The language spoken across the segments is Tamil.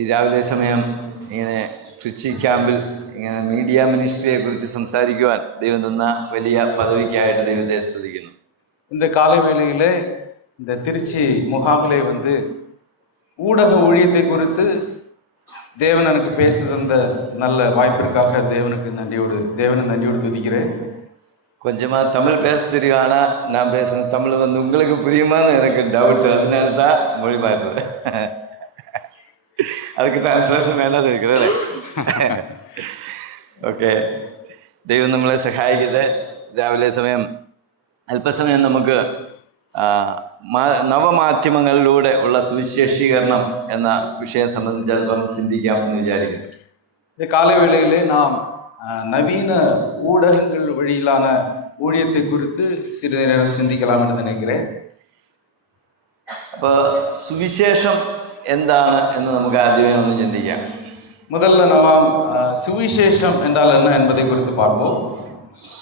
ഈ രാവിലെ സമയം ഇങ്ങനെ ട്രിച്ചി ക്യാമ്പിൽ ഇങ്ങനെ മീഡിയ മിനിസ്ട്രിയെക്കുറിച്ച് സംസാരിക്കുവാൻ ദൈവം തന്ന വലിയ പദവിക്കായിട്ട് ദൈവത്തെ സ്തുതിക്കുന്നു. இந்த காலை வேளையிலே இந்த திருச்சி முகாமிலே ஊடக ஊழியத்தை குறித்து தேவன் எனக்கு பேச தந்த நல்ல வாய்ப்பிற்காக தேவனை நன்றியோடு துதிக்கிறேன். கொஞ்சமாக தமிழ் பேச தெரியும், ஆனால் நான் பேசுன தமிழ் உங்களுக்கு புரியுமான்னு எனக்கு டவுட்டு, அதனால தான் மொழிமாற்றுறேன். அதுக்கு ട്രാൻസ്ലേഷൻ വേണ്ടത് ഇരിക്കുന്നത്. ഓക്കെ, ദൈവം നമ്മളെ സഹായിക്കട്ടെ. രാവിലെ സമയം അല്പസമയം നമുക്ക് നവമാധ്യമങ്ങളിലൂടെ ഉള്ള സുവിശേഷീകരണം എന്ന വിഷയം സംബന്ധിച്ച് അല്പം ചിന്തിക്കാമെന്ന് വിചാരിക്കുന്നു. இந்த காலவேளையிலே நாம் நவீன ஊடகங்கள் வழியிலான ஊழியத்தை குறித்து சிறிது நேரம் சிந்திக்கலாம் என்று நினைக்கிறேன். അപ്പോൾ സുവിശേഷം എന്താണ് എന്ന് നമുക്ക് ആദ്യമേ ഒന്ന് ചിന്തിക്കാം. முதல்ல நாம் சுவிசேஷம் என்றால் என்ன என்பதை குறித்து பார்ப்போம்.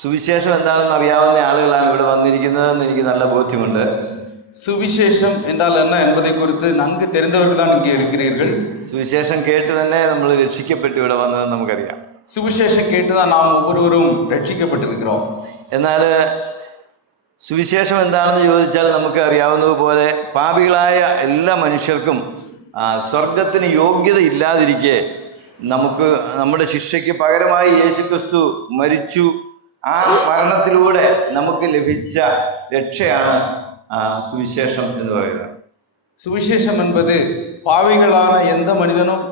സുവിശേഷം എന്താണെന്ന് അറിയാവുന്ന ആളുകളാണ് ഇവിടെ വന്നിരിക്കുന്നതെന്ന് എനിക്ക് നല്ല ബോധ്യമുണ്ട്. சுவிசேஷம் என்றால் என்ன என்பதை குறித்து நன்கு தெரிந்தவர்கள் தான் இங்கே இருக்கிறீர்கள். സുവിശേഷം കേട്ട് തന്നെ നമ്മൾ രക്ഷിക്കപ്പെട്ട് ഇവിടെ വന്നതെന്ന് നമുക്കറിയാം. சுவிசேஷம் கேட்டுதான் நாம் ஒவ்வொருவரும் രക്ഷിക്കപ്പെട്ടിരിக்கிறோம். എന്നാൽ സുവിശേഷം എന്താണെന്ന് ചോദിച്ചാൽ നമുക്ക് അറിയാവുന്നതുപോലെ പാപികളായ എല്ലാ മനുഷ്യർക്കും സ്വർഗത്തിന് യോഗ്യത ഇല്ലാതിരിക്കെ നമുക്ക് നമ്മുടെ ശിക്ഷയ്ക്ക് പകരമായി യേശുക്രിസ്തു മരിച്ചു. ആ മരണത്തിലൂടെ നമുക്ക് ലഭിച്ച രക്ഷയാണ് സുവിശേഷം എന്ന് പറയുന്നത്. சுவிசேஷம் என்பது பாவிகளான எந்த மனிதனும்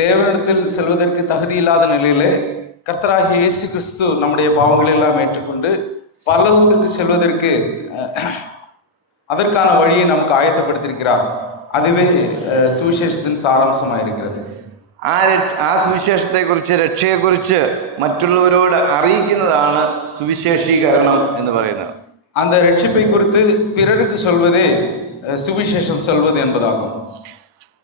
தேவனிடத்தில் செல்வதற்கு தகுதி இல்லாத நிலையிலே கர்த்தராகிய இயேசு கிறிஸ்து நம்முடைய பாவங்களை எல்லாம் ஏற்றுக்கொண்டு பரலோகத்திற்கு செல்வதற்கு அதற்கான வழியை நமக்கு ஆயத்தப்படுத்தியிருக்கிறார். அதுவே സുവിശേഷത്തിൻ സാരാംശമായിരിക്കുന്നത്. ആ സുവിശേഷത്തെക്കുറിച്ച്, രക്ഷയെക്കുറിച്ച് മറ്റുള്ളവരോട് അറിയിക്കുന്നതാണ് സുവിശേഷീകരണം എന്ന് പറയുന്നത്. அந்த രക്ഷിப்பை குறித்து பிறருக்கு சொல்வதே സുവിശേഷം சொல்வது என்பதாகும்.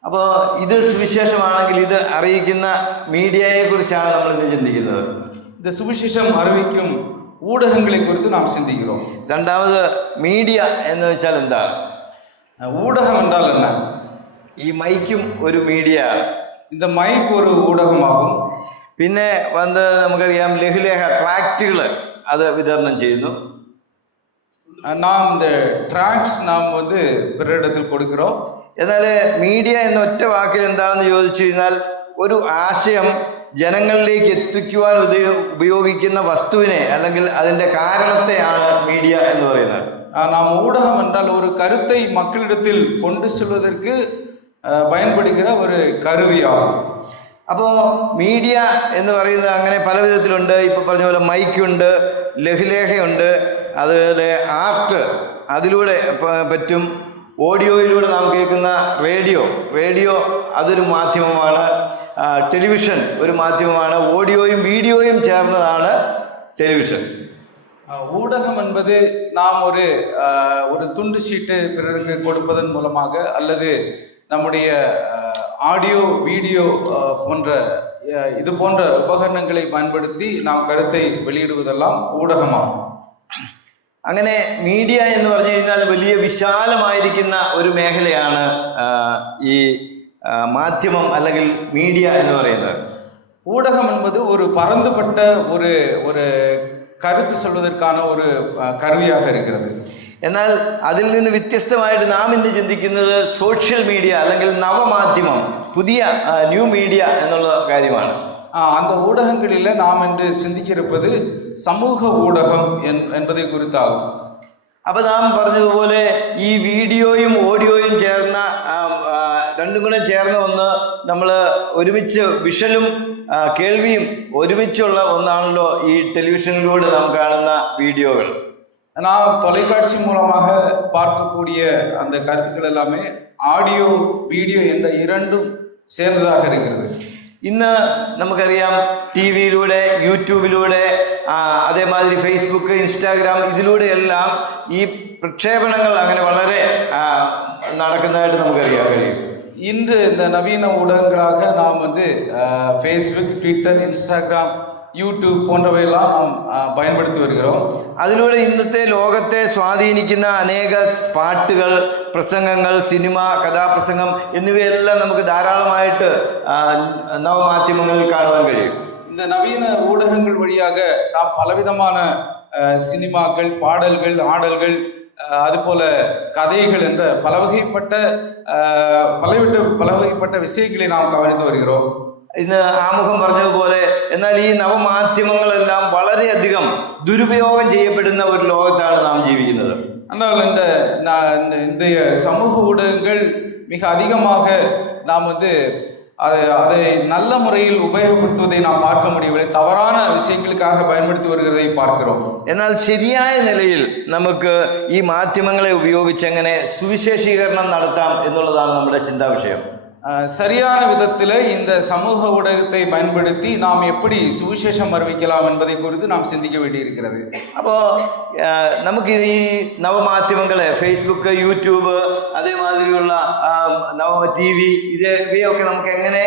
അപ്പോൾ ഇത് സുവിശേഷമാണെങ്കിൽ ഇത് അറിയിക്കുന്ന മീഡിയയെ കുറിച്ചാണ് നമ്മൾ ഇന്ന് ചിന്തിക്കുന്നത്. இந்த സുവിശേഷം അറിയിക്കും ஊடகங்களை குறித்து நாம் சிந்திக்கிறோம். രണ്ടാമത് മീഡിയ എന്ന് വെച്ചാൽ എന്താണ്? ஊடகம் என்றால் என்ன? ഈ മൈക്കും ഒരു മീഡിയ. இந்த மைக் ஒரு ஊடகமாகும். പിന്നെ നമുക്കറിയാം ലഘുലേഖ ട്രാക്റ്റുകൾ അത് വിതരണം ചെയ്യുന്നു. நாம் இந்த ട്രാക്ട്സ് നാം പിറരിടത്തിൽ കൊടുக்கிறோம். എന്നാൽ മീഡിയ എന്ന ഒറ്റ വാക്കിൽ എന്താണെന്ന് ചോദിച്ചു കഴിഞ്ഞാൽ ഒരു ആശയം ജനങ്ങളിലേക്ക് എത്തിക്കുവാൻ ഉപയോഗിക്കുന്ന വസ്തുവിനെ അല്ലെങ്കിൽ അതിൻ്റെ കാരണത്തെയാണ് മീഡിയ എന്ന് പറയുന്നത്. நாம் ஊடகம் என்றால் ஒரு கருத்தை மக்களிடத்தில் கொண்டு செல்வதற்கு பயன்படுகிற ஒரு கருவியாகும். അപ്പോൾ മീഡിയ എന്ന് പറയുന്നത് അങ്ങനെ പല വിധത്തിലുണ്ട്. ഇപ്പോൾ പറഞ്ഞ പോലെ മൈക്കുണ്ട്, ലഘുലേഖയുണ്ട്, അതുപോലെ ആർട്ട് അതിലൂടെ പറ്റും. ഓഡിയോയിലൂടെ നാം കേൾക്കുന്ന റേഡിയോ അതൊരു മാധ്യമമാണ്. ടെലിവിഷൻ ഒരു മാധ്യമമാണ്. ഓഡിയോയും വീഡിയോയും ചേർന്നതാണ് ടെലിവിഷൻ. ஊடகம் என்பது நாம் ஒரு துண்டு சீட்டு பிறருக்கு கொடுப்பதன் மூலமாக அல்லது நம்முடைய ஆடியோ வீடியோ போன்ற இது போன்ற உபகரணங்களை பயன்படுத்தி நாம் கருத்தை வெளியிடுவதெல்லாம் ஊடகமாகும். അങ്ങനെ മീഡിയ എന്ന് പറഞ്ഞു കഴിഞ്ഞാൽ വലിയ വിശാലമായിരിക്കുന്ന ഒരു മേഖലയാണ് ഈ മാധ്യമം അല്ലെങ്കിൽ മീഡിയ എന്ന് പറയുന്നത്. ஊடகம் என்பது ஒரு பரந்துபட்ட ஒரு കരുത്ത് சொல்வதற்கான ഒരു കരുവിயாக இருக்கிறது. എന്നാൽ അതിൽ നിന്ന് വ്യത്യസ്തമായിട്ട് നാം ഇന്ന് ചിന്തിക്കുന്നത് സോഷ്യൽ മീഡിയ അല്ലെങ്കിൽ നവമാധ്യമം, പുതിയ ന്യൂ മീഡിയ എന്നുള്ള കാര്യമാണ്. அந்த ஊடகங்களில் நாம் என்று சிந்திக்கிருப்பது സമൂഹ ஊடகம் என்பதை குறித்தாகும். അപ്പോൾ നാം പറഞ്ഞതുപോലെ ഈ വീഡിയോയും ഓഡിയോയും ചേർന്ന രണ്ടും കൂടെ ചേർന്ന ഒന്ന്, നമ്മൾ ഒരുമിച്ച് വിഷലും കേൾവിയും ഒരുമിച്ചുള്ള ഒന്നാണല്ലോ ഈ ടെലിവിഷനിലൂടെ നാം കാണുന്ന വീഡിയോകൾ. நாம் தொலைக்காட்சி மூலமாக பார்க்கக்கூடிய அந்த கருத்துக்கள் எல்லாமே ஆடியோ வீடியோ என்ற இரண்டும் சேர்ந்ததாக இருக்கிறது. ഇന്ന് നമുക്കറിയാം ടി വിയിലൂടെ, യൂട്യൂബിലൂടെ, അതേമാതിരി ഫേസ്ബുക്ക്, ഇൻസ്റ്റാഗ്രാം ഇതിലൂടെയെല്ലാം ഈ പ്രക്ഷേപണങ്ങൾ അങ്ങനെ വളരെ നടക്കുന്നതായിട്ട് നമുക്കറിയാൻ കഴിയും. இன்று இந்த நவீன ஊடகங்களாக நாம் ஃபேஸ்புக், ட்விட்டர், இன்ஸ்டாகிராம் யூடியூப் போன்றவையெல்லாம் நாம் பயன்படுத்தி வருகிறோம். അതിലൂടെ ഇന്നത്തെ ലോകത്തെ സ്വാധീനിക്കുന്ന അനേക പാട്ടുകൾ, പ്രസംഗങ്ങൾ, സിനിമ, കഥാപ്രസംഗം എന്നിവയെല്ലാം നമുക്ക് ധാരാളമായിട്ട് നവമാധ്യമങ്ങളിൽ കാണുവാൻ കഴിയും. இந்த நவீன ஊடகங்கள் வழியாக நாம் பலவிதமான சினிமாக்கள், பாடல்கள், ஆடல்கள், அதுபோல கதைகள் என்ற பல வகைப்பட்ட விஷயங்களை நாம் கவனித்து வருகிறோம். ഇന്ന് ആമുഖം പറഞ്ഞതുപോലെ എന്നാൽ ഈ നവമാധ്യമങ്ങളെല്ലാം വളരെയധികം ദുരുപയോഗം ചെയ്യപ്പെടുന്ന ഒരു ലോകത്താണ് നാം ജീവിക്കുന്നത്. ஆனால் இந்த சமூக ஊடகங்கள் மிக அதிகமாக நாம் அதை நல்ல முறையில் உபயோகப்படுத்துவதை நாம் பார்க்க முடியவில்லை. தவறான விஷயங்களுக்காக பயன்படுத்தி வருகிறதை பார்க்கிறோம். എന്നാൽ ശരിയായ നിലയിൽ നമുക്ക് ഈ മാധ്യമങ്ങളെ ഉപയോഗിച്ച് എങ്ങനെ സുവിശേഷീകരണം നടത്താം എന്നുള്ളതാണ് നമ്മുടെ ചിന്താ വിഷയം. சரியான விதத்தில் இந்த சமூக ஊடகத்தை பயன்படுத்தி நாம் எப்படி சுவிசேஷம் அறிவிக்கலாம் என்பதை குறித்து நாம் சிந்திக்க வேண்டியிருக்கிறது. അപ്പോൾ നമുക്ക് ഈ നവമാധ്യമങ്ങളെ ഫേസ്ബുക്ക്, യൂട്യൂബ്, അതേമാതിരിയുള്ള നവ TV ഇവയൊക്കെ നമുക്ക് എങ്ങനെ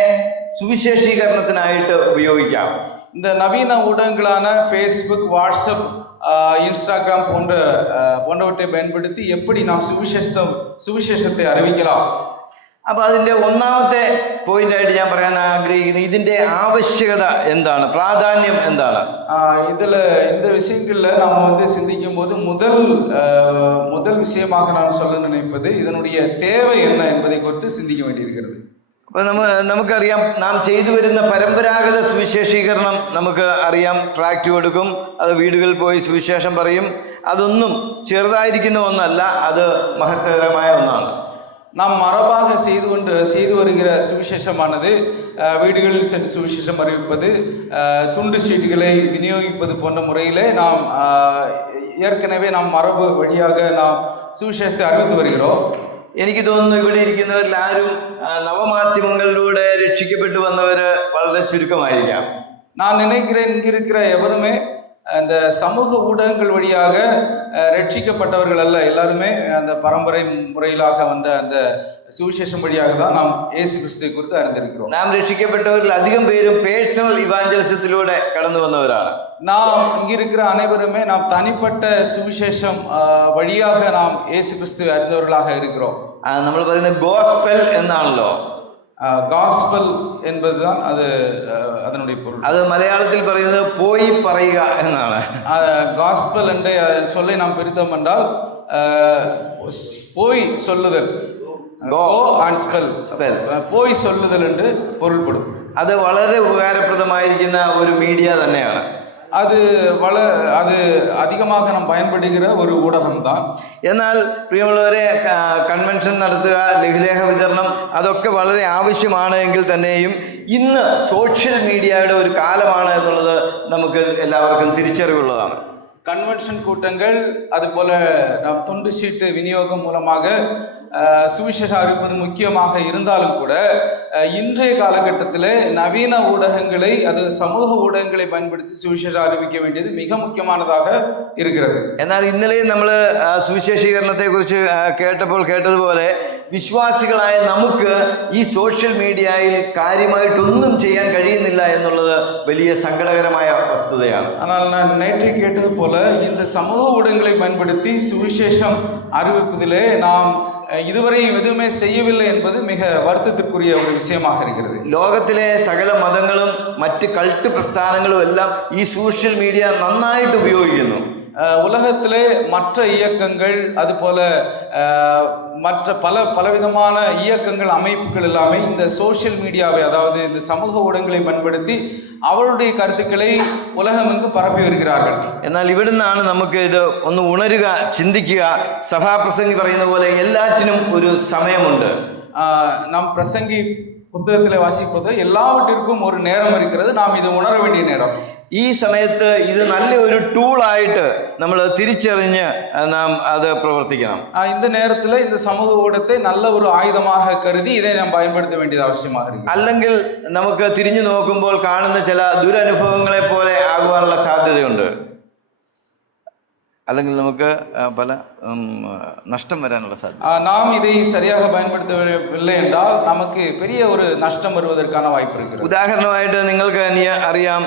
സുവിശേഷീകരണത്തിനായിട്ട് ഉപയോഗിക്കാം? இந்த நவீன ஊடகங்களான ஃபேஸ்புக், வாட்ஸ்அப், இன்ஸ்டாகிராம் போன்றவற்றை பயன்படுத்தி எப்படி நாம் சுவிசேஷத்தை அறிவிக்கலாம்? അപ്പോൾ അതിൻ്റെ ഒന്നാമത്തെ പോയിന്റായിട്ട് ഞാൻ പറയാൻ ആഗ്രഹിക്കുന്നത് ഇതിൻ്റെ ആവശ്യകത എന്താണ്, പ്രാധാന്യം എന്താണ്? இந்த விஷயங்கள்ல நம்ம சிந்திக்கும் போது முதல் விஷயமாக நான் சொல்ல நினைப்பது இதனுடைய தேவை என்ன என்பதை குறித்து சிந்திக்க வேண்டியிருக்கிறது. അപ്പോൾ നമുക്കറിയാം, നാം ചെയ്തു വരുന്ന പരമ്പരാഗത സുവിശേഷീകരണം നമുക്ക് അറിയാം. ട്രാക്റ്റ് കൊടുക്കും, അത് വീടുകളിൽ പോയി സുവിശേഷം പറയും. അതൊന്നും ചെറുതായിരിക്കുന്ന ഒന്നല്ല, അത് മഹത്തരമായ ഒന്നാണ്. நாம் மரபாக செய்து வருகிற சுவிசேஷமானது வீடுகளில் சென்று சுவிசேஷம் அறிவிப்பது, துண்டு சீட்டுகளை விநியோகிப்பது போன்ற முறையிலே நாம் ஏற்கனவே நாம் மரபு வழியாக நாம் சுவிசேஷத்தை அறிவித்து வருகிறோம். എനിക്ക് തോന്നുന്നു ഇവിടെ ഇരിക്കുന്നവരിൽ ആരും നവമാധ്യമങ്ങളിലൂടെ രക്ഷിക്കപ്പെട്ടു വന്നവര് വളരെ ചുരുക്കമായിരിക്കാം. நான் நினைக்கிறேன் இங்கிருக்கிற எவருமே அந்த சமூக ஊடகங்கள் வழியாக ரட்சிக்கப்பட்டவர்கள் அல்ல. எல்லாருமே அந்த பரம்பரை முறையிலாக வந்த அந்த சுவிசேஷம் வழியாக தான் நாம் இயேசு கிறிஸ்துவை குறித்து அறிந்திருக்கிறோம். നാം രക്ഷിക്കപ്പെട്ടവരിൽ അധികം പേരും പേഴ്സണൽ ഇവാഞ്ചലിസത്തിലൂടെ കടന്നു വന്നവരാണ്. நாம் இங்கிருக்கிற அனைவருமே நாம் தனிப்பட்ட சுவிசேஷம் வழியாக நாம் இயேசு கிறிஸ்துவை அறிந்தவர்களாக இருக்கிறோம். നമ്മൾ പറയുന്നത് ഗോസ്പൽ എന്നാണല്ലോ. காஸ்பல் என்பதுதான் அதனுடைய பொருள். அது மலையாளத்தில் പറയുന്നത് போய் പറയുക എന്നാണ്. காஸ்பல் என்ற சொல்லை நாம் பிரித்தோம் என்றால் போய் சொல்லுதல், போய் சொல்லுதൽ என்று பொருள்படும். അത് വളരെ ഉപകാരപ്രദമായിരിക്കുന്ന ഒരു മീഡിയ തന്നെയാണ്. அது அதிகமாக நாம் பயன்படுகிற ஒரு ஊடகம் தான். എന്നാൽ പ്രിയമുള്ളവരെ, കൺവെൻഷൻ നടത്തുക, ലഘുലേഖ വിതരണം, അതൊക്കെ വളരെ ആവശ്യമാണ് എങ്കിൽ തന്നെയും ഇന്ന് സോഷ്യൽ മീഡിയയുടെ ഒരു കാലമാണ് എന്നുള്ളത് നമുക്ക് എല്ലാവർക്കും തിരിച്ചറിവുള്ളതാണ്. கன்வென்ஷன் கூட்டங்கள், அதுபோல நாம் துண்டு சீட்டு விநியோகம் மூலமாக சுவிசேஷம் அறிவிப்பது முக்கியமாக இருந்தாலும் கூட இன்றைய காலகட்டத்தில் நவீன ஊடகங்களை, அது சமூக ஊடகங்களை பயன்படுத்தி சுவிசேஷம் அறிவிக்க வேண்டியது மிக முக்கியமானதாக இருக்கிறது. എന്നാൽ ഇന്നലെ നമ്മൾ സുവിശേഷീകരണത്തെ കുറിച്ച് കേട്ടതുപോലെ വിശ്വാസികളായ നമുക്ക് ഈ സോഷ്യൽ മീഡിയയിൽ കാര്യമായിട്ടൊന്നും ചെയ്യാൻ കഴിയുന്നില്ല എന്നുള്ളത് വലിയ സങ്കടകരമായ വസ്തുതയാണ്. ஆனால் நான் நேற்று கேட்டது போல இந்த சமூக ஊடகங்களை பயன்படுத்தி சுவிசேஷம் அறிவிப்பதிலே நாம் இதுவரையும் எதுவுமே செய்யவில்லை என்பது மிக வருத்தத்திற்குரிய ஒரு விஷயமாக இருக்கிறது. ലോകത്തിലെ സകല മതങ്ങളും മറ്റ് കൾട്ട് പ്രസ്ഥാനങ്ങളും എല്ലാം ഈ സോഷ്യൽ മീഡിയ നന്നായിട്ട് ഉപയോഗിക്കുന്നു. உலகத்திலே மற்ற இயக்கங்கள், அதுபோல மற்ற பலவிதமான இயக்கங்கள், அமைப்புகள் எல்லாமே இந்த சோஷியல் மீடியாவை, அதாவது இந்த சமூக ஊடகங்களை பயன்படுத்தி അവരുടെ കരുത്തുക്കളെ ഉലകമെങ്ങും പരപ്പി വരുகிறார்கள். എന്നാൽ ഇവിടുന്നാണ് നമുക്ക് ഇത് ഒന്ന് ഉണരുക, ചിന്തിക്കുക. സഭാപ്രസംഗി പറയുന്ന പോലെ എല്ലാറ്റിനും ഒരു സമയമുണ്ട്. നാം പ്രസംഗി പുസ്തകത്തിലെ വാസിക്കുന്നത് എല്ലാവற்றிற்கும் ഒരു നേരം இருக்கிறது. നാം ഇത് ഉണര വേണ്ടിയ നേരം. ഈ സമയത്ത് ഇത് നല്ല ഒരു ടൂളായിട്ട് നമ്മൾ തിരിച്ചറിഞ്ഞ് നാം അത് പ്രവർത്തിക്കണം. இந்த நேரத்தில் இந்த சமூக ஊடகத்தை நல்ல ஒரு ஆயுதமாக கருதி இதை நாம் பயன்படுத்த வேண்டியது அவசியமாக இருக்கு. അല്ലെങ്കിൽ നമുക്ക് തിരിഞ്ഞു നോക്കുമ്പോൾ കാണുന്ന ചില ദുരനുഭവങ്ങളെ പോലെ ആകുവാനുള്ള സാധ്യതയുണ്ട്. അല്ലെങ്കിൽ നമുക്ക് പല നഷ്ടം വരാനുള്ള സാധ്യത. நாம் இதை சரியாக பயன்படுத்தவில்லை என்றால் நமக்கு பெரிய ஒரு நஷ்டம் வருவதற்கான வாய்ப்பு இருக்கிறது. ഉദാഹരണമായിട്ട് നിങ്ങൾക്ക് അറിയാം,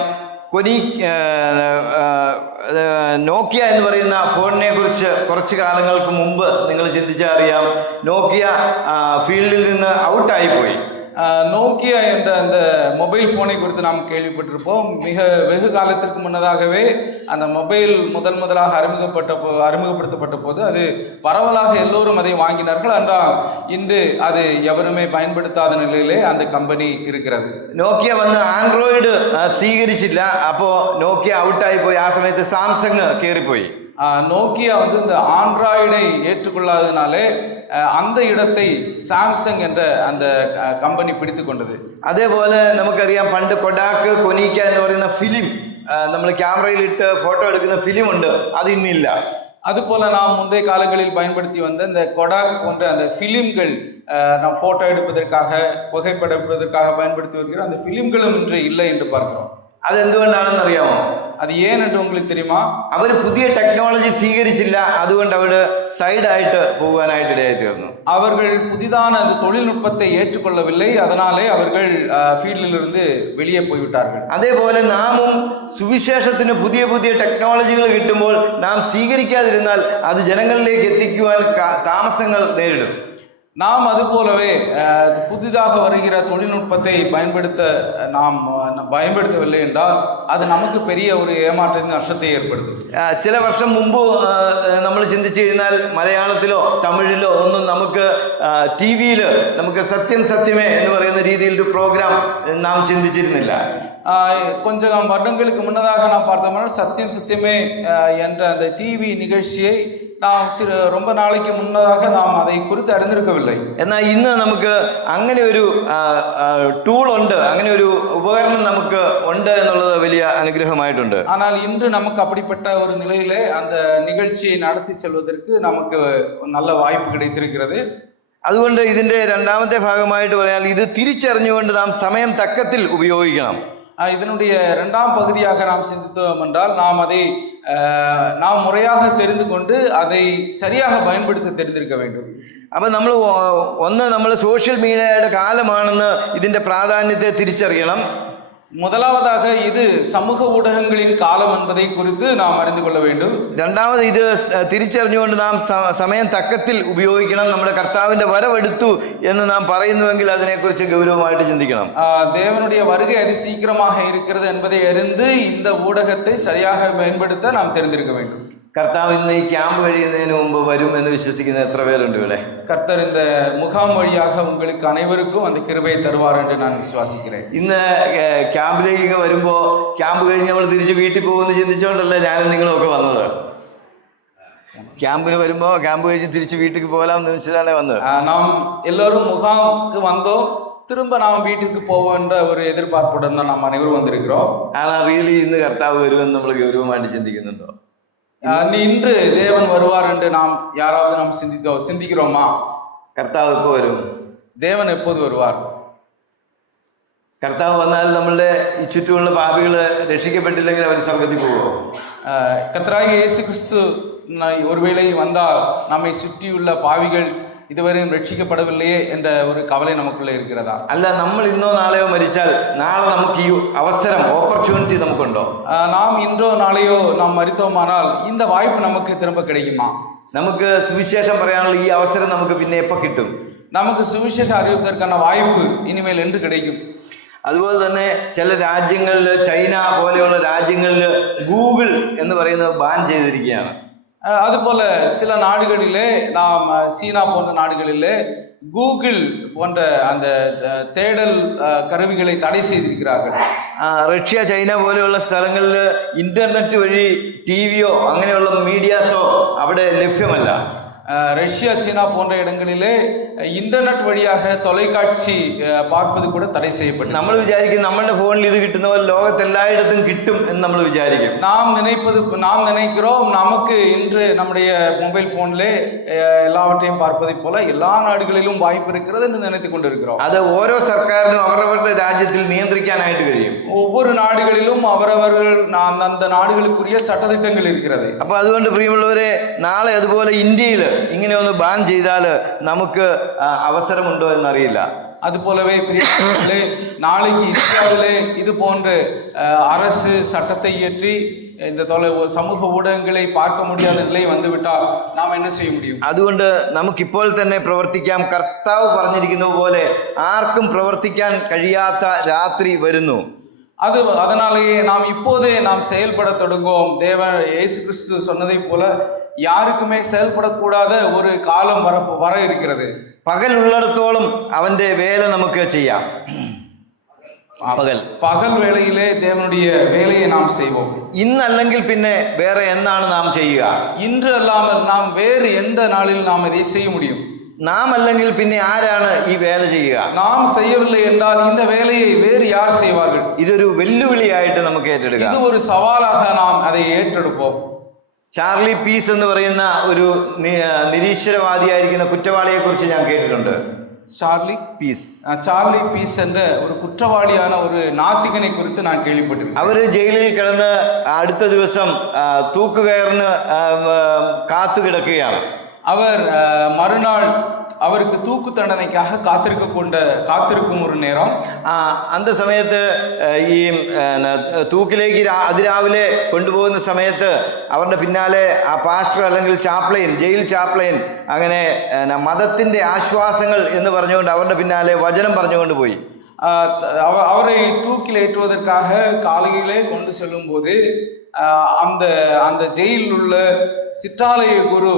നോക്കിയ എന്ന് പറയുന്ന ഫോണിനെ കുറിച്ച് കുറച്ച് കാലങ്ങൾക്ക് മുമ്പ് നിങ്ങൾ ചിന്തിച്ചാൽ അറിയാം, നോക്കിയ ഫീൽഡിൽ നിന്ന് ഔട്ടായിപ്പോയി. நோக்கியா என்ற அந்த மொபைல் ஃபோனை குறித்து நாம் கேள்விப்பட்டிருப்போம். வெகு காலத்திற்கு முன்னதாகவே அந்த மொபைல் முதலாக அறிமுகப்படுத்தப்பட்ட போது அது பரவலாக எல்லோரும் அதை வாங்கினார்கள். என்றால் இன்று அது எவருமே பயன்படுத்தாத நிலையிலே அந்த கம்பெனி இருக்கிறது. നോക്കിയ വന്ന് ആൻഡ്രോയിഡ് സ്വീകരിച്ചില്ല. അപ്പോൾ നോക്കിയ ഔട്ടായി പോയി. ആ സമയത്ത് സാംസങ് കയറിപ്പോയി. நோக்கியா இந்த ஆண்ட்ராய்டை ஏற்றுக்கொள்ளாதனாலே அந்த இடத்தை சாம்சங் என்ற அந்த கம்பெனி பிடித்து கொண்டது. അതേപോലെ നമുക്കറിയാം, പണ്ട് കൊഡാക്ക് കൊനീക്ക എന്ന് പറയുന്ന ഫിലിം, നമ്മൾ ക്യാമറയിലിട്ട് ഫോട്ടോ എടുക്കുന്ന ഫിലിം ഉണ്ട്, അത് ഇന്നില്ല. அதுபோல நாம் முந்தைய காலங்களில் பயன்படுத்தி வந்த இந்த கொடாக் போன்ற அந்த பிலிம்கள், நாம் போட்டோ எடுப்பதற்காக புகைப்படம் எடுப்பதற்காக பயன்படுத்தி வருகிற அந்த பிலிம்களும் இன்று இல்லை என்று பார்க்கிறோம். അതെന്തുകൊണ്ടാണെന്ന് അറിയാമോ? அது ஏன் என்று உங்களுக்கு தெரியுமா? അവർ പുതിയ ടെക്നോളജി സ്വീകരിച്ചില്ല, അതുകൊണ്ട് അവർ സൈഡായിട്ട് പോകാനായിട്ട് ഇടയായി തീർന്നു. அவர்கள் புதிதான அந்த தொழில்நுட்பத்தை ஏற்றுக்கொள்ளவில்லை, அதனாலே அவர்கள் ஃபீல்டிலிருந்து வெளியே போய்விட்டார்கள். അതേപോലെ നാമും സുവിശേഷത്തിന് പുതിയ പുതിയ ടെക്നോളജികൾ കിട്ടുമ്പോൾ നാം സ്വീകരിക്കാതിരുന്നാൽ അത് ജനങ്ങളിലേക്ക് എത്തിക്കുവാൻ താമസങ്ങൾ നേരിടും. நாம் அது போலவே புதிதாக வருகிற தொழில்நுட்பத்தை நாம் பயன்படுத்தவில்லை என்றால் அது நமக்கு பெரிய ஒரு ஏமாற்றத்தின் நஷ்டத்தை ஏற்படுத்தும். ചില വർഷം മുമ്പ് നമ്മൾ ചിന്തിച്ചു കഴിഞ്ഞാൽ മലയാളത്തിലോ തമിഴിലോ ഒന്നും നമുക്ക് ടി വിയിൽ നമുക്ക് സത്യം സത്യമേ എന്ന് പറയുന്ന രീതിയിൽ ഒരു പ്രോഗ്രാം നാം ചിന്തിച്ചിരുന്നില്ല. கொஞ்சம் வருடங்களுக்கு முன்னதாக நாம் பார்த்தோம்னா சத்தியம் சத்தியமே என்ற அந்த டிவி நிகழ்ச்சியை நாம் ரொம்ப நாளைக்கு முன்னதாக நாம் அதை குறித்து அறிந்திருக்கவில்லை. എന്നാൽ ഇന്ന് നമുക്ക് അങ്ങനെ ഒരു ടൂൾ ഉണ്ട്, അങ്ങനെ ഒരു ഉപകരണം നമുക്ക് ഉണ്ട് എന്നുള്ളത് വലിയ അനുഗ്രഹമായിട്ടുണ്ട്. ஆனால் இன்று நமக்கு அப்படிப்பட்ட ஒரு நிலையிலே அந்த நிகழ்ச்சியை நடத்தி செல்வதற்கு நமக்கு நல்ல வாய்ப்பு கிடைத்திருக்கிறது. അതുകൊണ്ട് ഇതിന്റെ രണ്ടാമത്തെ ഭാഗമായിട്ട് പറഞ്ഞാൽ ഇത് തിരിച്ചറിഞ്ഞുകൊണ്ട് നാം സമയം തക്കത്തിൽ ഉപയോഗിക്കണം. இதனுடைய இரண்டாம் பகுதியாக நாம் சிந்தித்தோம் என்றால் நாம் முறையாக தெரிந்து கொண்டு அதை சரியாக பயன்படுத்த தெரிந்திருக்க வேண்டும். അപ്പൊ നമ്മൾ സോഷ്യൽ മീഡിയയുടെ കാലമാണെന്ന് ഇതിന്റെ പ്രാധാന്യത്തെ തിരിച്ചറിയണം. முதலாவதாக இது சமூக ஊடகங்களின் காலம் என்பதை குறித்து நாம் அறிந்து கொள்ள வேண்டும். രണ്ടാമത് ഇത് തിരിച്ചറിഞ്ഞുകൊണ്ട് നാം സമയം തക്കത്തിൽ ഉപയോഗിക്കണം. നമ്മുടെ കർത്താവിന്റെ വരവെടുത്തു എന്ന് നാം പറയുന്നുവെങ്കിൽ അതിനെക്കുറിച്ച് ഗൗരവമായിട്ട് ചിന്തിക്കണം. தேவனுடைய வருகை அதி சீக்கிரமாக இருக்கிறது என்பதை அறிந்து இந்த ஊடகத்தை சரியாக பயன்படுத்த நாம் தெரிந்திருக்க வேண்டும். കർത്താവ് ഇന്ന് ഈ ക്യാമ്പ് കഴിയുന്നതിന് മുമ്പ് വരും എന്ന് വിശ്വസിക്കുന്ന എത്ര പേരുണ്ട് ഇവിടെ? கர்த்தர் இந்த முகாம் வழியாக உங்களுக்கு அனைவருக்கும் அந்த கிருபையை தருவார் என்று நான் விசுவாசிக்கிறேன். ഇന്ന് ക്യാമ്പിലേക്ക് വരുമ്പോ ക്യാമ്പ് കഴിഞ്ഞ് നമ്മൾ തിരിച്ച് വീട്ടിൽ പോകുമെന്ന് ചിന്തിച്ചുകൊണ്ടല്ലേ ഞാനും നിങ്ങളും ഒക്കെ വന്നത്. ക്യാമ്പിന് വരുമ്പോ ക്യാമ്പ് കഴിഞ്ഞ് തിരിച്ച് വീട്ടിൽ പോകാമെന്ന് നിശ്ചയിച്ചാണ് വന്നത്. நாம் எல்லாரும் முகாமுக்கு வந்தோம், திரும்ப நாம் வீட்டுக்கு போவோம் என்ற ஒரு எதிர்பார்ப்புடன் தான் நாம் அனைவரும் வந்திருக்கிறோம். ஆனால் റിയലി ഇന്ന് കർത്താവ് വരുമെന്ന് നമ്മൾ ഗൗരവമായിട്ട് ചിന്തിക്കുന്നുണ്ടോ? இன்று தேவன் வருவார் என்று நாம் யாராவது நாம் சிந்திக்கிறோமா? കർത്താവ് എപ്പോ വരും? தேவன் எப்போது வருவார்? കർത്താവ് വന്നാൽ നമ്മളുടെ ഈ ചുറ്റുമുള്ള പാപികള് രക്ഷിക്കപ്പെട്ടില്ലെങ്കിൽ അവർ സ്വർഗത്തിൽ പോവോ? கர்த்தராகிய இயேசு கிறிஸ்து ஒருவேளை வந்தால் நம்மை சுற்றியுள்ள பாவிகள் இதுவரையும் ரட்சிக்கப்படவில்லையே என்ற ஒரு கவலை நமக்குள்ள இருக்கிறதா? അല്ല, നമ്മൾ ഇന്നോ നാളെയോ മരിച്ചാൽ നാളെ നമുക്ക് ഈ അവസരം, ഓപ്പർച്യൂണിറ്റി നമുക്കുണ്ടോ? நாம் இன்றோ நாளையோ நாம் மரித்தோமானால் இந்த வாய்ப்பு நமக்கு திரும்ப கிடைக்குமா? നമുക്ക് സുവിശേഷം പറയാനുള്ള ഈ അവസരം നമുക്ക് പിന്നെ എപ്പോ കിട്ടും? நமக்கு സുവിശേഷം அறிவிப்பதற்கான வாய்ப்பு இனிமேல் என்று கிடைக்கும். അതുപോലെ തന്നെ ചില രാജ്യങ്ങളിൽ, ചൈന പോലെയുള്ള രാജ്യങ്ങളിൽ ഗൂഗിൾ എന്ന് പറയുന്നത് ബാൻ ചെയ്തിരിക്കുകയാണ്. அதுபோல சில நாடுகளிலே, நாம் சீனா போன்ற நாடுகளிலே கூகுள் போன்ற அந்த தேடல் கருவிகளை தடை செய்திருக்கிறார்கள். റഷ്യ, ചൈന പോലെയുള്ള സ്ഥലങ്ങളിൽ ഇന്റർനെറ്റ് വഴി ടിവിയോ അങ്ങനെയുള്ള മീഡിയാസോ അവിടെ ലഭ്യമല്ല. ரஷ்யா, சீனா போன்ற இடங்களிலே ഇന്റർനെറ്റ് വഴിயாக தொலைக்காட்சி பார்ப்பது கூட தடை செய்யப்படும். നമ്മൾ വിചാരിക്കും നമ്മുടെ ഫോണിൽ ഇത് കിട്ടുന്ന പോലെ ലോകത്തെല്ലായിടത്തും കിട്ടും എന്ന് നമ്മൾ വിചാരിക്കും. நாம் நினைக்கிறோம் நமக்கு இன்று நம்முடைய மொபைல் போன்லே எல்லாவற்றையும் பார்ப்பதை போல எல்லா நாடுகளிலும் வாய்ப்பு இருக்கிறது என்று நினைத்துக் கொண்டிருக்கிறோம். അത് ഓരോ സർക്കാരിനും അവരവരുടെ രാജ്യത്തിൽ നിയന്ത്രിക്കാനായിട്ട് കഴിയും. ஒவ்வொரு நாடுகளிலும் அவரவர்கள் அந்த நாடுகளுக்குரிய சட்டதிட்டங்கள் இருக்கிறது. അപ്പൊ അതുകൊണ്ട് പ്രിയമുള്ളവരെ, നാളെ അതുപോലെ ഇന്ത്യയിൽ ഇങ്ങനെ ഒന്ന് ബാൻ ചെയ്താൽ നമുക്ക് അവസരമുണ്ടോ എന്നറിയില്ല. அது போலவே பிரியமானவர்களே, நாளைக்கு இந்தியாவிலே இது போன்ற அரசு சட்டத்தை இயற்றி இந்த சமூக ஊடகங்களை பார்க்க முடியாத நிலை வந்துவிட்டால் நாம் என்ன செய்ய முடியும்? അതുകൊണ്ട് നമുക്കിപ്പോൾ തന്നെ പ്രവർത്തിക്കാം. കർത്താവ് പറഞ്ഞിരിക്കുന്നത് പോലെ ആർക്കും പ്രവർത്തിക്കാൻ കഴിയാത്ത രാത്രി വരുന്നു. அதனாலேயே நாம் இப்போதே நாம் செயல்பட தொடங்குவோம். தேவன் இயேசு கிறிஸ்து சொன்னதை போல யாருக்குமே செயல்படக்கூடாத ஒரு காலம் வர இருக்கிறது. പകൽ ഉള്ളിടത്തോളം അവന്റെ വേല നമുക്ക് ചെയ്യാം. പകൽ വേളയിലെ தேவனுடைய வேலையை நாம் செய்வோம். ഇന്നല്ലെങ്കിൽ പിന്നെ വേറെ എന്നാണ് നാം ചെയ്യുക? இன்று அல்லாமல் நாம் வேறு எந்த நாளில் நாம் இதை செய்ய முடியும்? നാം അല്ലെങ്കിൽ പിന്നെ ആരാണ് ഈ വേല ചെയ്യുക? நாம் செய்யவில்லை என்றால் இந்த வேலையை வேறு யார் செய்வார்கள்? ഇതൊരു വെല്ലുവിളിയായിട്ട് നമുക്ക് ഏറ്റെടുക്കാം. இது ஒரு സവാலாக நாம் அதை ഏറ്റെടുப்போம். ചാർലി പീസ് എന്ന് പറയുന്ന ഒരു നിരീശ്വരവാദിയായിരിക്കുന്ന കുറ്റവാളിയെ കുറിച്ച് ഞാൻ കേട്ടിട്ടുണ്ട്. சார்லி பீஸ் என்ற ஒரு குற்றவாளியான ஒரு நாத்திகனை குறித்து நான் கேள்விப்பட்டிருக்கேன். അവര് ജയിലിൽ കിടന്ന് അടുത്ത ദിവസം തൂക്കുകയറിന് കാത്തു കിടക്കുകയാണ്. அவர் மறுநாள் அவருக்கு தூக்கு தண்டனைக்காக காத்திருக்கும் ஒரு நேரம். அந்த സമയത്ത് ഈ തൂക്കിലേക്ക് അതിരാവിലെ കൊണ്ടുപോകുന്ന സമയത്ത് അവരുടെ പിന്നാലെ ആ പാസ്റ്റർ അല്ലെങ്കിൽ ചാപ്ലൈൻ, ജയിൽ ചാപ്ലൈൻ അങ്ങനെ മതത്തിന്റെ ആശ്വാസങ്ങൾ എന്ന് പറഞ്ഞുകൊണ്ട് അവരുടെ പിന്നാലെ വചനം പറഞ്ഞുകൊണ്ട് പോയി. அவரை தூக்கில் ஏற்றுவதற்காக காலையிலே கொண்டு செல்லும் போது அந்த ஜெயிலில் உள்ள சிற்றாலய குரு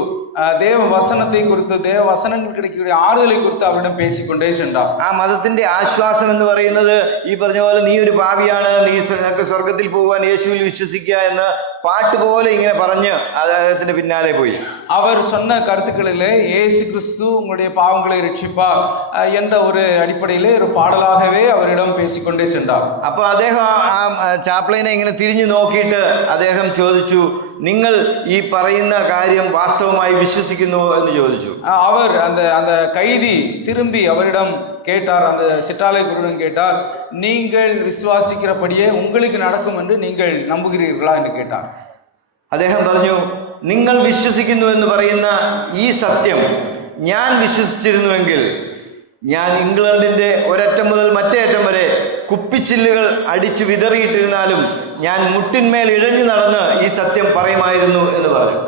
தேவ வசனத்தை குறித்து, தேவ வசனங்கள் கிடைக்கக்கூடிய ആറുതலை குறித்து അവരിடம் പേശിക്കൊണ്ടേ சென்றார். ആ മതത്തിന്റെ ആശ്വാസം എന്ന് പറയുന്നത് ഈ പറഞ്ഞ പോലെ നീ ഒരു പാപിയാണ്, നീ സ്വർഗത്തിൽ പോകാൻ യേശുവിൽ വിശ്വസിക്കുക എന്ന് പാട്ട് പോലെ ഇങ്ങനെ പറഞ്ഞ് അദ്ദേഹത്തിന്റെ പിന്നാലെ പോയി. அவர் சொன்ன கருத்துக்களிலே இயேசு கிறிஸ்து உங்களுடைய பாவங்களை ரட்சிப்பார் என்ற ஒரு அடிப்படையிலே ஒரு பாடலாகவே அவரிடம் பேசிக்கொண்டே சென்றார். അപ്പോൾ അദ്ദേഹം ആ ചാപ്ലൈനെ ഇങ്ങനെ തിരിഞ്ഞു നോക്കിയിട്ട് അദ്ദേഹം ചോദിച്ചു, നിങ്ങൾ ഈ പറയുന്ന കാര്യം വാസ്തവമായി വിശ്വസിക്കുന്നു എന്ന് ചോദിച്ചു. அவர் அந்த கைதி திரும்பி அவரிடம் கேட்டார், அந்த சிற்றாலய குருவிடம் கேட்டார், நீங்கள் விசுவாசிக்கிறபடியே உங்களுக்கு நடக்கும் என்று நீங்கள் நம்புகிறீர்களா என்று கேட்டார். അദ്ദേഹം പറഞ്ഞു, നിങ്ങൾ വിശ്വസിക്കുന്നു എന്ന് പറയുന്ന ഈ സത്യം ഞാൻ വിശ്വസിച്ചിരുന്നുവെങ്കിൽ ഞാൻ ഇംഗ്ലണ്ടിന്റെ ഒരറ്റം മുതൽ മറ്റേ അറ്റം വരെ കുപ്പിച്ചില്ലുകൾ അടിച്ചു വിതറിയിട്ടിരുന്നാലും ഞാൻ മുട്ടിന്മേൽ ഇഴഞ്ഞു നടന്ന് ഈ സത്യം പറയുമായിരുന്നു എന്ന് പറഞ്ഞു.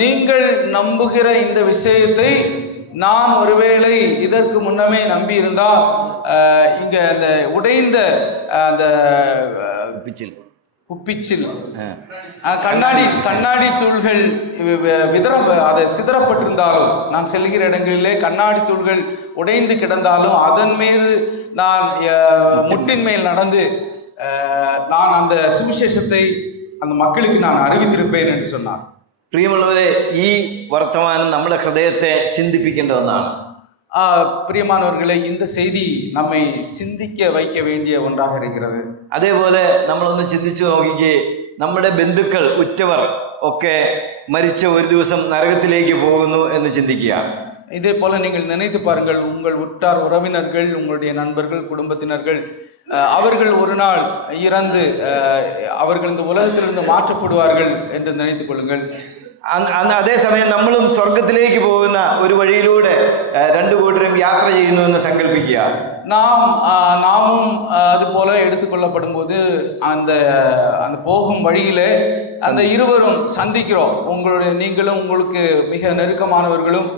நீங்கள் நம்புகிற இந்த விஷயத்தை நான் ஒருவேளை இதற்கு முன்னமே நம்பி இருந்தால் இங்க அந்த உடைந்த அந்த குப்பிச்சில் கண்ணாடி தூள்கள் அதை சிதறப்பட்டிருந்தாலும், நான் செல்கிற இடங்களிலே கண்ணாடி தூள்கள் உடைந்து கிடந்தாலும் அதன் மீது நான் முட்டின் மேல் நடந்து நான் அந்த சுவிசேஷத்தை அந்த மக்களுக்கு நான் அறிவித்திருப்பேன் என்று சொன்னார். പ്രിയമുള്ളവരെ, ഈ വർത്തമാനം നമ്മുടെ ഹൃദയത്തെ ചിന്തിപ്പിക്കേണ്ട ഒന്നാണ്. பிரியமானவர்களே, இந்த செய்தி நம்மை சிந்திக்க வைக்க வேண்டிய ஒன்றாக இருக்கிறது. അതേപോലെ നമ്മളൊന്ന് ചിന്തിച്ചു നോക്കിക്കേ, നമ്മുടെ ബന്ധുക്കൾ, ഉറ്റവർ ഒക്കെ മരിച്ച ഒരു ദിവസം നരകത്തിലേക്ക് പോകുന്നു എന്ന് ചിന്തിക്കുക. இதே போல நீங்கள் நினைத்து பாருங்கள், உங்கள் உற்றார் உறவினர்கள், உங்களுடைய நண்பர்கள், குடும்பத்தினர்கள் அவர்கள் ஒரு நாள் இறந்து அவர்கள் இந்த உலகத்திலிருந்து மாற்றப்படுவார்கள் என்று நினைத்துக் கொள்ளுங்கள். അതേസമയം നമ്മളും സ്വർഗത്തിലേക്ക് പോകുന്ന ഒരു വഴിയിലൂടെ രണ്ടു കൂട്ടരും യാത്ര ചെയ്യുന്നു എന്ന് സങ്കല്പിക്കുക. நாமும் அது போல எடுத்துக்கொள்ளப்படும் போது அந்த போகும் வழியிலே அந்த இருவரும் சந்திக்கிறோம். நீங்களும் உங்களுக்கு மிக நெருக்கமானவர்களும்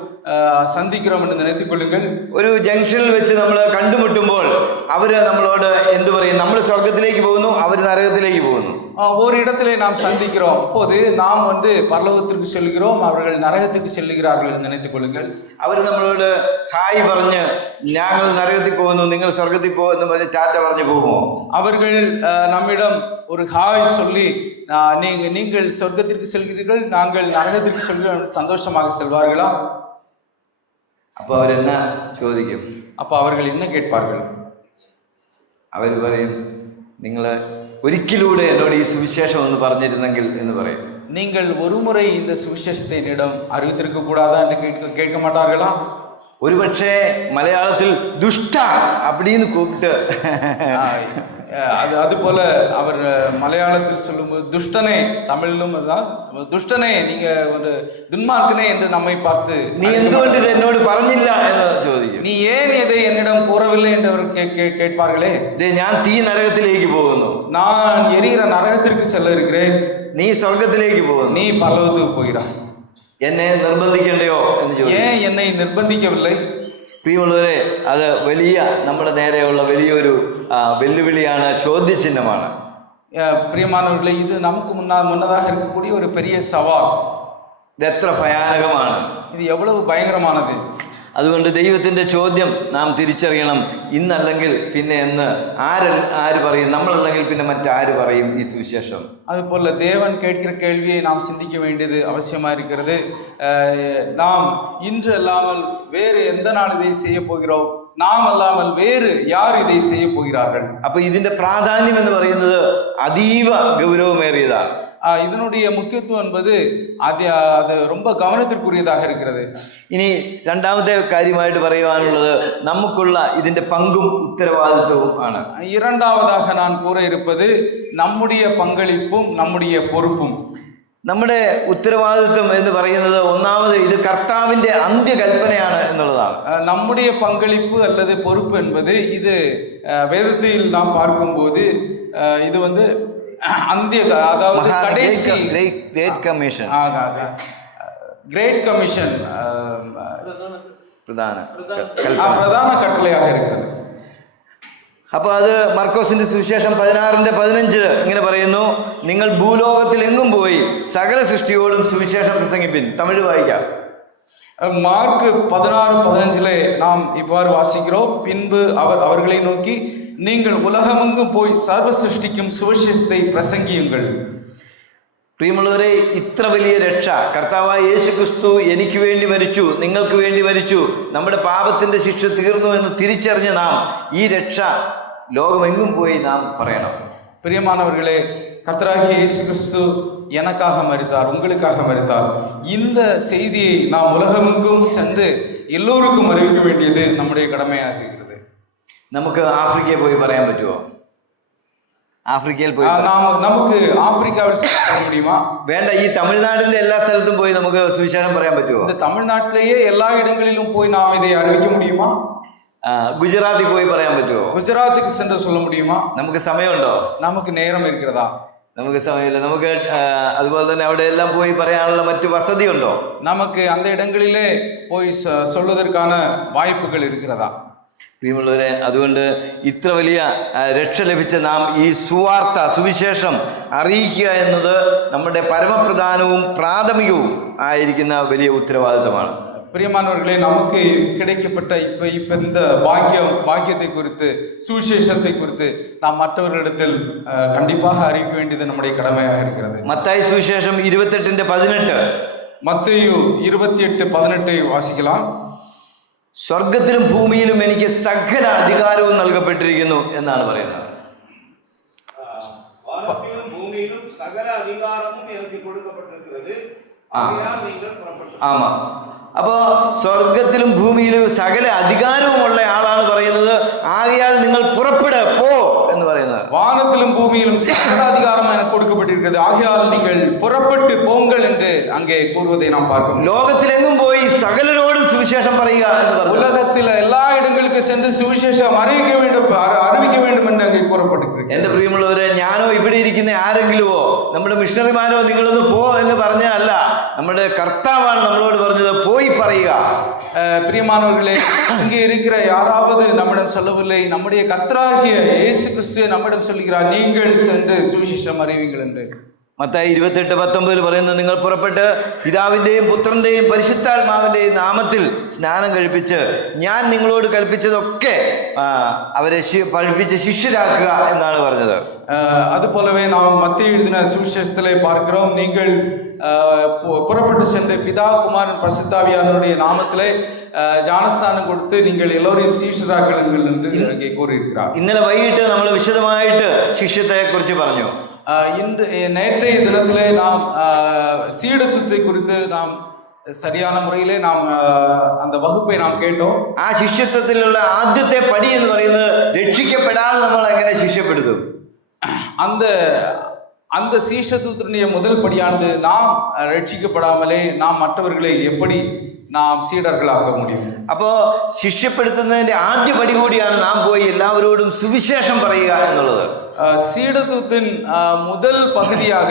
സന്ധിக்கிறோம் എന്ന് நினைத்துக் கொள்ளுங்கள். ഒരു ജംഗ്ഷനിൽ വെച്ച് നമ്മൾ കണ്ടുമുട്ടുമ്പോൾ അവര് നമ്മളോട് എന്തു പറയും? നമ്മൾ സ്വർഗത്തിലേക്ക് പോകുന്നു, അവർ നരകത്തിലേക്ക് പോകുന്നു. ஒரு இடத்திலே நாம் சந்திக்கிறோம் போது நாம் பரலோகத்திற்கு செல்கிறோம், அவர்கள் நரகத்துக்கு செல்கிறார்கள் என்று நினைத்துக் கொள்ளுங்கள். അവർ നമ്മളോട് ഹായ് പറഞ്ഞ് ഞങ്ങൾ നരകത്തിൽ പോകുന്നു, നിങ്ങൾ സ്വർഗത്തിൽ പോകുന്നു പറഞ്ഞ് ടാറ്റ പറഞ്ഞു പോകുമോ? அவர்கள் நம்மிடம் ஒரு ஹாய் சொல்லி நீங்கள் சொர்க்கத்திற்கு செல்கிறீர்கள், நாங்கள் நரகத்திற்கு செல்கிறோம் சந்தோஷமாக செல்வார்களா? அப்போ அவர் என்ன ചോദിക്കും? அப்போ அவர்கள் என்ன கேட்பார்கள்? അവർ പറയും, നിങ്ങൾ ഒരിക്കലൂടെ എന്നോട് ഈ സുവിശേഷം ഒന്ന് പറഞ്ഞിരുന്നെങ്കിൽ എന്ന് പറയും. நீங்கள் ஒருமுறை இந்த சுவிசேஷத்தை என்னிடம் அறிவித்திருக்க கூடாதா என்று கேட்க மாட்டார்களா? ഒരുപക്ഷെ മലയാളത്തിൽ ദുഷ്ട அப்படின்னு கூப்பிட்டு அதுபோல அவர் மலையாளத்தில் சொல்லும்போது துஷ்டனே, தமிழிலும் அதுதான், துஷ்டனே நீங்க ஒரு துன்மார்க்கனே என்று நம்மை பார்த்து നീ എന്തുകൊണ്ട് ഇത് എന്നോട് പറഞ്ഞില്ല എന്ന് ചോദിക്കും. நீ ஏன் இதை என்னிடம் கூறவில்லை என்று அவர் கேட்பார்களே. ഞാൻ തീ നരകത്തിലേക്ക് പോകുന്നു, நான் எரிகிற நரகத்திற்கு செல்ல இருக்கிறேன், നീ സ്വർഗത്തിലേക്ക് പോകുന്നു, நீ பரலோகத்துக்கு போகிறாய், എന്നെ നിർബന്ധിക്കണ്ടയോ എന്ന് ചോദിക്കും. ஏன் என்னை நிர்பந்திக்கவில்லை? പ്രിയമുള്ളവരെ, അത് വലിയ നമ്മുടെ നേരെയുള്ള വലിയൊരു വെല്ലുവിളിയാണ്, ചോദ്യചിഹ്നമാണ്. பிரியமானவர்களே, இது நமக்கு முன்னதாக இருக்கக்கூடிய ஒரு பெரிய சவால். ഇത് എത്ര ഭയാനകമാണ്, இது எவ்வளவு பயங்கரமானது. അതുകൊണ്ട് ദൈവത്തിൻ്റെ ചോദ്യം നാം തിരിച്ചറിയണം. ഇന്നല്ലെങ്കിൽ പിന്നെ എന്ന് ആര് പറയും? നമ്മളല്ലെങ്കിൽ പിന്നെ മറ്റാര് പറയും ഈ സുവിശേഷം? அதுபோல தேவன் கேட்கிற கேள்வியை நாம் சிந்திக்க வேண்டியது அவசியமா இருக்கிறது. நாம் இன்று அல்லாமல் வேறு எந்த நாள் இதை செய்ய போகிறோம்? நாம் அல்லாமல் வேறு யார் இதை செய்ய போகிறார்கள்? അപ്പൊ ഇതിന്റെ പ്രാധാന്യം എന്ന് പറയുന്നത് അതീവ ഗൗരവമേറിയതാണ്. இதனுடைய முக்கியத்துவம் என்பது அது ரொம்ப கவனத்திற்குரியதாக இருக்கிறது. ഇനി രണ്ടാമത്തെ കാര്യമായിട്ട് പറയുവാനുള്ളത് നമുക്കുള്ള ഇതിന്റെ പങ്കും ഉത്തരവാദിത്വവും ആണ്. இரண்டாவதாக நான் கூற இருப்பது நம்முடைய பங்களிப்பும் நம்முடைய பொறுப்பும். നമ്മുടെ ഉത്തരവാദിത്വം എന്ന് പറയുന്നത് ഒന്നാമത് ഇത് കർത്താവിന്റെ അന്ത്യകൽപ്പനയാണ് എന്നുള്ളതാണ്. நம்முடைய பங்களிப்பு அல்லது பொறுப்பு என்பது இது வேதத்தில் நாம் பார்க்கும்போது இது வந்து அந்திய, அதாவது கடைசி கிரேட் கமிஷன், கிரேட் கமிஷன் பிரதான கட்டளையாக இருக்கிறது. അപ്പൊ അത് മർക്കോസിന്റെ സുവിശേഷം 16:15 ഇങ്ങനെ പറയുന്നു, നിങ്ങൾ ഭൂലോകത്തിൽ എങ്ങും പോയി സകല സൃഷ്ടിയോടും സുവിശേഷം പ്രസംഗിപ്പിൻ. തമിഴ് വായിക്കാം. மார்க் 16:15 நாம் இவ்வாறு வாசிக்கிறோம், பின்பு அவர்களை நோக்கி நீங்கள் உலகமெங்கும் போய் சர்வ சிருஷ்டிக்கும் சுவிசேஷத்தை பிரசங்கியுங்கள். പ്രിയമുള്ളവരെ, ഇത്ര വലിയ രക്ഷ കർത്താവായ യേശു ക്രിസ്തു എനിക്ക് വേണ്ടി മരിച്ചു, നിങ്ങൾക്ക് വേണ്ടി മരിച്ചു, നമ്മുടെ പാപത്തിന്റെ ശിക്ഷ തീർന്നു എന്ന് തിരിച്ചറിഞ്ഞ നാം ഈ രക്ഷ ലോകമെങ്ങും പോയി നാം പറയണം. பிரியமானவர்களே, கர்த்தராகிய இயேசு கிறிஸ்து எனக்காக மரித்தார், உங்களுக்காக மரித்தார். இந்த செய்தியை நாம் உலகமெங்கும் சென்று எல்லோருக்கும் அறிவிக்க வேண்டியது நம்முடைய கடமையாக இருக்கிறது. നമുക്ക് ആഫ്രിക്കയിൽ പോയി പറയാൻ പറ്റുമോ? ആഫ്രിക്കയിൽ പോയി നമുക്ക് ആഫ്രിക്കാவில் சொல்ல முடியுமா? വേണ്ട, ഈ തമിഴ്നാടിന്റെ എല്ലാ സ്ഥലത്തും പോയി നമുക്ക് സുവിശേഷം പറയാൻ പറ്റുമോ? இந்த தமிழ்நாட்டிலேயே எல்லா இடங்களிலும் போய் நாம் இதை அறிவிக்க முடியுமா? ഗുജറാത്തിൽ പോയി പറയാൻ പറ്റുമോ? குஜராத்துக்கு சென்று சொல்ல முடியுமா? നമുക്ക് സമയമുണ്ടോ? നമുക്ക് നേരം இருக்கிறதா? നമുക്ക് സമയമില്ല. നമുക്ക് അതുപോലെ തന്നെ അവിടെ എല്ലാം പോയി പറയാനുള്ള മറ്റു വസതി ഉണ്ടോ? നമുക്ക് அந்த இடங்களிலே போய் சொல்வதற்கான வாய்ப்புகள் இருக்கிறதா? പ്രിയമുള്ളവരെ, അതുകൊണ്ട് ഇത്ര വലിയ രക്ഷ ലഭിച്ച നാം ഈ സുവിശേഷം അറിയിക്കുക എന്നത് നമ്മുടെ പരമപ്രധാനവും പ്രാഥമികവും ആയിരിക്കുന്ന വലിയ ഉത്തരവാദിത്തമാണ്. பிரியமானவர்களே, நமக்கு கிடைக்கப்பட்ட இப்ப இந்த பாக்கியத்தை குறித்து, சுவிசேஷத்தை குறித்து நாம் மற்றவர்களிடத்தில் கண்டிப்பாக அறிவிக்க வேண்டியது நம்முடைய கடமையாக இருக்கிறது. மத்தாய் சுவிசேஷம் 28:18, மத்தேயு 28:18 വാസിக்கலாம். സ്വർഗത്തിലും ഭൂമിയിലും എനിക്ക് സകല അധികാരവും നൽകപ്പെട്ടിരിക്കുന്നു എന്നാണ് പറയുന്നത്. ഭൂമിയിലും സകല അധികാരവും എനിക്ക് കൊടുക്കപ്പെട്ടിരിക്കുന്നത്. ആമാ. അപ്പോ സ്വർഗത്തിലും ഭൂമിയിലും സകല അധികാരവുമുള്ള ആളാണ് പറയുന്നത്. ആകയാൽ നിങ്ങൾ പുറപ്പെട്, പോ എന്ന് പറയുന്നത്. வானத்திலும் பூமியிலும் சகல அதிகாரம் எனக்கு கொடுக்கப்பட்டிருக்கிறது, ஆகையால் நீங்கள் புறப்பட்டு போங்கள் என்று அங்கே கூறுவதை நாம் பார்க்கிறோம். ലോകത്തിലെങ്ങും പോയി സകലരോടും സുവിശേഷം പറയുക എന്ന് പറഞ്ഞു. உலகத்தில் எல்லா இடங்களுக்கு சென்று சுவிசேஷம் அறிவிக்க வேண்டும் என்று அங்கே கூறப்பட்டிருக்கிறது. എന്റെ പ്രിയമുള്ളവരെ, ഞാനോ ഇവിടെ ഇരിക്കുന്ന ആരെങ്കിലുമോ നമ്മുടെ മിഷണറിമാരോ നിങ്ങളൊന്ന് പോ എന്ന് പറഞ്ഞല്ല, നമ്മുടെ കർത്താവാണ് നമ്മളോട് പറഞ്ഞത് പോയി പറയുക. பிரியமானவர்களே, இங்கே இருக்கிற யாராவது நம்மிடம் சொல்லவில்லை, நம்முடைய கர்த்தராகிய இயேசு கிறிஸ்து நம்மிடம் சொல்கிறார், நீங்கள் சென்று சுவிசேஷம் அறிவிங்கள் என்று. മത്തായി 28:19 പറയുന്നു, നിങ്ങൾ പുറപ്പെട്ട് പിതാവിന്റെയും പുത്രന്റെയും പരിശുദ്ധാത്മാവിന്റെയും നാമത്തിൽ സ്നാനം കഴിപ്പിച്ച് ഞാൻ നിങ്ങളോട് കൽപ്പിച്ചതൊക്കെ അവരെ പഠിപ്പിച്ച് ശിഷ്യരാക്കുക എന്നാണ് പറഞ്ഞത്. அதுபோலவே நாம் மத்தேயு எழுதின சுவிசேஷத்திலே பார்க்கிறோம், நீங்கள் புறப்பட்டு சென்று பிதா குமாரன் பரிசுத்தாவியானவருடைய நாமத்திலே ஞானஸ்நானம் கொடுத்து நீங்கள் எல்லோரையும் சீஷராக்குங்கள் என்று அங்கே கூறியிருக்கிறார். ഇന്നലെ വൈകിട്ട് നമ്മൾ വിശദമായിട്ട് ശിഷ്യത്തെ കുറിച്ച് പറഞ്ഞു. நேற்றைய தினத்திலே நாம் சீடத்துவத்தை குறித்து நாம் சரியான முறையிலே நாம் அந்த வகுப்பை நாம் கேட்டோம். ആ ശിഷ്യത്വത്തിലുള്ള ആദ്യത്തെ പടി എന്ന് പറയുന്നത് രക്ഷിക്കപ്പെടാതെ നമ്മൾ എങ്ങനെ ശിഷ്യപ്പെടുത്തും? அந்த அந்த சீஷத்துவத்தினுடைய முதல் படியானது நாம் ரட்சிக்கப்படாமலே நாம் மற்றவர்களை எப்படி நாம் சீடர்களாக்க முடியும்? അപ്പോൾ ശിഷ്യപ്പെടുത്തുന്നതിന്റെ ആദ്യ പടി കൂടിയാണ് നാം പോയി എല്ലാവരോടും സുവിശേഷം പറയുക എന്നുള്ളത്. சீடத்துவத்தின் முதல் பகுதியாக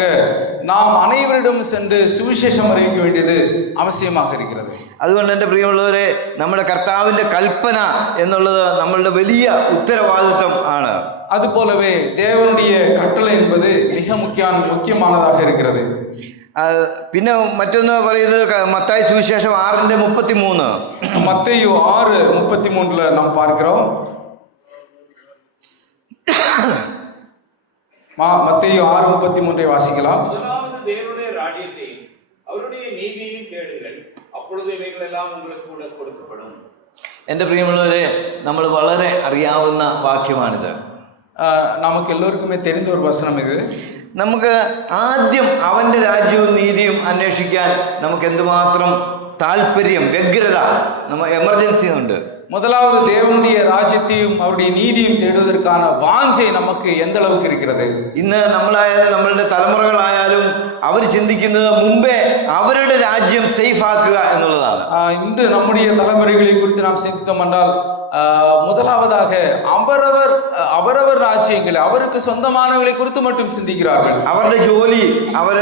நாம் அனைவரிடம் சென்று சுவிசேஷம் அறிவிக்க வேண்டியது அவசியமாக இருக்கிறது. അതുകൊണ്ട് എൻ്റെ പ്രിയമുള്ളവരെ, നമ്മുടെ കർത്താവിൻ്റെ കൽപ്പന എന്നുള്ളത് നമ്മളുടെ വലിയ ഉത്തരവാദിത്വം ആണ്. அதுபோலவே தேவனுடைய கட்டளை என்பது மிக முக்கியமானதாக இருக்கிறது. പിന്നെ മറ്റൊന്ന് പറയുന്നത് മത്തായി സുവിശേഷം 6:33. மத்தேயு 6:33 நாம் பார்க்கிறோம். மத்தேயு 6:33 வாசிக்கலாம். முதலாவது தேவனுடைய ராஜ்யத்தையும் அவருடைய நீதியையும் தேடுங்கள், அப்பொழுது இவைகள் எல்லாம் உங்களுக்கு கூட கொடுக்கப்படும். എൻ്റെ പ്രിയമുള്ളവരെ, നമ്മൾ വളരെ അറിയാവുന്ന വാക്യമാണിത്. நமக்கு எல்லோருக்குமே தெரிந்த ஒரு வசனம் இது. നമുക്ക് ആദ്യം അവൻ്റെ രാജ്യവും നീതിയും അന്വേഷിക്കാൻ നമുക്ക് എന്തുമാത്രം താല്പര്യം, വ്യഗ്രത, എമർജൻസി ഉണ്ട്. முதலாவது தேவனுடைய ராஜ்யத்தையும் அவருடைய நீதியும் தேடுவதற்கான வாஞ்சை நமக்கு எந்த அளவுக்கு இருக்கிறது? ഇന്ന് നമ്മളായാലും നമ്മളുടെ തലമുറകളായാലും അവർ ചിന്തിക്കുന്നത് മുമ്പേ അവരുടെ രാജ്യം സേഫ് ആക്കുക എന്നുള്ളതാണ്. இன்று நம்முடைய தலைமுறைகளை குறித்து நாம் சிந்தித்தோம் என்றால் முதலாவதாக அவரவர் ராஜ்யங்களை, அவருக்கு சொந்தமானவர்களை குறித்து மட்டும் சிந்திக்கிறார்கள். അവരുടെ ജോലി, അവർ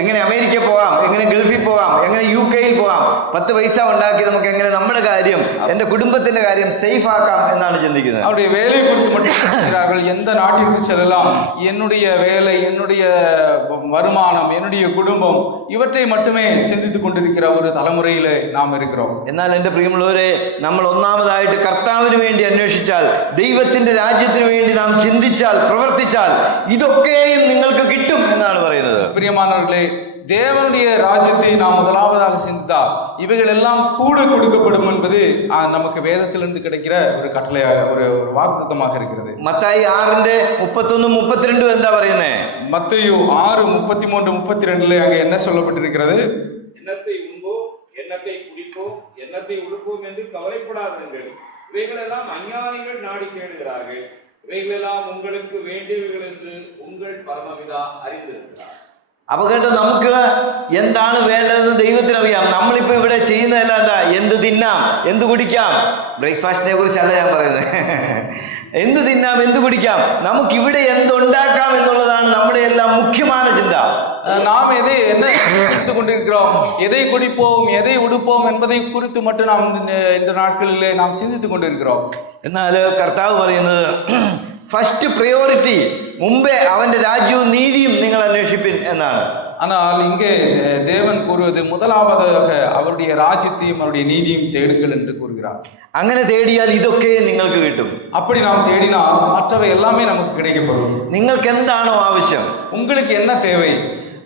എങ്ങനെ അമേരിക്കയിൽ പോകാം, എങ്ങനെ ഗൾഫിൽ പോകാം, എങ്ങനെ UK-യിൽ പോകാം, 10 പൈസ ഉണ്ടാക്കി നമുക്ക് എങ്ങനെ നമ്മുടെ കാര്യം, എൻ്റെ குடும்பத்திൻ്റെ കാര്യം സേഫ് ആക്കാം എന്നാണ് ചിന്തിക്കുന്നത്. அவருடைய வேலை குறித்து மட்டும் சிந்திக்கிறார்கள். எந்த நாட்டிற்கு செல்லலாம், என்னுடைய வேலை, என்னுடைய வருமானம், என்னுடைய குடும்பம், இவற்றை மட்டுமே சிந்தித்துக் கொண்டிருக்கிற ஒரு தலைமுறையில நாம் இருக்கிறோம். എന്നാൽ എൻ്റെ പ്രിയമുള്ളവരെ, നമ്മൾ ഒന്നാമതായിട്ട് കർത്താവിന് വേണ്ടി അന്വേഷിച്ചാൽ, ദൈവത്തിന്റെ രാജ്യത്തിന് വേണ്ടി നാം ചിന്തിച്ചാൽ, പ്രവർത്തിച്ചാൽ, ഇതൊക്കെയും നിങ്ങൾക്ക് കിട്ടും എന്നാണ് പറയുന്നത്. பிரியமானவர்களே, தேவனுடைய ராஜ்யத்தை நாம் முதலாவதாக சிந்தித்தால் இவைகள் எல்லாம் கூட கொடுக்கப்படும் என்பது நமக்கு வேதத்திலிருந்து கிடைக்கிற ஒரு கட்டளையாக, ஒரு வாக்குத்தத்தமாக இருக்கிறது. மத்தாയി 6:31-32 എന്താ പറയുന്നേ? மத்தேயு 6:33-32 அங்கே என்ன சொல்லப்பட்டிருக்கிறது? எண்ணத்தை உண்போம், எண்ணத்தை குடிப்போம், எண்ணத்தை உடுப்போம் என்று கவலைப்படாதீர்கள். இவைகளெல்லாம் அஞ்ஞானிகள் நாடி தேடுகிறார்கள். இவைகளெல்லாம் உங்களுக்கு வேண்டியவைகள் என்று உங்கள் பரமபிதா அறிந்திருக்கிறார். അപ്പൊ കേട്ടോ, നമുക്ക് എന്താണ് വേണ്ടതെന്ന് ദൈവത്തിനറിയാം. നമ്മളിപ്പോ ഇവിടെ ചെയ്യുന്നതല്ല എന്താ, എന്ത് തിന്നാം, എന്ത് കുടിക്കാം. ബ്രേക്ക്ഫാസ്റ്റിനെ കുറിച്ചല്ല ഞാൻ പറയുന്നത്. എന്ത് തിന്നാം, എന്ത് കുടിക്കാം, നമുക്ക് ഇവിടെ എന്തുണ്ടാക്കാം എന്നുള്ളതാണ് നമ്മുടെ എല്ലാം മുഖ്യமான ചിന്ത. நாம் என்ன சிந்தித்துக் கொண்டிருக்கிறோம், எதை குடிப்போம், எதை உடுப்போம் என்பதை குறித்து மட்டும் நாம் இந்த நாட்களிலே நாம் சிந்தித்துக் கொண்டிருக்கிறோம். എന്നാൽ കർത്താവ് പറയുന്നത് ഫസ്റ്റ് പ്രയോറിറ്റി, മുമ്പേ അവന്റെ രാജ്യവും നീതിയും നിങ്ങൾ അന്വേഷിപ്പിൻ എന്നാണ്. ஆனால் இங்கே தேவன் கூறுவது முதலாவதாக அவருடைய ராஜ்யத்தையும் அவருடைய நீதியும் தேடுங்கள் என்று கூறுகிறார். അങ്ങനെ തേടിയാൽ ഇതൊക്കെ നിങ്ങൾക്ക് കിട്ടും. அப்படி நாம் தேடினால் மற்றவை எல்லாமே நமக்கு கிடைக்கப்படும். നിങ്ങൾക്ക് എന്താണോ ആവശ്യം, உங்களுக்கு என்ன தேவை,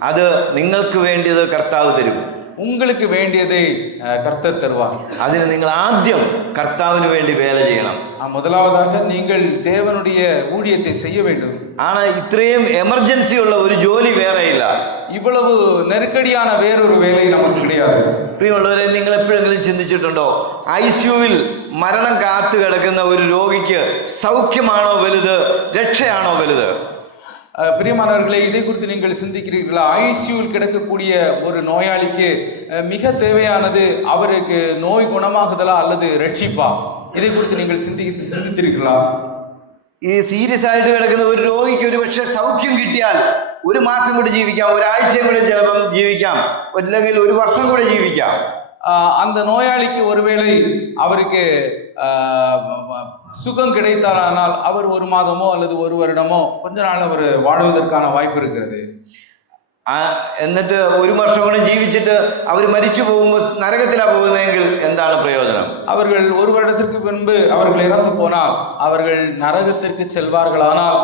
അത് നിങ്ങൾക്ക് വേണ്ടിയത് കർത്താവ് തരും. உங்களுக்கு வேண்டியதை கர்த்தர் தருவார். അതിന് നിങ്ങൾ ആദ്യം കർത്താവിന് വേണ്ടി വേല ചെയ്യണം. முதலாவதாக நீங்கள் தேவனுடைய ஊழியத்தை செய்ய வேண்டும். ആണ് ഇത്രയും എമർജൻസി ഉള്ള ഒരു ജോലി വേറെയില്ല. இவ்வளவு நெருக்கடியான வேறொரு வேலை நமக்கு கிடையாது. പ്രിയമുള്ളവരെ, നിങ്ങൾ എപ്പോഴെങ്കിലും ചിന്തിച്ചിട്ടുണ്ടോ, ICUവിൽ മരണം കാത്തു കിടക്കുന്ന ഒരു രോഗിക്ക് സൗഖ്യമാണോ വലുത്, രക്ഷയാണോ വലുത്? பிரியமானவர்களே, இதை குறித்து நீங்கள் சிந்திக்கிறீர்களா? ஐசியூவில் கிடக்கக்கூடிய ஒரு நோயாளிக்கு மிக தேவையானது அவருக்கு நோய் குணமாகுதலா அல்லது ரட்சிப்பா? இதை குறித்து நீங்கள் சிந்தித்திருக்கிறீர்களா? ഈ സീരിയസ് ആയിട്ട് കിടക്കുന്ന ഒരു രോഗിക്ക് ഒരു പക്ഷേ സൗഖ്യം കിട്ടിയാൽ 1 മാസം കൂടി ജീവിക്കാം, ഒരാഴ്ചയും കൂടി ചിലപ്പം ജീവിക്കാം, അല്ലെങ്കിൽ 1 വർഷം കൂടി ജീവിക്കാം. அந்த நோயாளிக்கு ஒருவேளை அவருக்கு சுகம் கிடைத்தானால் அவர் 1 மாதமோ அல்லது 1 வருடமோ கொஞ்ச நாள் அவர் வாழ்வதற்கான வாய்ப்பு இருக்கிறது. എന്നിട്ട് 1 വർഷം കൂടെ ജീവിച്ചിട്ട് അവർ മരിച്ചു പോകുമ്പോൾ നരകത്തിലാണ് പോകുന്നതെങ്കിൽ എന്താണ് പ്രയോജനം? அவர்கள் 1 வருடத்திற்கு பின்பு அவர்கள் இறந்து போனால் அவர்கள் നരകத்திற்கு செல்வார்களானால்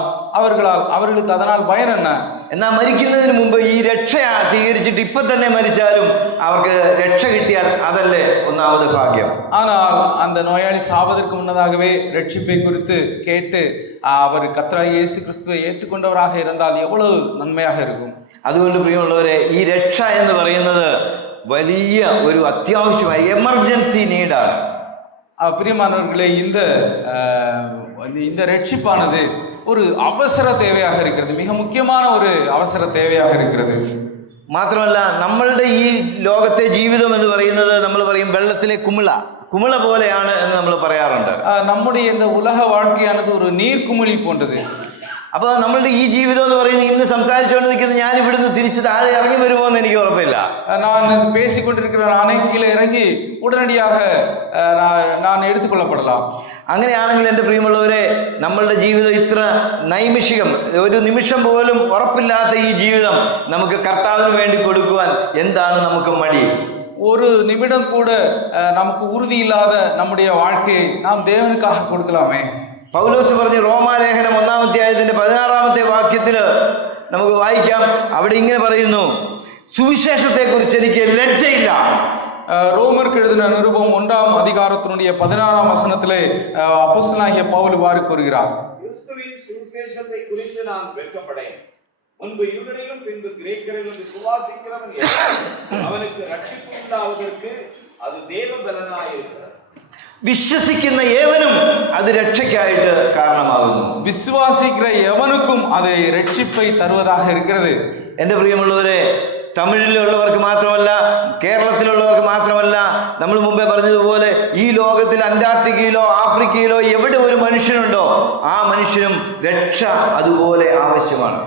அவர்களுக்கு அதனால் பயன் என்ன? എന്നാൽ മരിക്കുന്നതിന് മുമ്പ് ഈ രക്ഷ സ്വീകരിച്ചിട്ട് ഇപ്പൊ തന്നെ മരിച്ചാലും അവർക്ക് രക്ഷ കിട്ടിയാൽ അതല്ലേ ഒന്നാമത് ഭാഗ്യം. ஆனால் அந்த நோயாளி சாவதற்கு முன்னதாகவே ரட்சிப்பை குறித்து கேட்டு அவர் கர்த்தராகிய இயேசு கிறிஸ்துவை ஏற்றுக்கொண்டவராக இருந்தால் எவ்வளவு நன்மையாக இருக்கும். അതുകൊണ്ട് പ്രിയമുള്ളവരെ, ഈ രക്ഷ എന്ന് പറയുന്നത് വലിയ ഒരു അത്യാവശ്യമായ എമർജൻസി നീഡാണ്. பிரியமானவர்களே, இந்த ரட்சிப்பானது ஒரு அவசர தேவையாக இருக்கிறது. மிக முக்கியமான ஒரு அவசர தேவையாக இருக்கிறது. മാത്രമല്ല, നമ്മളുടെ ഈ ലോകത്തെ ജീവിതം എന്ന് പറയുന്നത് നമ്മൾ പറയും വെള്ളത്തിലെ കുമിള പോലെയാണ് എന്ന് നമ്മൾ പറയാറുണ്ട്. நம்முடைய இந்த உலக வாழ்க்கையானது ஒரு நீர்க்குமிழி போன்றது. അപ്പോൾ നമ്മളുടെ ഈ ജീവിതം എന്ന് പറയുന്നത് ഇന്ന് സംസാരിച്ചുകൊണ്ട് നിൽക്കുന്നത് ഞാൻ ഇവിടുന്ന് തിരിച്ച് താഴെ ഇറങ്ങി വരുമോ എന്ന് എനിക്ക് ഉറപ്പില്ല. நான் பேசிக்கொண்டிருக்கிற நானே கீழே இறங்கி உடனடியாக நான் எடுத்துக்கொள்ளப்படலாம். അങ്ങനെയാണെങ്കിൽ എൻ്റെ പ്രിയമുള്ളവരെ, നമ്മളുടെ ജീവിതം ഇത്ര നൈമിഷികം, ഒരു നിമിഷം പോലും ഉറപ്പില്ലാത്ത ഈ ജീവിതം നമുക്ക് കർത്താവിന് വേണ്ടി കൊടുക്കുവാൻ എന്താണ് നമുക്ക് മടി? ஒரு நிமிடம் கூட நமக்கு உறுதி இல்லாத நம்முடைய வாழ்க்கையை நாம் தேவனுக்காக கொடுக்கலாமே. പൗലോസ് പറഞ്ഞു, റോമാലേഖനം 1-ാം അധ്യായത്തിന്റെ 16-ാമത്തെ വാക്യത്തിൽ നമുക്ക് വായിക്കാം. അവിടെ ഇങ്ങനെ പറയുന്നു, സുവിശേഷത്തെ കുറിച്ച് എനിക്ക് ലജ്ജയില്ല. ரோமருக்கு எழுதின நிருபம் 1-ாம் அதிகாரத்தினுடைய 16-ாம் வசனத்திலே அப்போஸ்தலனாகிய பவுல் வாரி கூறுகிறார், கிறிஸ்துவின் சுவிசேஷத்தை குறித்து நான் வெட்கப்படேன். முன்பு யூதரிலும் பின்பு கிரேக்கரிலும் விசுவாசிக்கிறவன் அவனுக்கு ரட்சிப்பு உண்டாவதற்கு அது தேவ பலனாயிருக்கிறது. വിശ്വസിക്കുന്ന ഏവനും അത് രക്ഷയ്ക്കായിട്ട് കാരണമാകുന്നു. விசுவாசிக்கிற எவனுக்கும் அது ரட்சிப்பை தருவதாக இருக்கிறது. എൻ്റെ പ്രിയമുള്ളവരെ, തമിഴിലുള്ളവർക്ക് മാത്രമല്ല, കേരളത്തിലുള്ളവർക്ക് മാത്രമല്ല, നമ്മൾ മുമ്പേ പറഞ്ഞതുപോലെ ഈ ലോകത്തിൽ അന്റാർട്ടിക്കയിലോ ആഫ്രിക്കയിലോ എവിടെ ഒരു മനുഷ്യനുണ്ടോ ആ മനുഷ്യനും രക്ഷ അതുപോലെ ആവശ്യമാണ്.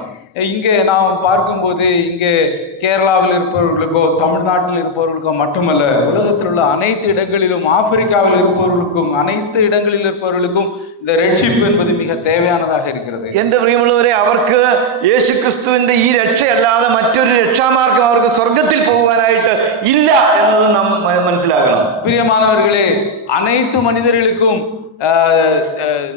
இங்கே நாம் பார்க்கும்போது இங்கே கேரளாவில் இருப்பவர்களுக்கோ தமிழ்நாட்டில் இருப்பவர்களுக்கோ மட்டுமல்ல, உலகத்தில் உள்ள அனைத்து இடங்களிலும், ஆப்பிரிக்காவில் இருப்பவர்களுக்கும் அனைத்து இடங்களில் இருப்பவர்களுக்கும் இந்த രക്ഷിപ്പ് என்பது மிக தேவையானதாக இருக்கிறது. എൻ്റെ പ്രിയമുള്ളവരെ, അവർക്ക് യേശു ക്രിസ്തുവിന്റെ ഈ രക്ഷയല്ലാതെ മറ്റൊരു രക്ഷാമാർഗം അവർക്ക് സ്വർഗത്തിൽ പോകുവാനായിട്ട് ഇല്ല എന്നത് നാം മനസ്സിലാക്കണം. பிரியமானவர்களே, அனைத்து மனிதர்களுக்கும்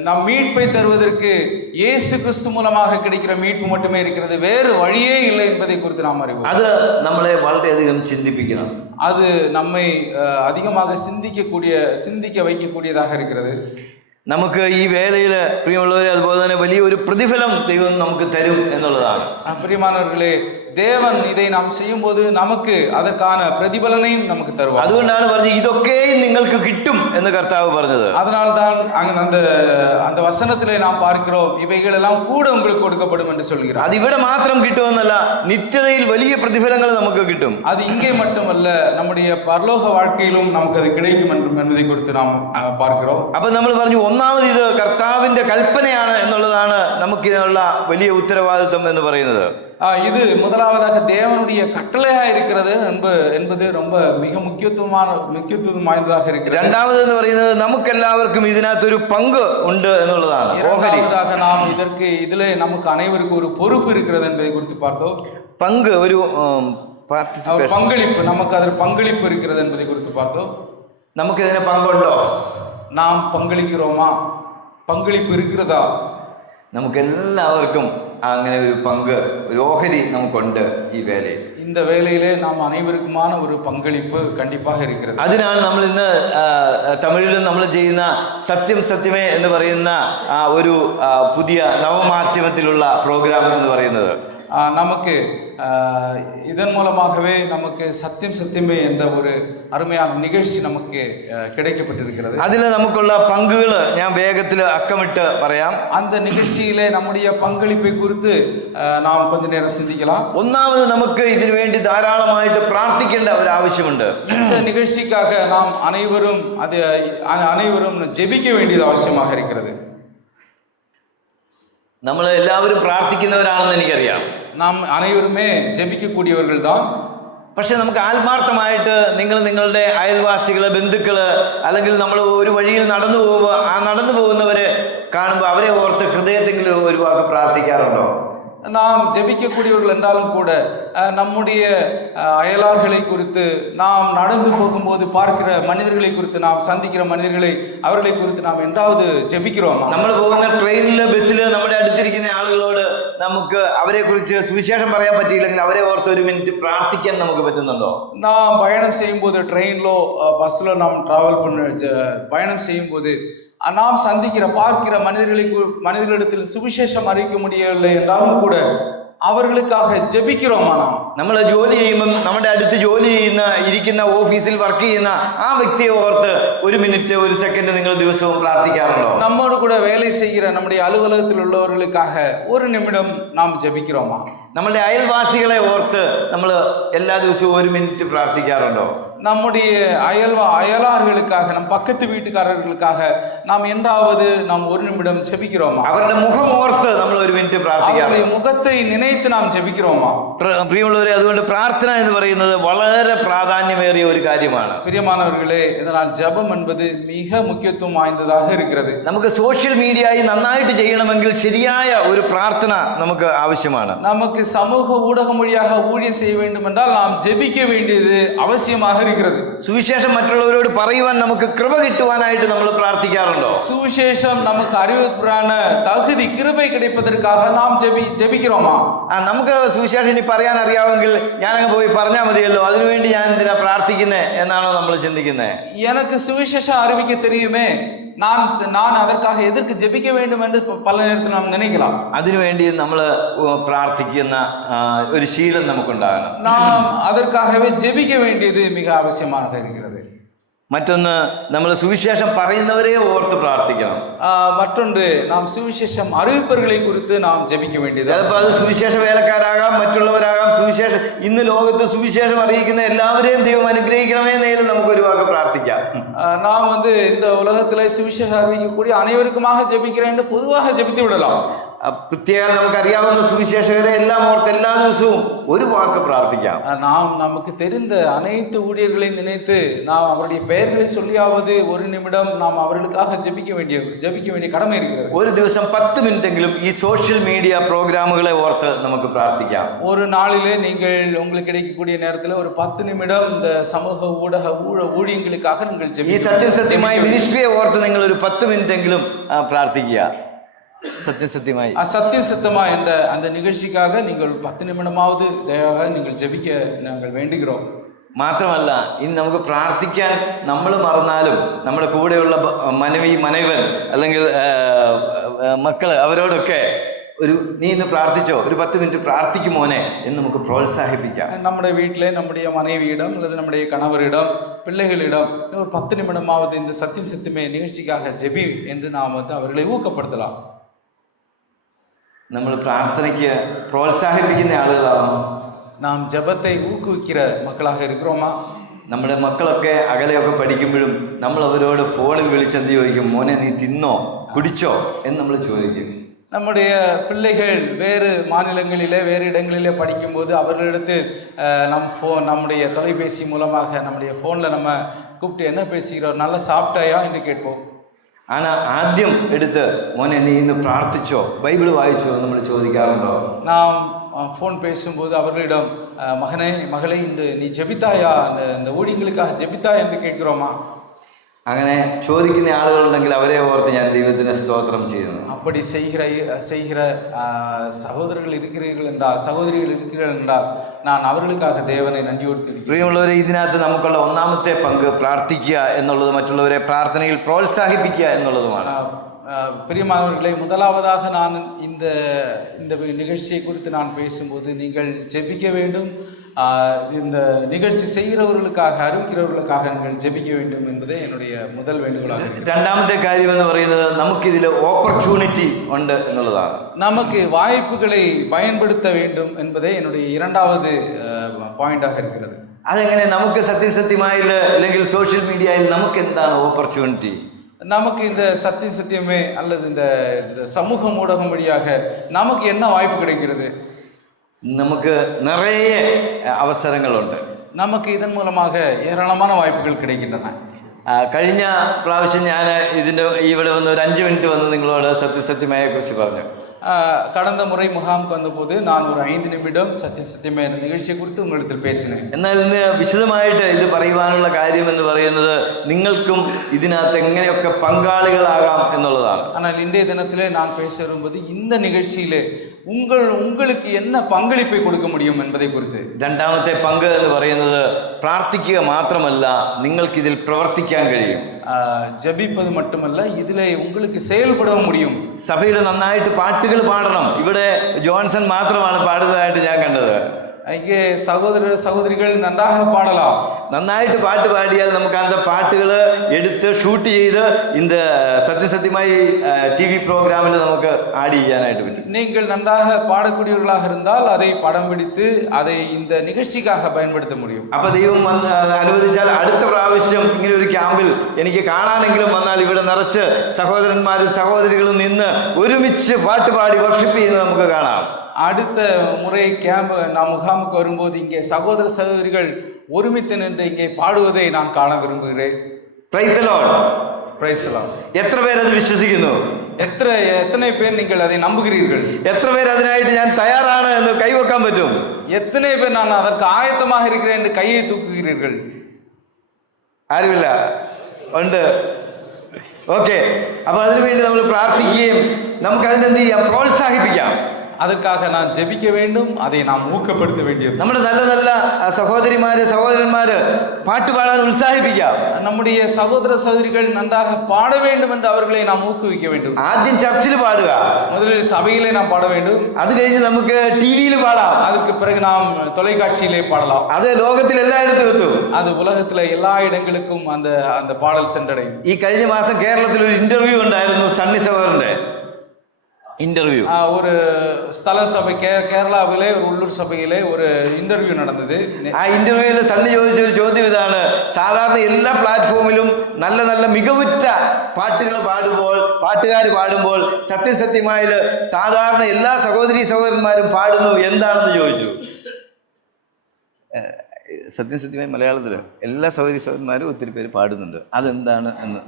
நம் மீட்பை தருவதற்கு இயேசு கிறிஸ்து மூலமாக கிடைக்கிற மீட்பு மட்டுமே இருக்கிறது, வேறு வழியே இல்லை என்பதை குறித்து நாம் அறிவோம். அது നമ്മളെ വളരെയധികം ചിന്തിപ്പിക്കണം. அது நம்மை அதிகமாக சிந்திக்க வைக்கக்கூடியதாக இருக்கிறது. നമുക്ക് ഈ വേളയിൽ പ്രിയമുള്ളവരെ, അതുപോലെ തന്നെ വലിയൊരു പ്രതിഫലം ദൈവം നമുക്ക് തരും എന്നുള്ളതാണ്. பிரியமானவர்களே, தேவன் இதை நாம் செய்யும் போது நமக்கு அதற்கான பிரதிபலனையும் நமக்கு தருவார். അതുകൊണ്ടാണ് പറഞ്ഞത് ഇതൊക്കെയും നിങ്ങൾക്ക് കിട്ടും എന്ന് കർത്താവ് പറഞ്ഞത്. அதனால்தான் அந்த வசனத்திலே நாம் பார்க்கிறோம், இவைகள் எல்லாம் கூட உங்களுக்கு கொடுக்கப்படும் என்று சொல்கிறார். അത് ഇവിടെ മാത്രം കിട്ടുമെന്നല്ല, നിത്യതയിൽ വലിയ പ്രതിഫലങ്ങൾ നമുക്ക് കിട്ടും. அது இங்கே மட்டுமல்ல, நம்முடைய பரலோக வாழ்க்கையிலும் நமக்கு அது கிடைக்கும் என்பதை குறித்து நாம் பார்க்கிறோம். അപ്പൊ നമ്മൾ പറഞ്ഞു, ഒന്നാമത് ഇത് കർത്താവിന്റെ കൽപ്പനയാണ് എന്നുള്ളതാണ് നമുക്ക് ഇതിനുള്ള വലിയ ഉത്തരവാദിത്വം എന്ന് പറയുന്നത്. இது முதலாவதாக தேவனுடைய கட்டளையா இருக்கிறது என்பது ரொம்ப மிக முக்கியத்துவம் வாய்ந்ததாக இருக்கிறது. രണ്ടാമത് എന്ന് പറയുന്നത് നമുക്കെല്ലാവർക്കും ഇതിനകത്തൊരു പങ്ക് ഉണ്ട് എന്നുള്ളതാണ്. இரண்டாவதாக நாம் இதிலே நமக்கு அனைவருக்கும் ஒரு பொறுப்பு இருக்கிறது என்பதை குறித்து பார்த்தோம். പങ്ക്, ഒരു பங்களிப்பு, நமக்கு அதில் பங்களிப்பு இருக்கிறது என்பதை குறித்து பார்த்தோம். നമുക്ക് ഇതിന് പങ്കുണ്ടോ? நாம் பங்களிக்கிறோமா? பங்களிப்பு இருக்கிறதா? നമുക്ക് എല്ലാവർക്കും അങ്ങനെ ഒരു പങ്ക്, ഒരു ഓഹരി നമുക്കുണ്ട് ഈ വേലയിൽ. இந்த வேலையிலே நாம் அனைவருக்குமான ஒரு பங்களிப்பு கண்டிப்பாக இருக்கிறது. അതിനാണ് നമ്മൾ ഇന്ന് തമിഴിലും നമ്മൾ ചെയ്യുന്ന സത്യം സത്യമേ എന്ന് പറയുന്ന ഒരു പുതിയ നവമാധ്യമത്തിലുള്ള പ്രോഗ്രാം എന്ന് പറയുന്നത്. நமக்கு இதன் மூலமாகவே நமக்கு சத்தியம் சத்தியமே என்ற ஒரு அருமையான நிகழ்ச்சி நமக்கு கிடைக்கப்பட்டிருக்கிறது. அதில் നമുക്കുള്ള പങ്കുകൾ ഞാൻ വേഗത്തിൽ അക്കമിട്ട് പറയാം. அந்த நிகழ்ச்சியிலே நம்முடைய பங்களிப்பை குறித்து நாம் கொஞ்ச நேரம் சிந்திக்கலாம். ഒന്നാമത് നമുക്ക് ഇതിനു വേണ്ടി ധാരാളമായിട്ട് പ്രാർത്ഥിക്കേണ്ട ഒരു ആവശ്യമുണ്ട്. இந்த நிகழ்ச்சிக்காக நாம் அனைவரும் ஜெபிக்க வேண்டியது அவசியமாக இருக்கிறது. നമ്മൾ എല്ലാവരും പ്രാർത്ഥിക്കുന്നവരാണെന്ന് എനിക്കറിയാം. நாம் അனைവருமே ജപിക്കக்கூடிയവர்கள் தான். പക്ഷെ നമുക്ക് ആത്മാർത്ഥമായിട്ട് നിങ്ങളുടെ അയൽവാസികള്, ബന്ധുക്കള്, അല്ലെങ്കിൽ നമ്മൾ ഒരു വഴിയിൽ നടന്നു പോകുന്നവരെ കാണുമ്പോൾ അവരെ ഓർത്ത് ഹൃദയത്തെങ്കിലും ഒരു വാക്ക് പ്രാർത്ഥിക്കാറുണ്ടോ? நாம் ஜெபிக்கக்கூடியவர்கள் என்றாலும் கூட நம்முடைய அயலார்களை குறித்து, நாம் நடந்து போகும்போது பார்க்கிற மனிதர்களை குறித்து, நாம் சந்திக்கிற அவர்களை குறித்து நாம் என்றாவது ஜெபிக்கிறோம். നമ്മൾ പോകുന്ന ട്രെയിനില്, ബസ്സില് നമ്മുടെ അടുത്തിരിക്കുന്ന ആളുകളോട് നമുക്ക് അവരെ കുറിച്ച് സുവിശേഷം പറയാൻ പറ്റിയില്ലെങ്കിൽ അവരെ ഓർത്ത് ഒരു മിനിറ്റ് പ്രാർത്ഥിക്കാൻ നമുക്ക് പറ്റുന്നുണ്ടോ? நாம் பயணம் செய்யும்போது, ட்ரெயின்லோ பஸ்ல நாம் பயணம் செய்யும்போது நாம் சந்திக்கிற பார்க்கிற மனிதர்களிடத்தில் சுவிசேஷம் அறிவிக்க முடியவில்லை என்றாலும் கூட அவர்களுக்காக ஜெபிக்கிறோமா? നമ്മൾ ജോലി ചെയ്യുമ്പം നമ്മുടെ അടുത്ത് ജോലി ഇരിക്കുന്ന ഓഫീസിൽ വർക്ക് ചെയ്യുന്ന ആ വ്യക്തിയെ ഓർത്ത് ഒരു മിനിറ്റ് ഒരു സെക്കൻഡ് നിങ്ങൾ ദിവസവും പ്രാർത്ഥിക്കാറുണ്ടോ? நம்மோடு கூட வேலை செய்கிற நம்முடைய அலுவலகத்தில் உள்ளவர்களுக்காக ஒரு நிமிடம் நாம் ஜெபிக்கிறோமா? നമ്മളുടെ അയൽവാസികളെ ഓർത്ത് നമ്മൾ എല്ലാ ദിവസവും ഒരു മിനിറ്റ് പ്രാർത്ഥിക്കാറുണ്ടോ? நம்முடைய அயலார்களுக்காக நம் பக்கத்து வீட்டுக்காரர்களுக்காக நாம் என்றாவது நாம் ஒரு நிமிடம் ஜெபிக்கிறோமா? അവരുടെ മുഖം ഓർത്ത് നമ്മൾ ഒരു മിനിറ്റ് പ്രാർത്ഥിക്കാറുണ്ടോ? அவருடைய முகத்தை நினைத்து நாம் ஜெபிக்கிறோமா? പ്രിയമുള്ളവരെ, അതുകൊണ്ട് പ്രാർത്ഥന എന്ന് പറയുന്നത് വളരെ പ്രാധാന്യമേറിയ ഒരു കാര്യമാണ്. பிரியமானவர்களே, இதனால் ஜெபம் என்பது மிக முக்கியத்துவம் வாய்ந்ததாக இருக்கிறது. നമുക്ക് സോഷ്യൽ മീഡിയയിൽ നന്നായിട്ട് ചെയ്യണമെങ്കിൽ ശരിയായ ഒരു പ്രാർത്ഥന നമുക്ക് ആവശ്യമാണ്. நமக்கு சமூக ஊடகம் வழியாக ஊழியம் செய்ய வேண்டும் என்றால் நாம் ஜெபிக்க வேண்டியது அவசியமாக இருக்கிறது. സുവിശേഷം മറ്റുള്ളവരോട് പറയുവാൻ നമുക്ക് കൃപ കിട്ടുവാനായിട്ട് നമ്മൾ പ്രാർത്ഥിക്കാറുണ്ടോ? சுவிசேஷம் நமக்கு அறிவிப்புறான தகுதி கிருபை கிடைப்பதற்காக நாம் ஜெபிக்கிறோமா? നമുക്ക് സുവിശേഷം ഇനി പറയാൻ അറിയാമെങ്കിൽ ഞാനങ്ങ് പോയി പറഞ്ഞാൽ മതിയല്ലോ, അതിനുവേണ്ടി ഞാൻ എന്തിനാ പ്രാർത്ഥിക്കുന്നേ എന്നാണോ നമ്മൾ ചിന്തിക്കുന്നത്? எனக்கு சுவிசேஷம் அறிவிக்க தெரியுமே, நான் அதற்காக எதற்கு ஜெபிக்க வேண்டும் என்று பல நேரத்தில் நாம் நினைக்கலாம். അതിനുവേണ്ടി നമ്മൾ പ്രാർത്ഥിക്കുന്ന ഒരു ശീലം നമുക്കുണ്ടാകണം. நாம் அதற்காகவே ஜெபிக்க வேண்டியது மிக அவசியமாக இருக்கிறது. മറ്റൊന്ന്, നമ്മൾ സുവിശേഷം പറയുന്നവരെ ഓർത്ത് പ്രാർത്ഥിക്കണം. மற்றொன்று, நாம் சுவிசேஷம் அறிவிப்பவர்களை குறித்து நாம் ஜெபிக்க வேண்டியது. ചിലപ്പോൾ അത് സുവിശേഷ വേലക്കാരാകാം, മറ്റുള്ളവരാകാം. സുവിശേഷം ഇന്ന് ലോകത്ത് സുവിശേഷം അറിയിക്കുന്ന എല്ലാവരെയും ദൈവം അനുഗ്രഹിക്കണമേ എന്നേലും നമുക്കൊരു വാക്ക് പ്രാർത്ഥിക്കാം. நாம் இந்த உலகத்திலே சுவிசேஷம் அறிவிக்கக்கூடிய அனைவருக்குமாக ஜெபிக்கிறேன் என்று பொதுவாக ஜெபித்து விடலாம். പ്രത്യേകം നമുക്കറിയാവുന്ന സുവിശേഷകരെ എല്ലാം ഓർത്ത് എല്ലാ ദിവസവും ഒരു വാക്ക് പ്രാർത്ഥിക്കാം. நாம் நமக்கு தெரிந்த அனைத்து ஊழியர்களையும் நினைத்து நாம் அவருடைய பெயர்களை சொல்லியாவது ஒரு நிமிடம் நாம் அவர்களுக்காக ஜெபிக்க வேண்டிய கடமை இருக்கிறது. ഒരു ദിവസം 10 മിനിറ്റെങ്കിലും ഈ സോഷ്യൽ മീഡിയ പ്രോഗ്രാമുകളെ ഓർത്ത് നമുക്ക് പ്രാർത്ഥിക്കാം. ஒரு நாளிலே நீங்கள் உங்களுக்கு கிடைக்கக்கூடிய நேரத்தில் ஒரு 10 நிமிடம் இந்த சமூக ஊடக ஊழியங்களுக்காக நீங்கள் ഈ സത്യസത്യമായി മിനിസ്ട്രിയെ ഓർത്ത് നിങ്ങൾ ഒരു 10 മിനിറ്റെങ്കിലും പ്രാർത്ഥിക്കുക. സത്യസത്യമായി சத்தியம் சத்தமா என்ற அந்த நிகழ்ச்சிக்காக நீங்கள் 10 நிமிடமாவது தயவாக நீங்கள் ஜெபிக்க நாங்கள் வேண்டுகிறோம். മാത്രമല്ല, ഇനി നമുക്ക് പ്രാർത്ഥിക്കാൻ നമ്മൾ മറന്നാലും നമ്മുടെ കൂടെയുള്ള മനവൻ അല്ലെങ്കിൽ മക്കള് അവരോടൊക്കെ നീ ഇന്ന് പ്രാർത്ഥിച്ചോ, ഒരു 10 മിനിറ്റ് പ്രാർത്ഥിക്കും മോനെ എന്ന് നമുക്ക് പ്രോത്സാഹിപ്പിക്കാം. നമ്മുടെ വീട്ടിലെ நம்முடைய மனைவியிடம் அல்லது நம்முடைய கணவரிடம் பிள்ளைகளிடம் ஒரு 10 நிமிடமாவது இந்த சத்தியம் சத்தியமே நிகழ்ச்சிக்காக ஜெபி என்று நாம் அவர்களை ஊக்கப்படுத்தலாம். നമ്മൾ പ്രാർത്ഥനയ്ക്ക് പ്രോത്സാഹിപ്പിക്കുന്ന ആളുകളാണോ? நாம் ஜெபத்தை ஊக்குவிக்கிற மக்களாக இருக்கிறோமா? നമ്മുടെ മക്കളൊക്കെ അകലെയൊക്കെ പഠിക്കുമ്പോഴും നമ്മൾ അവരോട് ഫോണിൽ വിളിച്ചെന്ത് ചോദിക്കും, മോനെ നീ തിന്നോ കുടിച്ചോ എന്ന് നമ്മൾ ചോദിക്കും. நம்முடைய பிள்ளைகள் வேறு மாநிலங்களிலே வேறு இடங்களிலே படிக்கும்போது அவர்களிடத்தில் நம்முடைய தொலைபேசி மூலமாக நம்முடைய ஃபோனில் நம்ம கூப்பிட்டு என்ன பேசுகிறோம், நல்லா சாப்பிட்டாயா என்று கேட்போம். ஆனால் ஆദ്യം எடுத்து മോനെ நீ ഇന്ന് പ്രാർത്ഥിച്ചോ, ബൈബിൾ വായിച്ചോ നമ്മൾ ചോദിക്കാറുണ്ടോ? நாம் ஃபோன் பேசும்போது அவர்களிடம் மகளே இன்று நீ ஜெபித்தாயா, அந்த ஊழியங்களுக்காக ஜெபித்தாயா என்று கேட்கிறோமா? അങ്ങനെ ചോദിക്കുന്ന ആളുകളുണ്ടെങ്കിൽ അവരെ ഓർത്ത് ഞാൻ ദൈവത്തിന് സ്തോത്രം ചെയ്യുന്നു. அப்படி செய்கிற சகோதரர்கள் இருக்கிறீர்கள் என்றால் நான் அவர்களுக்காக தேவனை நன்றியோடு துதிக்கிறேன். പ്രിയമുള്ളവരെ, ഇതിനകത്ത് നമുക്കുള്ള ഒന്നാമത്തെ പങ്ക് പ്രാർത്ഥിക്കുക എന്നുള്ളത് മറ്റുള്ളവരെ പ്രാർത്ഥനയിൽ പ്രോത്സാഹിപ്പിക്കുക എന്നുള്ളതുമാണ്. பிரியமானவர்களே, முதலாவதாக நான் இந்த நிகழ்ச்சியை குறித்து நான் பேசும்போது நீங்கள் ஜெபிக்க வேண்டும். இந்த நிகழ்ச்சி செய்கிறவர்களுக்காக அறிவிக்கிறவர்களுக்காக நீங்கள் ஜெபிக்க வேண்டும் என்பதே என்னுடைய முதல் வேண்டுகோளாக. രണ്ടാമത്തെ കാര്യം എന്ന് പറയുന്നത് നമുക്കിതിൽ ഓപ്പർച്യൂണിറ്റി ഉണ്ട് എന്നുള്ളതാണ്. நமக்கு வாய்ப்புகளை பயன்படுத்த வேண்டும் என்பதே என்னுடைய இரண்டாவது பாயிண்டாக இருக்கிறது. അതെങ്ങനെ? നമുക്ക് സത്യസത്യമായിൽ അല്ലെങ്കിൽ സോഷ്യൽ മീഡിയയിൽ നമുക്ക് എന്താണ് ഓപ്പർച്യൂണിറ്റി? நமக்கு இந்த சத்தியமே அல்லது இந்த சமூக ஊடகம் வழியாக நமக்கு என்ன வாய்ப்பு கிடைக்கிறது? നമുക്ക് നിറയെ അവസരങ്ങളുണ്ട്. நமக்கு இதன் மூலமாக ஏராளமான வாய்ப்புகள் கிடைக்கின்றன. കഴിഞ്ഞ പ്രാവശ്യം ഞാൻ ഇവിടെ വന്ന് ഒരു 5 മിനിറ്റ് വന്ന് നിങ്ങളോട് സത്യസത്യമായ കുറിച്ച് പറഞ്ഞു. கடந்த முறை முகாமுக்கு வந்தபோது நான் ஒரு 5 நிமிடம் சத்தியமே என்ற நிகழ்ச்சியை குறித்து உங்களிடத்தில் பேசினேன். എന്നാൽ ഇന്ന് വിശദമായിട്ട് ഇത് പറയുവാനുള്ള കാര്യം എന്ന് പറയുന്നത് നിങ്ങൾക്കും ഇതിനകത്ത് എങ്ങനെയൊക്കെ പങ്കാളികളാകാം എന്നുള്ളതാണ്. ஆனால் இன்றைய தினத்திலே நான் பேச விரும்புவது இந்த நிகழ்ச்சியிலே உங்களுக்கு என்ன பங்களிப்பை கொடுக்க முடியும் என்பதை குறித்து. രണ്ടാമത്തെ പങ്ക് എന്ന് പറയുന്നത് പ്രാർത്ഥിക്കുക മാത്രമല്ല, നിങ്ങൾക്ക് ഇതിൽ പ്രവർത്തിക്കാൻ കഴിയും. ജപിപ്പത് மட்டுமല്ല, ഇതിലെ உங்களுக்கு செயல்பட முடியும். സഭയിൽ നന്നായിട്ട് പാട്ടുകൾ പാടണം. ഇവിടെ ജോൺസൺ മാത്രമാണ് പാടുന്നതായിട്ട് ഞാൻ കണ്ടത്. இங்கே சகோதர சகோதரிகள் நன்றாக பாடலாம். നന്നായിട്ട് പാട്ട് പാടിയാൽ നമുക്ക് அந்த പാട്ടുകൾ എടുത്ത് ഷൂട്ട് ചെയ്ത് இந்த சத்தியமாய் டிவி ப்ரோக்ராமில் നമുക്ക് ஆட் ചെയ്യാനായിട്ട് പറ്റും. நீங்கள் நன்றாக பாடக்கூடியவர்களாக இருந்தால் அதை படம் பிடித்து அதை இந்த நிகழ்ச்சிக்காக பயன்படுத்த முடியும். അപ്പൊ ദൈവം അനുവദിച്ചാൽ അടുത്ത പ്രാവശ്യം ഇങ്ങനെ ഒരു ക്യാമ്പിൽ എനിക്ക് കാണാനെങ്കിലും വന്നാൽ ഇവിടെ നിറച്ച് സഹോദരന്മാരും സഹോദരികളും നിന്ന് ഒരുമിച്ച് പാട്ട് പാടി വർഷിപ്പ് ചെയ്യുന്നത് നമുക്ക് കാണാം. அடுத்த முறை கேம்ப் நாம் முகாமுக்கு வரும்போது இங்கே சகோதர சகோதரிகள் ஒருமித்து நின்று இங்கே பாடுவதை நான் காண விரும்புகிறேன். Praise the Lord. Praise the Lord. എത്ര പേര് അത് വിശ്വസിക്കുന്നു? எத்தனை பேர் நீங்கள் அதை நம்புகிறீர்கள்? എത്ര പേര് അതിനായിട്ട് ഞാൻ തയ്യാറാണ് എന്ന് കൈവെക്കാൻ പറ്റും? எத்தனை பேர் நான் அதற்கு ஆயத்தமாக இருக்கிறேன் என்று கையை தூக்குகிறீர்கள்? ആരുമില്ല. ഉണ്ട്. ഓക്കെ. അപ്പൊ അതിനുവേണ്ടി നമ്മൾ പ്രാർത്ഥിക്കുകയും നമുക്ക് അതിനെന്ത് ചെയ്യാം? പ്രോത്സാഹിപ്പിക്കാം. அதற்காக நான் ஜெபிக்க வேண்டும், அதை நாம் ஊக்கப்படுத்த வேண்டியது. നമ്മുടെ നല്ല നല്ല സഹോദരിമാര് സഹോദരന്മാര് പാട്ട് പാടാൻ ഉത്സാഹിപ്പിക്കാം. நம்முடைய சகோதர சகோதரிகள் நன்றாக பாட வேண்டும் என்று அவர்களை நாம் ஊக்குவிக்க வேண்டும். ആദ്യം ചർച്ചിൽ പാടുക, முதலில் சபையிலே நாம் பாட வேண்டும். അത് കഴിഞ്ഞ് നമുക്ക് ടിവിയിൽ പാടാം. அதுக்கு பிறகு நாம் தொலைக்காட்சியிலே பாடலாம். അത് ലോകത്തിൽ എല്ലായിടത്തും എത്തും. அது உலகத்துல எல்லா இடங்களுக்கும் அந்த அந்த பாடல் சென்றடையும். ഈ കഴിഞ്ഞ മാസം കേരളത്തിൽ ഒരു ഇന്റർവ്യൂ ഉണ്ടായിരുന്നു, സണ്ണി സഹോദരന്റെ ഇന്റർവ്യൂ. ஒரு ஸ்தல சபை கேரளாவிலே ஒரு உள்ளூர் சபையிலே ஒரு இன்டர்வியூ നടന്നത്. ആ ഇന്റർവ്യൂവിൽ സണ്ണി ചോദിച്ച ഒരു ചോദ്യം ഇതാണ്: സാധാരണ എല്ലാ പ്ലാറ്റ്ഫോമിലും നല്ല നല്ല മികവുറ്റ പാട്ടുകൾ പാടുമ്പോൾ സത്യമായിൽ സാധാരണ എല്ലാ സഹോദരി സഹോദരന്മാരും പാടുന്നു, എന്താണെന്ന് ചോദിച്ചു. സത്യമായി മലയാളത്തിൽ എല്ലാ സഹോദരി സഹോദരന്മാരും ഒത്തിരി പേര് പാടുന്നുണ്ട്, അതെന്താണ് എന്ന്.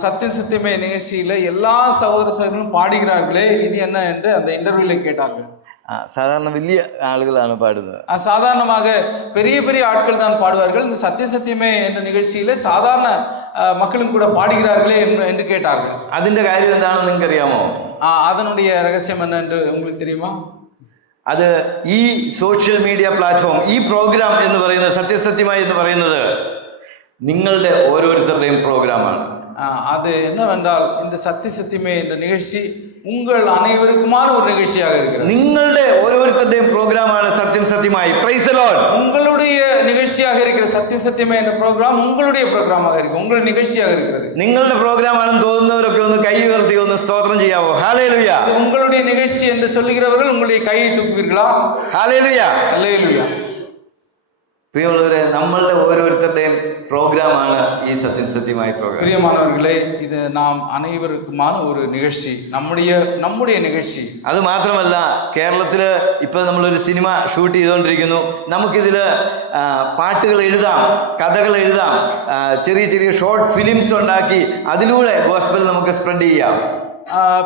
சத்தியமே நிகழ்ச்சியில எல்லா சகோதர சகோதரர்களும் பாடுகிறார்களே, இது என்ன என்று அந்த இன்டர்வியூல கேட்டார்கள். சாதாரண വലിയ ஆளுகளான பாடுது. சாதாரணமாக பெரிய பெரிய ஆட்கள் தான் பாடுவார்கள். இந்த சத்தியமே என்ற நிகழ்ச்சியில சாதாரண மக்களும் கூட பாடுகிறார்களே என்று கேட்டார்கள். അതിന്റെ കാര്യം എന്താണെന്ന് നിങ്ങൾക്ക് അറിയാമോ? அதனுடைய ரகசியம் என்ன என்று உங்களுக்கு தெரியுமா? അത് ഈ സോഷ്യൽ മീഡിയ പ്ലാറ്റ്ഫോം, ഈ പ്രോഗ്രാം എന്ന് പറയുന്നത്, സത്യമായി എന്ന് പറയുന്നത് നിങ്ങളുടെ ഓരോരുത്തരുടെയും പ്രോഗ്രാമാണ്. அது என்னவென்றால் இந்த சத்தியமே என்ற நிகழ்ச்சி உங்கள் அனைவருக்குமான ஒரு நிகழ்ச்சியாக இருக்கிறது. നിങ്ങളുടെ ഓരോരുത്തരുടെയും പ്രോഗ്രാമാണ് സത്യമായി. Praise the Lord. உங்களுடைய நிகழ்ச்சியாக இருக்கிற சத்தியமே என்ற ப்ரோக்ராம் உங்களுடைய ப்ரோக்ராமாக இருக்கு, உங்களுடைய நிகழ்ச்சியாக இருக்கிறது. നിങ്ങളുടെ പ്രോഗ്രാം ആണെന്ന് തോന്നുന്നവരൊക്കെ ഒന്ന് കൈ ഉയർത്തി ഒന്ന് സ്തോത്രം ചെയ്യാവോ? ഹല്ലേലൂയ. உங்களுடைய நிகழ்ச்சி என்று சொல்லுகிறவர்கள் உங்களுடைய கையை தூக்குவீர்களா? ഹല്ലേലൂയ. ഹല്ലേലൂയ. പ്രിയമുള്ളവരെ, നമ്മളുടെ ഓരോരുത്തരുടെയും പ്രോഗ്രാമാണ് ഈ സത്യമായി പ്രോഗ്രാം. பிரியமானவர்களே, இது நாம் அனைவருக்குமான ஒரு நிகழ்ச்சி, நம்முடைய நிகழ்ச்சி. അത് മാത്രമല്ല, കേരളത്തിൽ ഇപ്പോൾ നമ്മളൊരു സിനിമ ഷൂട്ട് ചെയ്തുകൊണ്ടിരിക്കുന്നു. നമുക്കിതിൽ പാട്ടുകൾ എഴുതാം, കഥകൾ എഴുതാം, ചെറിയ ചെറിയ ഷോർട്ട് ഫിലിംസ് ഉണ്ടാക്കി അതിലൂടെ ഗോസ്പൽ നമുക്ക് സ്പ്രെഡ് ചെയ്യാം.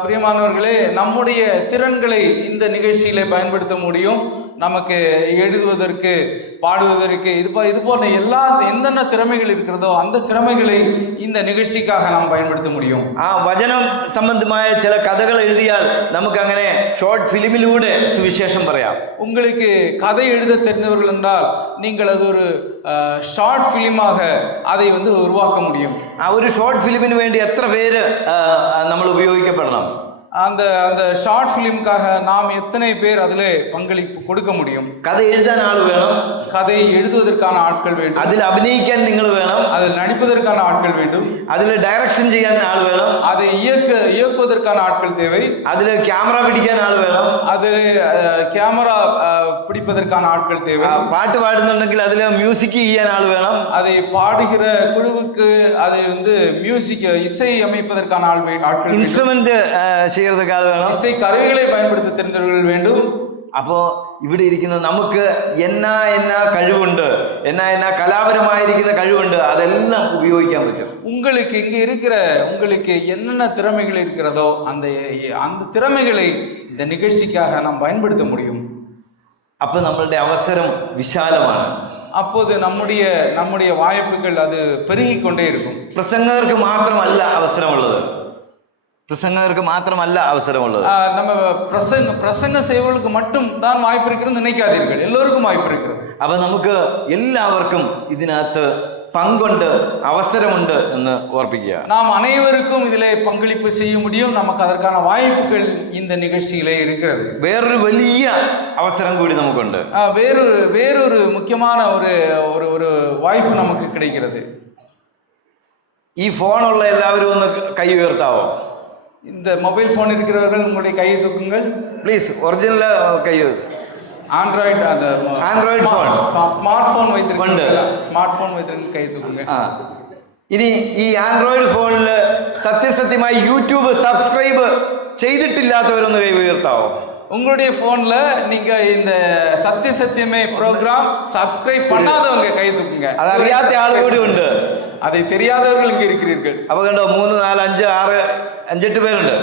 பிரியமானவர்களே, நம்முடைய திறன்களை இந்த நிகழ்ச்சியிலே பயன்படுத்த முடியும். நமக்கு எழுதுவதற்கு, பாடுவதற்கு, இது போன்ற என்னென்ன திறமைகள் இருக்கிறதோ அந்த திறமைகளை இந்த நிகழ்ச்சிக்காக நாம் பயன்படுத்த முடியும். വചനം സംബന്ധമായ ചില കഥകൾ എഴുതിയാൽ നമുക്ക് അങ്ങനെ ഷോർട്ട് ഫിലിമിലൂടെ സുവിശേഷം പറയാം. உங்களுக்கு கதை எழுத தெரிந்தவர்கள் என்றால் நீங்கள் அது ஒரு ஷார்ட் ஃபிலிமாக அதை உருவாக்க முடியும். ഒരു ഷോർട്ട് ഫിലിമിന് വേണ്ടി എത്ര പേര് നമ്മൾ ഉപയോഗിക്കപ്പെടണം? அந்த ஷார்ட் ஃபிலிமுக்காக நாம் எத்தனை பேர் அதில் பங்களிப்பு கொடுக்க முடியும்? கதை எழுதான ஆள் வேணும், கதை எழுதுவதற்கான ஆட்கள் வேண்டும், அதில் அபிநயிക്കാൻ നിങ്ങൾ வேணும், அதில் நடிப்பதற்கான ஆட்கள் வேண்டும், அதில் டைரக்ஷன் ചെയ്യാൻ ആൾ വേണം, அதை இயக்குவதற்கான ஆட்கள் தேவை, அதில் கேமரா பிடிക്കാൻ ஆள் வேணும், அதில் கேமரா பிடிப்பதற்கான ஆட்கள் தேவை, பாட்டு பாடுന്നുണ്ടെങ്കിൽ அதில் மியூசிக் ചെയ്യാൻ ஆள் வேணும், அதை பாடுகிற குழுவுக்கு அதை மியூசிக் இசை அமைப்பதற்கான ஆட்கள், இன்ஸ்ட்ருமெண்ட் செய்யறதுக்கு ஆள் வேணும், இசை கருவிகளை பயன்படுத்த தெரிந்தவர்கள் வேண்டும். അപ്പോൾ ഇവിടെ ഇരിക്കുന്ന നമുക്ക് എന്നാ കഴിവുണ്ട്, എന്നാ കലാപരമായിരിക്കുന്ന കഴിവുണ്ട്, അതെല്ലാം ഉപയോഗിക്കാൻ പറ്റും. உங்களுக்கு இங்கே இருக்கிற உங்களுக்கு என்னென்ன திறமைகள் இருக்கிறதோ அந்த திறமைகளை இந்த நிகழ்ச்சிக்காக நாம் பயன்படுத்த முடியும். അപ്പോൾ നമ്മളുടെ അവസരം വിശാലമാണ്. அப்போது நம்முடைய வாய்ப்புகள் அது பெருகிக் கொண்டே இருக்கும். പ്രസംഗകർക്ക് മാത്രമല്ല അവസരമുള്ളത്. பிரசங்கருக்கு மாத்திரமல்ல அவசரமுள்ளது. நம்ம பிரசங்கம் செய்வர்களுக்கு மட்டும் தான் வாய்ப்பு இருக்கிறது நினைக்காதீர்கள், எல்லோருக்கும் வாய்ப்பு இருக்கிறது. അപ്പൊ നമുക്ക് എല്ലാവർക്കും ഇതിനകത്ത് പങ്കുണ്ട്, അവസരമുണ്ട് എന്ന് ഓർപ്പിക്കുക. நாம் அனைவருக்கும் இதிலே பங்களிப்பு செய்ய முடியும், நமக்கு அதற்கான வாய்ப்புகள் இந்த நிகழ்ச்சியிலே இருக்கிறது. വേറൊരു വലിയ അവസരം കൂടി നമുക്കുണ്ട്. வேறொரு முக்கியமான ஒரு வாய்ப்பு நமக்கு கிடைக்கிறது. ഈ ഫോണുള്ള എല്ലാവരും ഒന്ന് കൈ ഉയർത്താവോ? இந்த மொபைல் போன் இருக்கிறவர்கள் உங்களுடைய கையை தூக்குங்கள் ப்ளீஸ். ஒரிஜினல் கை. ஆண்ட்ராய்டு அந்த ஆண்ட்ராய்டு ഫോൺ, ஸ்மார்ட் போன் வைத்திருக்கீங்க, ஸ்மார்ட் போன் வைத்திருக்க கை தூக்குங்க. ഇനി ഈ ആൻഡ്രോയിഡ് ഫോണിൽ സത്യസത്യമായി യൂട്യൂബ് സബ്സ്ക്രൈബ് ചെയ്തിട്ടില്ലാത്തവരൊന്ന് കൈ ഉയർത്താവോ? உங்களுடைய போன்ல நீங்க இந்த சத்தியமே ப்ரோக்ராம் சப்ஸ்கிரைப் பண்ணாதவங்க கை தூக்குங்க. അത് അറിയാത്ത ആൾ കൂടി ഉണ്ട്. அதை தெரியாதவர்கள் இங்க இருக்கிறீர்கள். അപ്പൊ കണ്ടോ, 3, 4, 5, 6, 5-8 പേരുണ്ട്.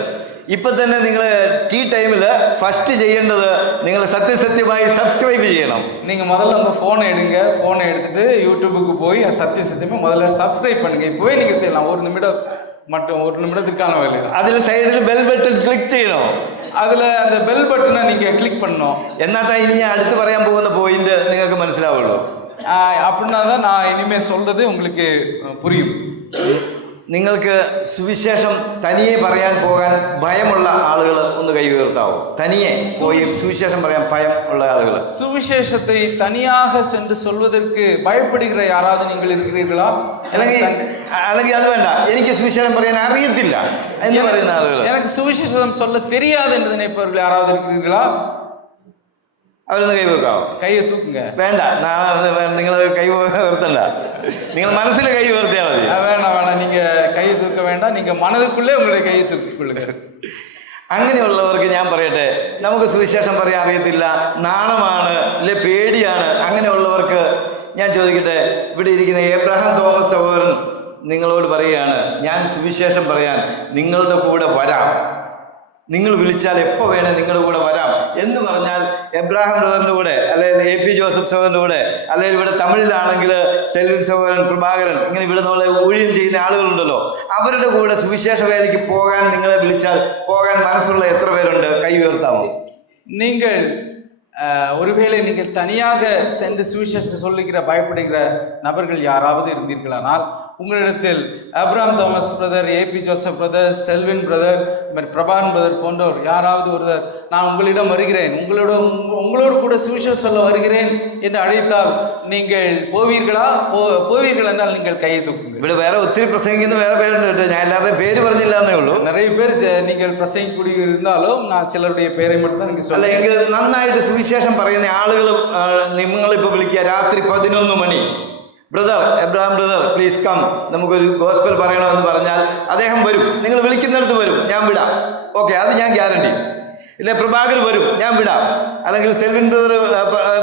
ഇപ്പൊ തന്നെ നിങ്ങൾ ടീ ടൈമിൽ ഫസ്റ്റ് ചെയ്യേണ്ടത് നിങ്ങൾ സത്യസത്യമായി സബ്സ്ക്രൈബ് ചെയ്യണം. நீங்க முதல்ல உங்க போனை எடுங்க, போனை எடுத்துட்டு யூடியூபுக்கு போய் சத்தியமா முதல்ல சப்ஸ்கிரைப் பண்ணுங்க. இப்பவே நீங்க செய்யலாம், 1 நிமிடம் மட்டும், 1 நிமிடத்துக்கான வேலை. അതിൽ സൈഡിൽ ബെൽ ബട്ടൺ ക്ലിക്ക് ചെയ്യണം. அதுல அந்த பெல் பட்டனை நீங்க கிளிக் பண்ணணும். എന്നാ ഇനി ഞാൻ അടുത്ത് പറയാൻ പോകുന്ന പോയിന്റ് നിങ്ങൾക്ക് മനസ്സിലാവുള്ളൂ. அப்படின்னா தான் நான் இனிமே சொல்றது உங்களுக்கு புரியும். നിങ്ങൾക്ക് സുവിശേഷം തനിയെ പറയാൻ പോകാൻ ഭയമുള്ള ആളുകൾ ഒന്ന് കൈ ഉയർത്താവോ? തനിയെ പോയി സുവിശേഷം പറയാൻ ഭയം ഉള്ള ആളുകൾ. சுவிசேஷத்தை தனியாக சென்று சொல்வதற்கு பயப்படுகிற யாராவது நீங்கள் இருக்கிறீர்களா? അല്ലെങ്കിൽ അത് വേണ്ട, എനിക്ക് സുവിശേഷം പറയാൻ അറിയത്തില്ല എന്ന് പറയുന്ന ആളുകൾ. எனக்கு சுவிசேஷம் சொல்ல தெரியாது என்று நினைப்பவர்கள் யாராவது இருக்கிறீர்களா? അവരൊന്ന് കൈ വെക്കാവോ? கையை தூக்குங்க. വേണ്ട, നിങ്ങൾ കൈ ഉയർത്തണ്ട, നിങ്ങൾ മനസ്സിൽ കൈ ഉയർത്തിയാൽ മതി. வேணாம், நீங்க கையை தூக்க வேண்டாம், நீங்க மனதுக்குள்ளே உங்களுடைய கையை தூக்கிக் கொள்ளுங்க. അങ്ങനെയുള്ളവർക്ക് ഞാൻ പറയട്ടെ, നമുക്ക് സുവിശേഷം പറയാൻ അറിയത്തില്ല, നാണമാണ്, അല്ലെ പേടിയാണ്, അങ്ങനെയുള്ളവർക്ക് ഞാൻ ചോദിക്കട്ടെ, ഇവിടെ ഇരിക്കുന്ന എബ്രഹാം തോമസ് സഹോദരൻ നിങ്ങളോട് പറയുകയാണ്, ഞാൻ സുവിശേഷം പറയാൻ നിങ്ങളുടെ കൂടെ വരാം, നിങ്ങൾ വിളിച്ചാൽ എപ്പോൾ വേണേ നിങ്ങളുടെ കൂടെ വരാം എന്ന് പറഞ്ഞാൽ എബ്രഹാം ബ്രദറിന്റെ കൂടെ, അല്ലെങ്കിൽ AP ജോസഫ് സഹോദരന്റെ കൂടെ, അല്ലെങ്കിൽ ഇവിടെ തമിഴിലാണെങ്കിൽ സെൽവിൻ സഹോദരൻ, പ്രഭാകരൻ, ഇങ്ങനെ ഇവിടെ നമ്മളെ ഊഴിയം ചെയ്യുന്ന ആളുകളുണ്ടല്ലോ, അവരുടെ കൂടെ സുവിശേഷ വേലയ്ക്ക് പോകാൻ നിങ്ങളെ വിളിച്ചാൽ പോകാൻ മനസ്സുള്ള എത്ര പേരുണ്ട്? കൈ ഉയർത്താമോ? நீங்கள் ஒருவேளை நீங்கள் தனியாக சென்று சுவிசேஷம் சொல்லுகிற பயப்படுகிற நபர்கள் யாராவது இருந்தீர்களானால் உங்களிடத்தில் Abram Thomas brother, AP Joseph brother, Selvin brother, Prabhan brother போன்றோர் யாராவது ஒருவர், நான் உங்களிடம் வருகிறேன், உங்களோடு கூட சுவிசேஷம் சொல்ல வருகிறேன் என்று அழைத்தால் நீங்கள் போவீர்களா? போவீர்கள் என்றால் நீங்கள் கையை தூக்குங்கள். ഇവിടെ വേറെ ഒത്തിരി പ്രസംഗിക്കുന്ന വേറെ പേരുണ്ട് കേട്ടോ, ഞാൻ എല്ലാവരുടെയും പേര് പറഞ്ഞില്ല എന്നേ ഉള്ളൂ. நிறைய பேர் நீங்கள் பிரசங்கிக்கூடிய இருந்தாலும் நான் சிலருடைய பெயரை மட்டும் தான் நீங்கள் അല്ല, എങ്കിൽ നന്നായിട്ട് സുവിശേഷം പറയുന്ന ആളുകൾ നിങ്ങളിപ്പോൾ വിളിക്കുക, രാത്രി 11 മണി, brother Abraham brother please come, നമുക്കൊരു ഗോസ്പൽ പറയണമെന്ന് പറഞ്ഞാൽ അദ്ദേഹം വരും, നിങ്ങൾ വിളിക്കുന്നിടത്ത് വരും, ഞാൻ വിടാം, ഓക്കെ, അത് ഞാൻ ഗ്യാരണ്ടി. ഇല്ല, പ്രഭാകർ വരും, ഞാൻ വിടാം, അല്ലെങ്കിൽ സെൽവിൻ ബ്രദർ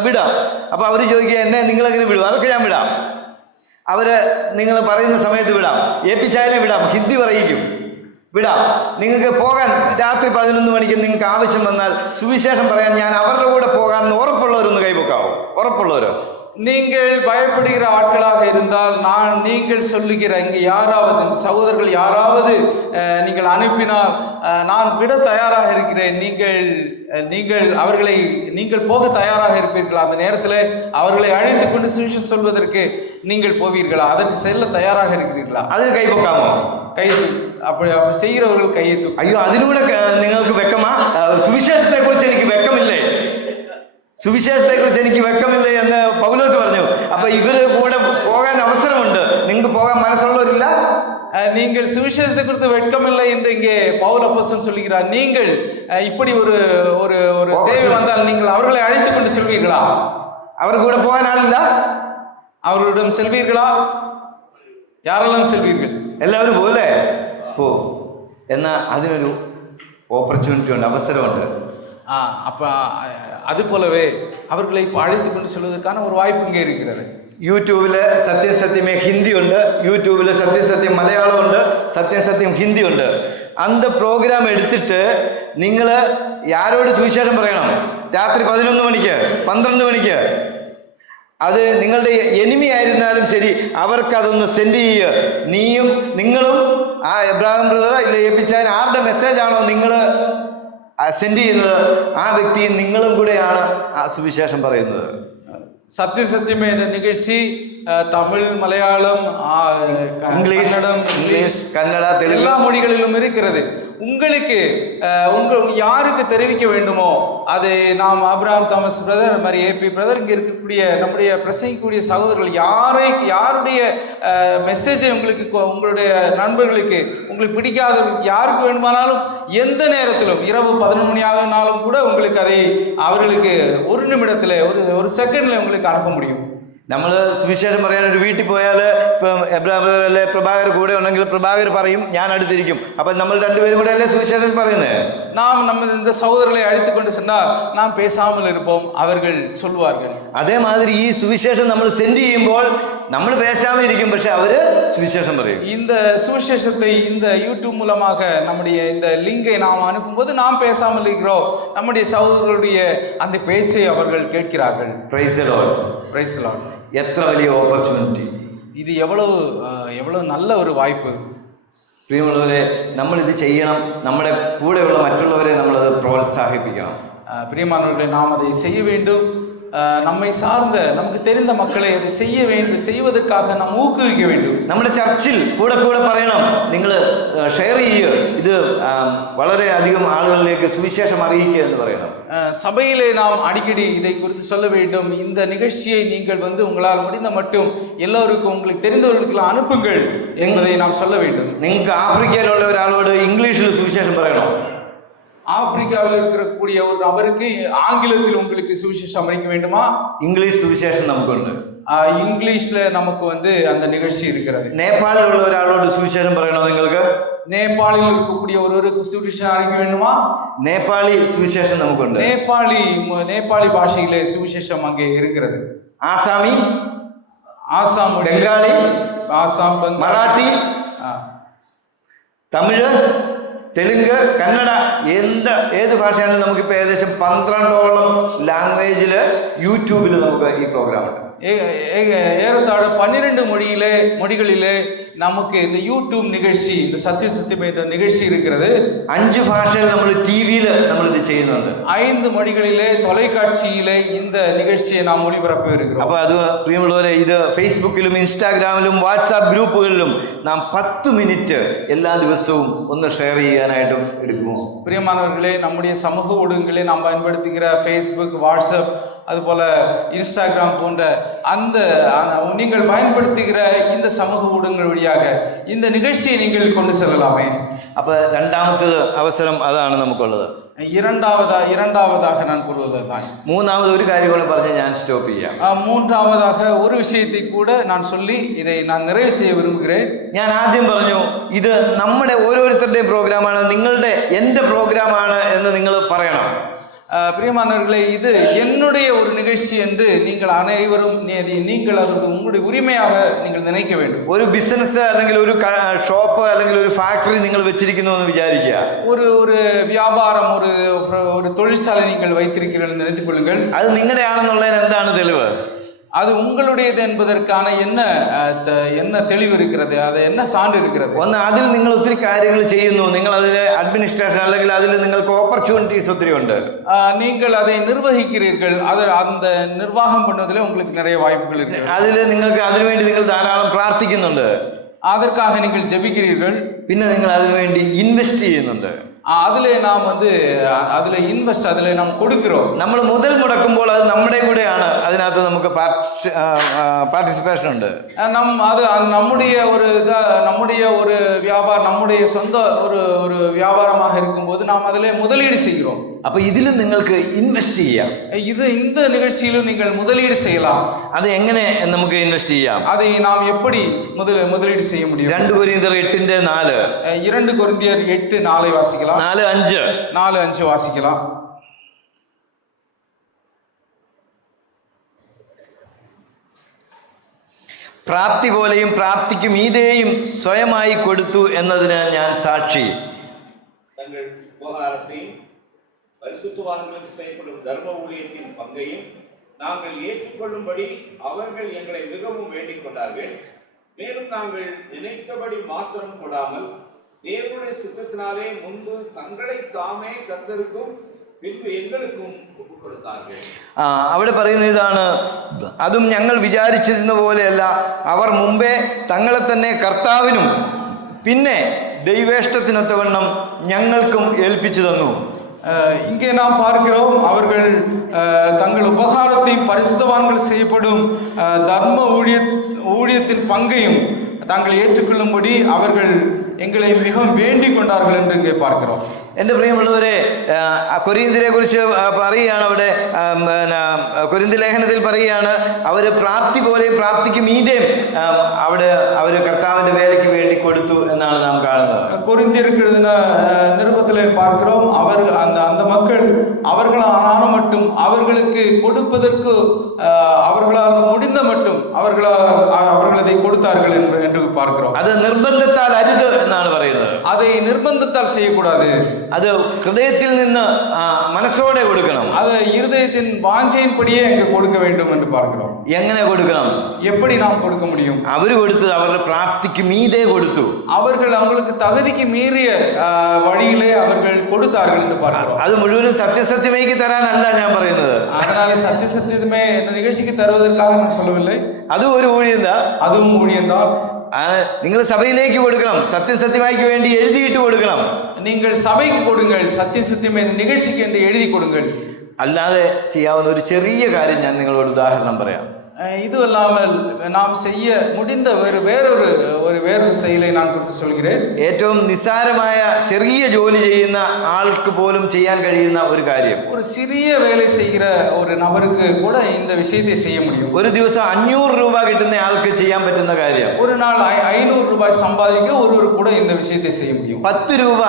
വിടാം. അപ്പോൾ അവർ ചോദിക്കുക, എന്നെ നിങ്ങളെങ്ങനെ വിടും? അതൊക്കെ ഞാൻ വിടാം, അവര് നിങ്ങൾ പറയുന്ന സമയത്ത് വിടാം, AP ചായനെ വിടാം, ഹിന്ദി പറയിക്കും, വിടാം. നിങ്ങൾക്ക് പോകാൻ രാത്രി 11 മണിക്ക് നിങ്ങൾക്ക് ആവശ്യം വന്നാൽ സുവിശേഷം പറയാൻ ഞാൻ അവരുടെ കൂടെ പോകാമെന്ന് ഉറപ്പുള്ളവരൊന്ന് കൈപൊക്കാവോ? ഉറപ്പുള്ളവരോ? நீங்கள் பயப்படுகிற ஆட்களாக இருந்தால் நீங்கள் சொல்லுகிற இங்கே யாராவது சகோதரர்கள் யாராவது நீங்கள் அனுப்பினால் நான் விட தயாராக இருக்கிறேன். நீங்கள் அவர்களை நீங்கள் போக தயாராக இருப்பீர்களா? அந்த நேரத்தில் அவர்களை அழைத்து கொண்டு சுவிசேஷம் சொல்வதற்கு நீங்கள் போவீர்களா? அதற்கு செல்ல தயாராக இருக்கிறீர்களா? അതിന് കൈപൊക്കാമോ? அப்படி செய்கிறவர்கள் கையை தூக்கு. അയ്യോ, അതിലൂടെ നിങ്ങൾക്ക് വെക്കമാ? സുവിശേഷത്തെ കുറിച്ച് എനിക്ക് വെക്കമില്ലേ, സുവിശേഷത്തെ കുറിച്ച് എനിക്ക് വെക്കമില്ലേ എന്ന് പൗലോസ് പറഞ്ഞു. അപ്പൊ ഇവര് കൂടെ പോകാൻ അവസരമുണ്ട്, നിങ്ങൾക്ക് പോകാൻ മനസ്സുള്ളവരില്ല? நீங்கள் சுவிசேஷத்தை குறித்து வெட்கமில்லை என்று இங்கே பவுல் அப்போஸ்தலன் சொல்கிறார். நீங்கள் இப்படி ஒரு ஒரு ஒரு தேவை வந்தால் நீங்கள் அவர்களை அழைத்து கொண்டு செல்வீர்களா? அவர் கூட போகாൻ ആളില്ല, அவர்களிடம் செல்வீர்களா? யாரெல்லாம் செல்வீர்கள்? എല്ലാവരും പോലെ പോ. എന്നാൽ അതിനൊരു ഓപ്പർച്യൂണിറ്റി ഉണ്ട്, അവസരമുണ്ട്. அப்போ அது போலவே அவர்களை அழைத்து கொண்டு செல்வதற்கான ஒரு வாய்ப்பு இங்கே இருக்கிறது. യൂട്യൂബില് സത്യം സത്യമേ ഹിന്ദി ഉണ്ട്, യൂട്യൂബില് സത്യം സത്യം മലയാളം ഉണ്ട്, സത്യം സത്യം ഹിന്ദി ഉണ്ട്. അന്ത പ്രോഗ്രാം എടുത്തിട്ട് നിങ്ങൾ ആരോട് സുവിശേഷം പറയണം? രാത്രി 11 മണിക്ക് 12 മണിക്ക്. അത് നിങ്ങളുടെ എനിമി ആയിരുന്നാലും ശരി, അവർക്കതൊന്ന് സെൻഡ് ചെയ്യുക. നിങ്ങളും ആ എബ്രഹാം എബ്രഹാം ബ്രദറോ ഇല്ല ഏൽപ്പിച്ചാൻ ആരുടെ മെസ്സേജ് ആണോ നിങ്ങൾ സെൻഡ് ചെയ്യുന്നത്, ആ വ്യക്തി നിങ്ങളും കൂടെയാണ് ആ സുവിശേഷം പറയുന്നത്. சத்தியமே இந்த நிகழ்ச்சி தமிழ், மலையாளம், இங்கிலீஷ், கன்னடா, எல்லா மொழிகளிலும் இருக்கிறது. உங்களுக்கு யாருக்கு தெரிவிக்க வேண்டுமோ அதை நாம் ஆபிரகாம் தாமஸ் பிரதர், அந்த மாதிரி ஏபி பிரதர், இங்கே இருக்கக்கூடிய நம்முடைய பிரசங்கிக்கூடிய சகோதரர்கள் யாருடைய மெசேஜை உங்களுடைய நண்பர்களுக்கு, உங்களுக்கு பிடிக்காதவர்களுக்கு யாருக்கு வேண்டுமானாலும் எந்த நேரத்திலும் இரவு 11 மணி ஆகினாலும் கூட உங்களுக்கு அதை அவர்களுக்கு ஒரு நிமிடத்தில் ஒரு செகண்ட்ல உங்களுக்கு அனுப்ப முடியும். നമ്മൾ സുവിശേഷം പറയാൻ ഒരു വീട്ടിൽ പോയാൽ ഇപ്പം എബ്രഹാം ബ്രദർ അല്ലെ പ്രഭാകർ കൂടെ ഉണ്ടെങ്കിൽ പ്രഭാകർ പറയും, ഞാൻ അടുത്തിരിക്കും. അപ്പം നമ്മൾ രണ്ടുപേരും കൂടെ അല്ലേ സുവിശേഷം പറയുന്നത്. நம்ம இந்த சகோதரர்களை அழைத்து கொண்டு சென்றால் நாம் பேசாமல் இருப்போம், அவர்கள் சொல்வார்கள். അതേ മാതിരി ഈ സുവിശേഷം നമ്മൾ സെൻഡ് ചെയ്യുമ്പോൾ നമ്മൾ பேசாமல் இருக்கும், പക്ഷെ അവര് சுவிசேஷம் പറയും. இந்த சுவிசேஷத்தை இந்த யூடியூப் மூலமாக நம்முடைய இந்த லிங்கை நாம் அனுப்பும்போது நாம் பேசாமல் இருக்கிறோம், நம்முடைய சகோதரர்களுடைய அந்த பேச்சை அவர்கள் கேட்கிறார்கள். Praise the Lord. Praise the Lord. എത്ര വലിയ ഓപ്പർച്യൂണിറ്റി! ഇത് എவ்வளவு நல்ல ഒരു വായ്പ്. പ്രിയമുള്ളവരെ, നമ്മളിത് ചെയ്യണം. നമ്മുടെ കൂടെയുള്ള മറ്റുള്ളവരെ നമ്മളത് പ്രോത്സാഹിപ്പിക്കണം. பிரியமானவர்களே, நாம் அதை செய்ய வேண்டும். நம்மை சார்ந்த நமக்கு தெரிந்த மக்களை அதை செய்வதற்காக நாம் ஊக்குவிக்க வேண்டும். നമ്മുടെ ചർച്ചിൽ കൂടെ പറയണം, നിങ്ങൾ ഷെയർ ചെയ്യുക, ഇത് വളരെ അധികം ആളുകളിലേക്ക് സുവിശേഷം അറിയിക്കുക എന്ന് പറയണം. சபையிலே நாம் அடிக்கடி இதை குறித்து சொல்ல வேண்டும். இந்த நிகழ்ச்சியை நீங்கள் உங்களால் முடிந்த மட்டும் எல்லோருக்கும், உங்களுக்கு தெரிந்தவர்களுக்கு அனுப்புங்கள் என்பதை நாம் சொல்ல வேண்டும். നിങ്ങൾക്ക് ആഫ്രിക്കയിലുള്ള ഒരാളോട് ഇംഗ്ലീഷിൽ സുവിശേഷം പറയണം. ஆப்பிரிக்காவில் இருக்கக்கூடிய ஒரு நபருக்கு ஆங்கிலத்தில் உங்களுக்கு சுவிசேஷம் அறிவிக்க வேண்டுமா? இங்கிலீஷ் சுவிசேஷம் நமக்கு உண்டு. இங்கிலீஷ்ல நமக்கு அந்த நிகழ்ச்சி இருக்கிறது. நேபாளில் உள்ள ஒராளோடு சுவிசேஷம் പറയണം നിങ്ങൾക്ക്. நேபாளில் இருக்கக்கூடிய ஒருவருக்கு சுவிசேஷம் அறிவிக்க வேண்டுமா? நேபாளி சுவிசேஷம் நமக்கு உண்டு. நேபாளி பாஷையிலே சுவிசேஷம் அங்கே இருக்கிறது. ஆசாமி, ஆசாம், பெங்காலி, மராட்டி, തമിഴ്, തെലുങ്ക്, കന്നഡ, ഏത് ഭാഷയാണെങ്കിലും നമുക്കിപ്പോൾ ഏകദേശം 12ഓളം ലാംഗ്വേജിൽ യൂട്യൂബിൽ നമുക്ക് ഈ പ്രോഗ്രാം ഉണ്ട്. ஏறத்தாழ 12 மொழிகளிலே நமக்கு இந்த யூடியூப் நிகழ்ச்சி, இந்த சத்தியம் என்ற நிகழ்ச்சி இருக்கிறது. 5 ഭാഷയിൽ നമ്മൾ ടിവിയിൽ നമ്മൾ ഇത് ചെയ്യുന്നുണ്ട്. 5 மொழிகளிலே தொலைக்காட்சியிலே இந்த நிகழ்ச்சியை நாம் ஒளிபரப்ப இருக்கிறோம். അപ്പോൾ അത് പ്രിയമുള്ളവരെ, ഇത് ഫേസ്ബുക്കിലും ഇൻസ്റ്റാഗ്രാമിലും വാട്സാപ്പ് ഗ്രൂപ്പുകളിലും നാം 10 മിനിറ്റ് എല്ലാ ദിവസവും ഒന്ന് ഷെയർ ചെയ്യാനായിട്ടും എടുക്കുമോ? பிரியமானவர்களே, நம்முடைய சமூக ஊடகங்களை நாம் பயன்படுத்துகிற ஃபேஸ்புக், வாட்ஸ்அப், அதுபோல இன்ஸ்டாகிராம் போன்ற நீங்கள் பயன்படுத்துகிற இந்த சமூக ஊடகங்கள் வழியாக இந்த நிகழ்ச்சியை நீங்கள் கொண்டு செல்லலாமே. அப்போ രണ്ടാമത്തെ അവസരം അതാണ് നമുക്കുള്ളത്. இரண்டாவதாக நான் கூறுவதுதான். மூணாவது ஒரு காரியம் கூட പറഞ്ഞ് ഞാൻ സ്റ്റോപ്പ് ചെയ്യാം. மூன்றாவதாக ஒரு விஷயத்தை கூட நான் சொல்லி இதை நான் நிறைவு செய்ய விரும்புகிறேன். ഞാൻ ആദ്യം പറഞ്ഞു, ഇത് നമ്മുടെ ഓരോരുത്തരുടെയും പ്രോഗ്രാമാണ്, നിങ്ങളുടെ എൻ്റെ പ്രോഗ്രാമാണ് എന്ന് നിങ്ങൾ പറയണം. பிரியமானவர்களே, இது என்னுடைய ஒரு நிகழ்ச்சி என்று நீங்கள் அனைவரும் நீங்கள் அதற்கு உங்களுடைய உரிமையாக நீங்கள் நினைக்க வேண்டும். ഒരു ബിസിനസ് അല്ലെങ്കിൽ ഒരു ഷോപ്പ് അല്ലെങ്കിൽ ഒരു ഫാക്ടറി നിങ്ങൾ വെച്ചിരിക്കുന്നു എന്ന് വിചാരിക്കുക. ஒரு வியாபாரம், ஒரு தொழிற்சாலை நீங்கள் வைத்திருக்கிறீர்கள் என்று நினைத்துக் கொள்ளுங்கள். அது നിങ്ങളുടെ ആണെന്നുള്ളതിന് എന്താണ് തെളിവ്? அது உங்களுடையது என்பதற்கான என்ன தெளிவு இருக்கிறது? அது என்ன சான்று இருக்கிறது? ഒന്ന്, അതിൽ നിങ്ങൾ ഒത്തിരി കാര്യങ്ങൾ ചെയ്യുന്നു, നിങ്ങൾ അതിൽ അഡ്മിനിസ്ട്രേഷൻ അല്ലെങ്കിൽ അതിൽ നിങ്ങൾക്ക് ഓപ്പർച്യൂണിറ്റീസ് ഒത്തിരി ഉണ്ട്. நீங்கள் அதை நிர்வகிக்கிறீர்கள், அந்த நிர்வாகம் பண்ணுவதில் உங்களுக்கு நிறைய வாய்ப்புகள் இருக்கு. അതിൽ നിങ്ങൾക്ക് അതിനുവേണ്ടി നിങ്ങൾ ധാരാളം പ്രാർത്ഥിക്കുന്നുണ്ട്, அதற்காக நீங்கள் ஜெபிக்கிறீர்கள், പിന്നെ നിങ്ങൾ അതിനുവേണ്ടി ഇൻവെസ്റ്റ് ചെയ്യുന്നുണ്ട്. அதிலே நாம் அதிலே நாம் கொடுக்கிறோம். നമ്മൾ മുതൽ മുടക്കുമ്പോൾ അത് നമ്മുടെ കൂടെയാണ്, അതിനകത്ത് നമുക്ക് പാർട്ടിസിപ്പേഷൻ ഉണ്ട്. அது நம்முடைய ஒரு வியாபாரம், நம்முடைய சொந்த ஒரு வியாபாரமாக இருக்கும்போது நாம் அதிலே முதலீடு செய்கிறோம். அப்போ ഇതിലും നിങ്ങൾക്ക് ഇൻവെസ്റ്റ് ചെയ്യാം. இந்த நிகழ்ச்சியிலும் நீங்கள் முதலீடு செய்யலாம். அது எങ്ങനെ നമുക്ക് ഇൻവെസ്റ്റ് ചെയ്യാം? அதை நாம் எப்படி முதலீடு செய்ய முடியும்? 2 കൊരിന്ത്യർ 8:4. 2 கொரிந்தியர் 8:4 வாசிக்கலாம். 4:5 வாசிக்கலாம். പ്രാപ്തി പോലെയും പ്രാപ്തിക്ക് മീതെയും സ്വയമായി കൊടുത്തു എന്നതിന് ഞാൻ സാക്ഷി. தங்கள் உபகாரத்தையும் பரிசுத்தவான்களுக்கு செய்யப்படும் தர்ம ஊழியத்தின் பங்கையும் நாங்கள் ஏற்றுக்கொள்ளும்படி அவர்கள் எங்களை மிகவும் வேண்டிக் கொண்டார்கள். மேலும் நாங்கள் நினைத்தபடி மாத்திரம் கொடாமல் தேவனுடைய சித்தத்தினாலே முன்பு தங்களை தாமே கர்த்தருக்கும் பின்பு എங்களுക്കും ഒപ്പുകൊടുത്താர்கள். അവിടെ പറയുന്ന ഇതാണ്, അതും ഞങ്ങൾ വിചാരിച്ചിരുന്ന പോലെയല്ല, അവർ മുമ്പേ തങ്ങളെ തന്നെ കർത്താവിനും പിന്നെ ദൈവേഷ്ടത്തിനൊത്തവണ്ണം ഞങ്ങൾക്കും ഏൽപ്പിച്ചു തന്നു. இங்கே நாம் பார்க்கிறோம், அவர்கள் தங்கள் உபகாரத்தை பரிசுத்தவான்கள் செய்யப்படும் தர்ம ஊழியத்தின் பங்கையும் தாங்கள் ஏற்றுக்கொள்ளும்படி அவர்கள் எங்களை மிகவும் வேண்டிக் கொண்டார்கள் என்று இங்கே பார்க்கிறோம். എൻ്റെ പ്രിയമുള്ളവരെ, കൊരിന്ത്യരെ കുറിച്ച് പറയുകയാണ് അവിടെ, കൊരിന്ത്യ ലേഖനത്തിൽ പറയുകയാണ്, അവർ പ്രാപ്തി പോലെ പ്രാപ്തിക്ക് മീതെയും അവിടെ അവർ കർത്താവിൻ്റെ വേലയ്ക്ക് വേണ്ടി കൊടുത്തു എന്നാണ് നാം കാണുന്നത്. கொரிந்தியருக்கு எழுதின நிருபத்திலே பார்க்கிறோம், அவர் அந்த மக்கள் அவர்களான மட்டும் அவர்களுக்கு கொடுப்பதற்கு அவர்களால் முடிந்த மட்டும் அவர்கள் அதை கொடுத்தார்கள் என்று பார்க்கிறோம். അത് നിർബന്ധത്താൽ അരുത് എന്നാണ് പറയുന്നത്. அதை நிர்பந்தத்தால் செய்யக்கூடாது, അത് ഹൃദയത്തിൽ നിന്ന് മനസ്സോടെ കൊടുക്കണം. அது இருதயத்தின் வாஞ்சையின்படியே அங்கே கொடுக்க வேண்டும் என்று பார்க்கிறோம். എങ്ങനെ കൊടുക്കണം? எப்படி நாம் கொடுக்க முடியும்? അവർ കൊടുത്തത് അവരുടെ പ്രാപ്തിക്ക് മീതെ കൊടുത്തു. அவர்கள் அவங்களுக்கு தகுதிக்கு மீறிய வழியிலே அவர்கள் கொடுத்தார்கள் என்று பார்க்கிறோம். അത് മുഴുവനും സത്യസത്യമേക്ക് തരാനല്ല ഞാൻ പറയുന്നത്. அதனால சத்தியமே இந்த நிகழ்ச்சிக்கு தருவதற்காக நான் சொல்லவில்லை. അതും ഒരു ഊഴിയം தான், அதுவும் ஊழியம்தான். നിങ്ങൾ സഭയിലേക്ക് കൊടുക്കണം, സത്യസത്യമായിക്ക് വേണ്ടി എഴുതിയിട്ട് കൊടുക്കണം. நீங்கள் சபைக்கு கொடுங்கள், சத்தியமே நிகழ்ச்சிக்கு என்று எழுதி கொடுங்கள். അല്ലാതെ ചെയ്യാവുന്ന ഒരു ചെറിയ കാര്യം ഞാൻ നിങ്ങളോട് ഉദാഹരണം പറയാം. இது அல்லாமல் நாம் செய்ய முடிந்த வேறொரு செயலை நான் குறித்து சொல்கிறேன். ഏറ്റവും നിസ്സാരമായ ചെറിയ ജോലി ചെയ്യുന്ന ആൾക്ക് പോലും ചെയ്യാൻ കഴിയുന്ന ഒരു കാര്യം, ஒரு சிறிய வேலை செய்கிற ஒரு நபருக்கு கூட இந்த விஷயத்தை செய்ய முடியும். ഒരു ദിവസം 500 രൂപ കിട്ടുന്ന ആൾക്ക് ചെയ്യാൻ പറ്റുന്ന കാര്യം, ஒரு நாள் 500 ரூபாய் சம்பாதிக்க ஒருவர் கூட இந்த விஷயத்தை செய்ய முடியும். 10 രൂപ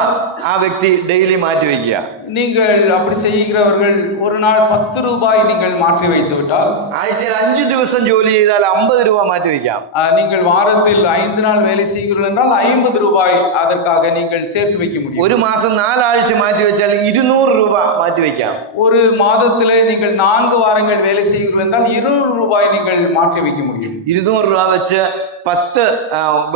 ആ വ്യക്തി ഡെയിലി മാറ്റി വയ്ക്കുക. நீங்கள் அப்படி செய்கிறவர்கள் ஒரு நாள் 10 ரூபாய் நீங்கள் மாற்றி வைத்து விட்டால், ആഴ്ചയിൽ 5 ദിവസം ജോലി ചെയ്താൽ 50 രൂപ മാറ്റി വയ്ക്കാം. நீங்கள் வாரத்தில் 5 நாள் வேலை செய்கிறீர்கள் என்றால் 50 ரூபாய் அதற்காக நீங்கள் சேர்த்து வைக்க முடியும். ഒരു മാസം 4 ആഴ്ച മാറ്റി വെച്ചാൽ 200 രൂപ മാറ്റി വയ്ക്കാം. ஒரு மாதத்திலே நீங்கள் 4 வாரங்கள் வேலை செய்கிறீர்கள் என்றால் 200 ரூபாய் நீங்கள் மாற்றி வைக்க முடியும். 200 രൂപ വെച്ച് 10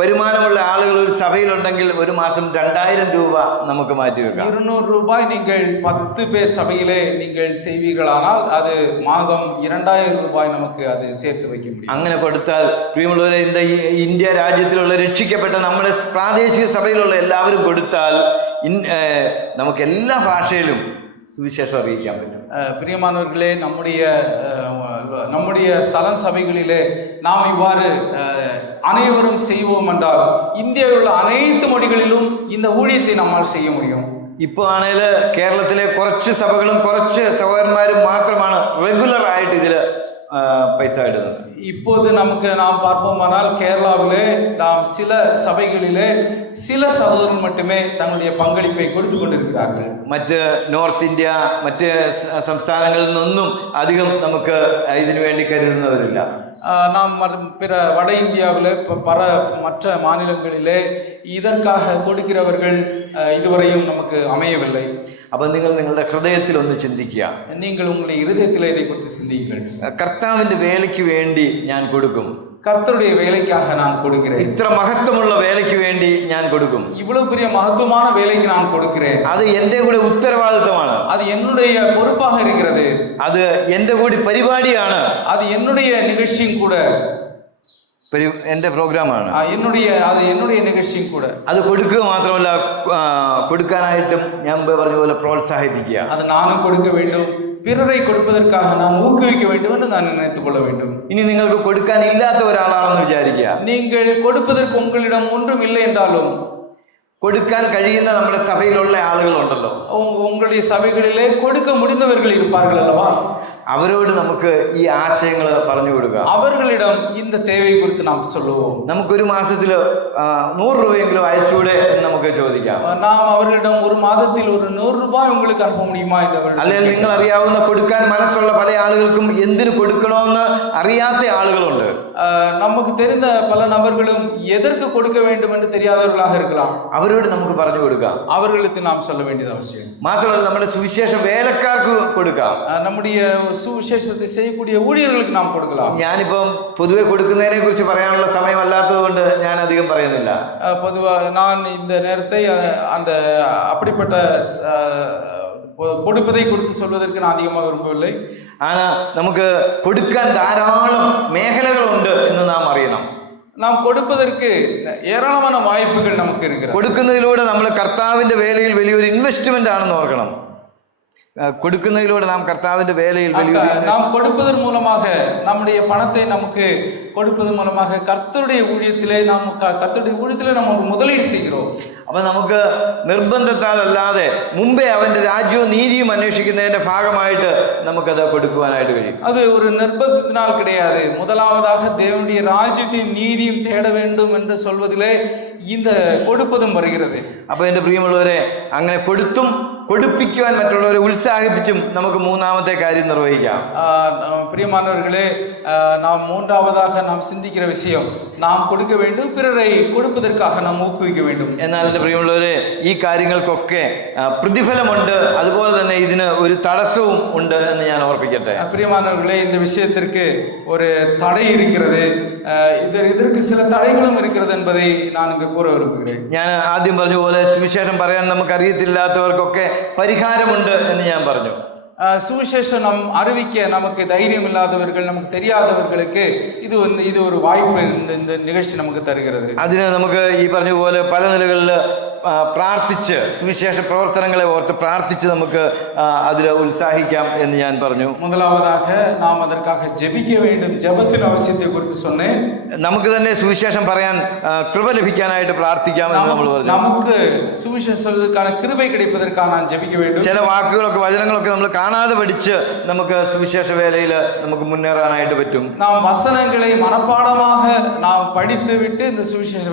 വരുമാനമുള്ള ആളുകൾ ഒരു സഭയിലുണ്ടെങ്കിൽ ഒരു മാസം 2000 രൂപ നമുക്ക് മാറ്റി വെക്കാം. 200 ரூபாய் நீங்கள் 10 பேர் சபையிலே நீங்கள் செய்வீர்களானால் அது மாதம் 2000 ரூபாய் நமக்கு அது சேர்த்து வைக்க முடியும். അങ്ങനെ കൊടുത്താൽ പ്രിയമുള്ളവരെ, ഇന്ത്യ രാജ്യത്തിലുള്ള രക്ഷിക്കപ്പെട്ട നമ്മുടെ പ്രാദേശിക സഭയിലുള്ള എല്ലാവരും കൊടുത്താൽ നമുക്ക് എല്ലാ ഭാഷയിലും സുവിശേഷം അറിയിക്കാൻ പറ്റും. பிரியமானவர்களே, நம்முடைய ஸ்தல சபைகளிலே நாம் இவ்வாறு அனைவரும் செய்வோம் என்றால் இந்தியாவில் உள்ள அனைத்து மொழிகளிலும் இந்த ஊழியத்தை நம்மால் செய்ய முடியும். ഇപ്പോൾ ആണെങ്കിൽ കേരളത്തിലെ കുറച്ച് സഭകളും കുറച്ച് സഹോദരന്മാരും മാത്രമാണ് റെഗുലർ ആയിട്ട് ഇതിൽ പൈസ ഇടുന്നത്. இப்போது நாம் பார்ப்போமானால் கேரளாவிலே நாம் சில சபைகளிலே சில சகோதரர்கள் மட்டுமே தங்களுடைய பங்களிப்பை கொடுத்து கொண்டிருக்கிறார்கள். മറ്റ് നോർത്ത് ഇന്ത്യ, മറ്റ് സംസ്ഥാനങ്ങളിൽ നിന്നൊന്നും അധികം നമുക്ക് ഇതിനു വേണ്ടി കരുതുന്നവരില്ല. நாம் பிற வட இந்தியாவில் மற்ற மாநிலங்களிலே இதற்காக கொடுக்கிறவர்கள் இதுவரையும் நமக்கு அமையவில்லை. അപ്പം നിങ്ങൾ നിങ്ങളുടെ ഹൃദയത്തിൽ ഒന്ന് ചിന്തിക്കുക. நீங்கள் உங்களுடைய இருதயத்தில் இதை குறித்து சிந்தியுங்கள். കർത്താവിൻ്റെ വേലയ്ക്ക് വേണ്ടി ഞാൻ കൊടുക്കും, கர்த்தருடைய வேலைக்காக நான் கொடுக்கிறேன். ഇത്ര മഹത്വമുള്ള വേലയ്ക്ക് വേണ്ടി ഞാൻ കൊടുക്കും, இவ்வளவு பெரிய மகத்துவமான வேலைக்கு நான் கொடுக்கிறேன். അത് എൻ്റെ കൂടെ ഉത്തരവാദിത്തമാണ്, அது என்னுடைய பொறுப்பாக இருக்கிறது, അത് എൻ്റെ കൂടി പരിപാടിയാണ്, அது என்னுடைய நிகழ்ச்சியும் கூட, എൻ്റെ പ്രോഗ്രാമാണ്, என்னுடைய நிகழ்ச்சியும் கூட. അത് കൊടുക്കുക മാത്രമല്ല, കൊടുക്കാനായിട്ടും ഞാൻ പറഞ്ഞ പോലെ പ്രോത്സാഹിപ്പിക്കുക. அது நானும் கொடுக்க வேண்டும், பிறரை கொடுப்பதற்காக நான் ஊக்குவிக்க வேண்டும் என்று நான் நினைத்துக் கொள்ள வேண்டும். ഇനി നിങ്ങൾക്ക് കൊടുക്കാൻ ഇല്ലാത്ത ഒരാളാണെന്ന് വിചാരിക്കുക. நீங்கள் கொடுப்பதற்கு உங்களிடம் ஒன்றும் இல்லை என்றாலும் കൊടുക്കാൻ കഴിയുന്ന നമ്മുടെ സഭയിലുള്ള ആളുകളുണ്ടല്ലോ, உங்களுடைய சபைகளிலே கொடுக்க முடிந்தவர்கள் இருப்பார்கள் அல்லவா? അവരോട് നമുക്ക് ഈ ആശയങ്ങൾ പറഞ്ഞു കൊടുക്കാം. அவர்களிடம் இந்த தேவை குறித்து நாம் சொல்லுவோம். നമുക്കൊരു മാസത്തിൽ 100 രൂപയെങ്കിലും അയച്ചൂടെ എന്ന് നമുക്ക് ചോദിക്കാം. நாம் அவர்களிடம் ஒரு மாதத்தில் ஒரு 100 ரூபாய் உங்களுக்கு அனுப்ப முடியுமா என்று. അല്ലെങ്കിൽ നിങ്ങൾ അറിയാവുന്ന കൊടുക്കാൻ മനസ്സുള്ള പല ആളുകൾക്കും എന്തിനു കൊടുക്കണമെന്ന് അറിയാത്ത ആളുകളുണ്ട്. நமக்கு தெரிந்த பல நபர்களும் எதற்கு கொடுக்க வேண்டும் என்று தெரியாதவர்களாக இருக்கலாம். അവരോട് നമുക്ക് പറഞ്ഞു കൊടുക്കാം. அவர்களுக்கு நாம் சொல்ல வேண்டியது அவசியம். മാത്രമല്ല നമ്മുടെ സുവിശേഷ വേലക്കാർക്ക് കൊടുക്കാം. நம்முடைய സുവിശേഷத்தை செய்யக்கூடிய ஊழியர்களுக்கு நாம் கொடுக்கலாம். ഞാനിപ്പം പൊതുവെ കൊടുക്കുന്നതിനെ കുറിച്ച് പറയാനുള്ള സമയമല്ലാത്തത് കൊണ്ട് ഞാൻ അധികം പറയുന്നില്ല. பொதுவாக நான் இந்த நேரத்தை அந்த அப்படிப்பட்ட கொடுப்பதை குறித்து சொல்வதற்கு நான் அதிகமாக விரும்பவில்லை. ஆனா നമുക്ക് കൊടുക്കാൻ ധാരാളം മേഖലകളുണ്ട് എന്ന് നാം അറിയണം. நாம் കൊടുப்பதற்கு ஏராளமான வாய்ப்புகள் நமக்கு இருக்கிறது. കൊടുക്കുന്നതിലൂടെ നമ്മൾ കർത്താവിന്റെ വേലയിൽ വലിയൊരു ഇൻവെസ്റ്റ്മെന്റ് ആണെന്ന് ഓർക്കണം. கொடுക്കുന്നതിലൂടെ നാം കർത്താവിന്റെ വേലയിൽ நாம் கொடுப்பதன் மூலமாக நம்முடைய பணத்தை நமக்கு கொடுப்பதன் மூலமாக கர்த்தருடைய ஊழியத்திலே நாம் முதலீடு செய்கிறோம். അപ്പൊ നമുക്ക് നിർബന്ധത്താൽ അല്ലാതെ മുമ്പേ അവന്റെ രാജ്യവും നീതിയും അന്വേഷിക്കുന്നതിന്റെ ഭാഗമായിട്ട് നമുക്കത് കൊടുക്കുവാനായിട്ട് കഴിയും. அது ஒரு நிர்பந்தத்தினால் கிடையாது. முதலாவதாக தேவனுடைய ராஜ்யத்தையும் நீதியும் தேட வேண்டும் என்று சொல்வதிலே இந்த கொடுப்பதும் வருகிறது. അപ്പൊ എന്റെ പ്രിയമുള്ളവരെ, അങ്ങനെ കൊടുപ്പിക്കുവാൻ മറ്റുള്ളവരെ ഉത്സാഹിപ്പിച്ചും നമുക്ക് മൂന്നാമത്തെ കാര്യം നിർവഹിക്കാം. பிரியமானவர்களே, நாம் மூன்றாவதாக நாம் சிந்திக்கிற விஷயம், நாம் கொடுக்க வேண்டும், பிறரை கொடுப்பதற்காக நாம் ஊக்குவிக்க வேண்டும். എന്നാൽ എന്റെ പ്രിയമുള്ളവരെ, ഈ കാര്യങ്ങൾക്കൊക്കെ പ്രതിഫലമുണ്ട്, അതുപോലെ തന്നെ ഇതിന് ഒരു തടസ്സവും ഉണ്ട് എന്ന് ഞാൻ ഓർപ്പിക്കട്ടെ. பிரியமானவர்களே, இந்த விஷயத்திற்கு ஒரு தடை இருக்கிறது, இதற்கு சில தடைகளும் இருக்கிறது என்பதை நான் இங்கு கூற விரும்புகிறேன். ഞാൻ ആദ്യം പറഞ്ഞ പോലെ സുവിശേഷം പറയാൻ നമുക്ക് അറിയത്തില്ലാത്തവർക്കൊക്കെ പരിഹാരമുണ്ട് എന്ന് ഞാൻ പറഞ്ഞു. சுவிசேஷம் அறிவிக்க நமக்கு தைரியம் இல்லாதவர்கள், நமக்கு தெரியாதவர்களுக்கு இது ஒரு வாய்ப்பு இந்த நிகழ்ச்சி நமக்கு தருகிறது. അതിന് നമുക്ക് ഈ പറഞ്ഞ പോലെ പല നിലകളിൽ പ്രാർത്ഥിച്ച് സുവിശേഷ പ്രവർത്തനങ്ങളെ ഓർത്ത് പ്രാർത്ഥിച്ച് നമുക്ക് അതിൽ ഉത്സാഹിക്കാം എന്ന് ഞാൻ പറഞ്ഞു. முதலாவதாக நாம் அதற்காக ஜெபிக்க வேண்டும். ஜெபத்தின் அவசியத்தை குறித்து சொன்னேன். നമുക്ക് തന്നെ സുവിശേഷം പറയാൻ കൃപ ലഭിക്കാനായിട്ട് പ്രാർത്ഥിക്കാം എന്ന് നമ്മൾ പറഞ്ഞു. നമുക്ക് സുവിശേഷം சொல்வதற்கான கிருபை கிடைப்பதற்காக நான் ஜெபிக்க வேண்டும். ചില വാക്കുകളൊക്കെ വചനങ്ങളൊക്കെ നമ്മൾ കാണാതെ പഠിച്ച് നമുക്ക് സുവിശേഷ വേലയിൽ നമുക്ക് മുന്നേറാനായിട്ട് പറ്റും. நாம் வசனங்களை மனப்பாடமாக நாம் படித்து விட்டு இந்த സുവിശേഷ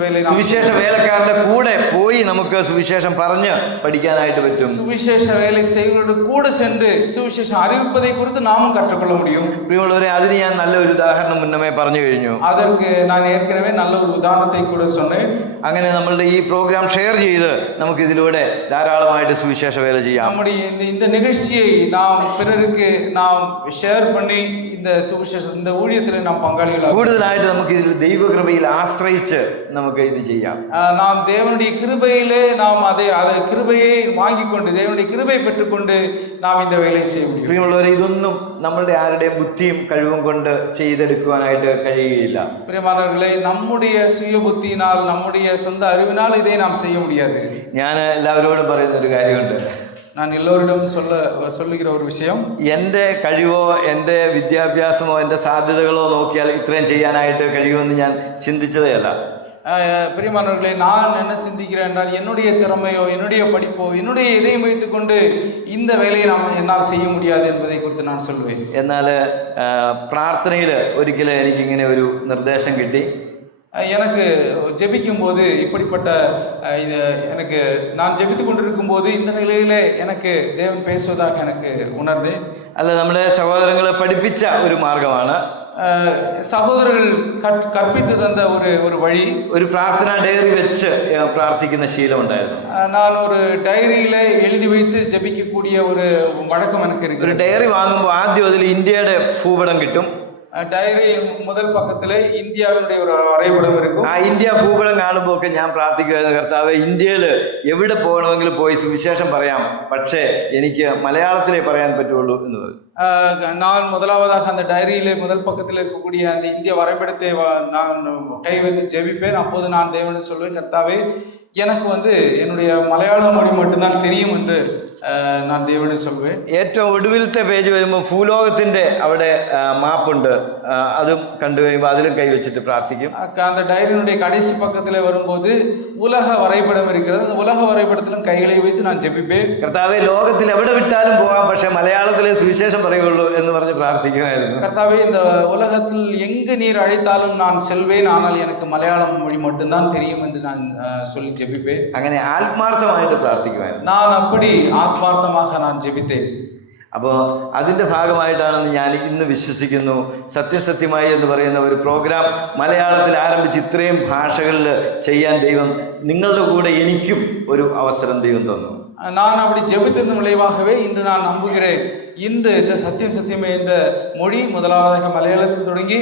വേലക്കാരന്റെ കൂടെ പോയി നമുക്ക് സുവിശേഷം പറഞ്ഞ് പഠിക്കാനായിട്ട് പറ്റും. സുവിശേഷ വേല செய்வதோடு கூட சென்று സുവിശേഷം അറിയിப்பதை குறித்து நாமும் கற்றுக்கொள்ள முடியும். പ്രിയമുള്ളവരെ, അതിന് ഞാൻ നല്ലൊരു ഉദാഹരണം മുന്നമേ പറഞ്ഞു കഴിഞ്ഞു. அதற்கு நான் ஏற்கனவே நல்ல ஒரு உதாரணத்தை கூட சொன்னேன். അങ്ങനെ നമ്മളുടെ ഈ പ്രോഗ്രാം ഷെയർ ചെയ്ത് നമുക്ക് ഇതിലൂടെ ധാരാളമായിട്ട് സുവിശേഷ വേല ചെയ്യാം. நம்முடைய இந்த நிகழ்ச்சியை நாம் பிறருக்கு நாம் ஷேர் பண்ணி இந்த சுவிசேஷம் இந்த ஊழியத்தில் நாம் பங்காளிகளாக കൂടുതലായിട്ട് നമുക്ക് ഇതിൽ ദൈവകൃപയിൽ ആശ്രയിച്ച് നമുക്ക് ഇത് ചെയ്യാം. நாம் தேவனுடைய கிருபையிலே நாம் அதை கிருபையை வாங்கி கொண்டு தேவனுடைய கிருபை பெற்றுக்கொண்டு நாம் இந்த வேலையை செய்ய முடியும். പ്രിയമുള്ളവരെ, ഇതൊന്നും നമ്മളുടെ ആരുടെയും ബുദ്ധിയും കഴിവും കൊണ്ട് ചെയ്തെടുക്കുവാനായിട്ട് കഴിയുകയില്ല. பிரியமானவர்களே, நம்முடைய சுய புத்தியினால் நம்முடைய சொந்த அறிவினால் இதை நாம் செய்ய முடியாது. ഞാൻ എല്ലാവരോടും പറയുന്ന ഒരു കാര്യമുണ്ട്. நான் எல்லோரிடம் சொல்லுகிற ஒரு விஷயம், എൻ്റെ കഴിവോ എൻ്റെ വിദ്യാഭ്യാസമോ എൻ്റെ സാധ്യതകളോ നോക്കിയാൽ ഇത്രയും ചെയ്യാനായിട്ട് കഴിയുമെന്ന് ഞാൻ ചിന്തിച്ചതേ അല്ല. பிரியமானவர்களே, நான் என்ன சிந்திக்கிறேன் என்றால், என்னுடைய திறமையோ என்னுடைய படிப்போ என்னுடைய இதயம் வைத்துக்கொண்டு இந்த வேலையை என்னால் செய்ய முடியாது என்பதை குறித்து நான் சொல்வேன். എന്നാൽ പ്രാർത്ഥനയിൽ ഒരിക്കലും എനിക്കിങ്ങനെ ഒരു നിർദ്ദേശം കിട്ടി. எனக்கு ஜெபிக்கும் போது இப்படிப்பட்ட இது எனக்கு நான் ஜெபித்து கொண்டிருக்கும் போது இந்த நிலையிலே எனக்கு தேவன் பேசுவதாக எனக்கு உணர்ந்தேன். അല്ല, നമ്മുടെ സഹോദരങ്ങളെ പഠിപ്പിച്ച ഒരു മാർഗമാണ്. സഹോദരர்கள் കற்பித்து தந்த ஒரு வழி. ഒരു പ്രാർത്ഥന ഡയറി വെച്ച് പ്രാർത്ഥിക്കുന്ന ശീലം ഉണ്ടായിരുന്നു. நான் ஒரு டைரியில எழுதி வைத்து ஜெபிக்கக்கூடிய ஒரு வழக்கம் எனக்கு இருக்கு. ഒരു ഡയറി വാങ്ങുമ്പോൾ ആദ്യം അതിൽ ഇന്ത്യയുടെ ഭൂപടം കിട്ടും. ഡയറി முதல் பக்கத்திலே இந்தியாவினுடைய ஒரு வரைபடம் இருக்கும். ആ ഇന്ത്യ ഭൂപടം കാണുമ്പോൾ ഒക്കെ ഞാൻ പ്രാർത്ഥിക്കുമായിരുന്നു, കർത്താവേ, ഇന്ത്യയിൽ എവിടെ പോകണമെങ്കിലും പോയി സുവിശേഷം പറയാം, പക്ഷേ എനിക്ക് മലയാളത്തിലേ പറയാൻ പറ്റുള്ളൂ എന്ന് പറയും. நான் முதலாவதாக அந்த டைரியிலே முதல் பக்கத்தில் இருக்கக்கூடிய அந்த இந்திய வரைபடத்தை நான் கை வைத்து ஜெபிப்பேன். அப்போது நான் தேவனுக்கு சொல்வேன், கர்த்தாவே, எனக்கு என்னுடைய மலையாள மொழி மட்டும்தான் தெரியும் என்று நான் தேவனை சொல்வேன். ഏറ്റവും ഒടുവിലത്തെ പേജ് വരുമ്പോൾ ഭൂലോകത്തിന്റെ അവിടെ മാപ്പുണ്ട്, അതും കണ്ടു കഴിയുമ്പോൾ അതിലും കൈവച്ചിട്ട് പ്രാർത്ഥിക്കും. அந்த டைரியினுடைய கடைசி பக்கத்தில் வரும்போது உலக வரைபடம் இருக்கிறது. அந்த உலக வரைபடத்திலும் கைகளை வைத்து நான் ஜெபிப்பேன். കർത്താവേ, ലോകത്തിൽ എവിടെ വിട്ടാലും പോകാം, പക്ഷെ മലയാളത്തിലെ സുവിശേഷം പറയുള്ളൂ എന്ന് പറഞ്ഞ് പ്രാർത്ഥിക്കുമായിരുന്നു. கர்த்தாவே, இந்த உலகத்தில் எங்கு நீர் அழைத்தாலும் நான் செல்வேன், ஆனால் எனக்கு மலையாளம் மொழி மட்டும்தான் தெரியும் என்று நான் சொல்லி ஜெபிப்பேன். അങ്ങനെ ആത്മാർത്ഥമായിട്ട് പ്രാർത്ഥിക്കുമായിരുന്നു. நான் அப்படி ஆத்மார்த்தமாக நான் ஜெபித்தேன். അപ്പോൾ അതിൻ്റെ ഭാഗമായിട്ടാണെന്ന് ഞാൻ ഇന്ന് വിശ്വസിക്കുന്നു. സത്യസത്യമായി എന്ന് പറയുന്ന ഒരു പ്രോഗ്രാം മലയാളത്തിൽ ആരംഭിച്ച് ഇത്രയും ഭാഷകളിൽ ചെയ്യാൻ ദൈവം നിങ്ങളുടെ കൂടെ എനിക്കും ഒരു അവസരം ദൈവം തന്നു. நான் அப்படி ஜெபித்ததன் விளைவாகவே இன்று நான் நம்புகிறேன். இன்று இந்த சத்தியம் சத்தியமே என்ற மொழி முதலாவதாக மலையாளத்தில் தொடங்கி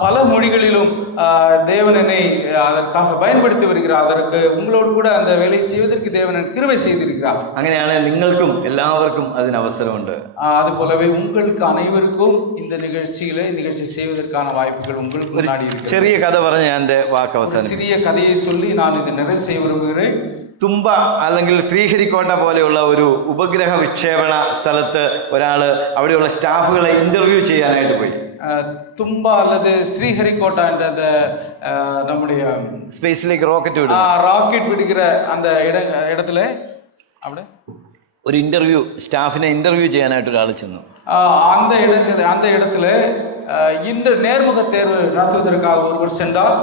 பல மொழிகளிலும் தேவன் என்னை அதற்காக பயன்படுத்தி வருகிறார். அதற்கு உங்களோடு கூட அந்த வேலை செய்வதற்கு தேவன் கிருபை செய்திருக்கிறார். അങ്ങനെയാണ് നിങ്ങൾക്കും എല്ലാവർക്കും അതിന് അവസരമുണ്ട്. அதுபோலவே உங்களுக்கு அனைவருக்கும் இந்த நிகழ்ச்சி செய்வதற்கான வாய்ப்புகள் உங்களுக்கு முன்னாடி இருக்கு. ചെറിയ കഥ പറഞ്ഞ് ഞാൻ എൻ്റെ വാക്ക് അവസാനം. சிறிய கதையை சொல்லி நான் இதை நிறைவு செய்ய விரும்புகிறேன். തുമ്പ അല്ലെങ്കിൽ ശ്രീഹരിക്കോട്ട പോലെയുള്ള ഒരു ഉപഗ്രഹ വിക്ഷേപണ സ്ഥലത്ത് ഒരാൾ അവിടെയുള്ള സ്റ്റാഫുകളെ ഇന്റർവ്യൂ ചെയ്യാനായിട്ട് പോയി. തുമ്പ அல்லது ஸ்ரீஹரிகோட்டா என்ற அந்த நம்முடைய സ്പേസിലേക്ക് റോക്കറ്റ് വിടും. ராக்கெட் விடுகிற அந்த இடத்துல അവിടെ ഒരു ഇന്റർവ്യൂ സ്റ്റാഫിനെ ഇന്റർവ്യൂ ചെയ്യാനായിട്ട് ഒരാൾ ചെന്നു. அந்த இடத்துல இந்த நேர்முக தேர்வு நடத்துவதற்காக ஒருவர் சென்றார்.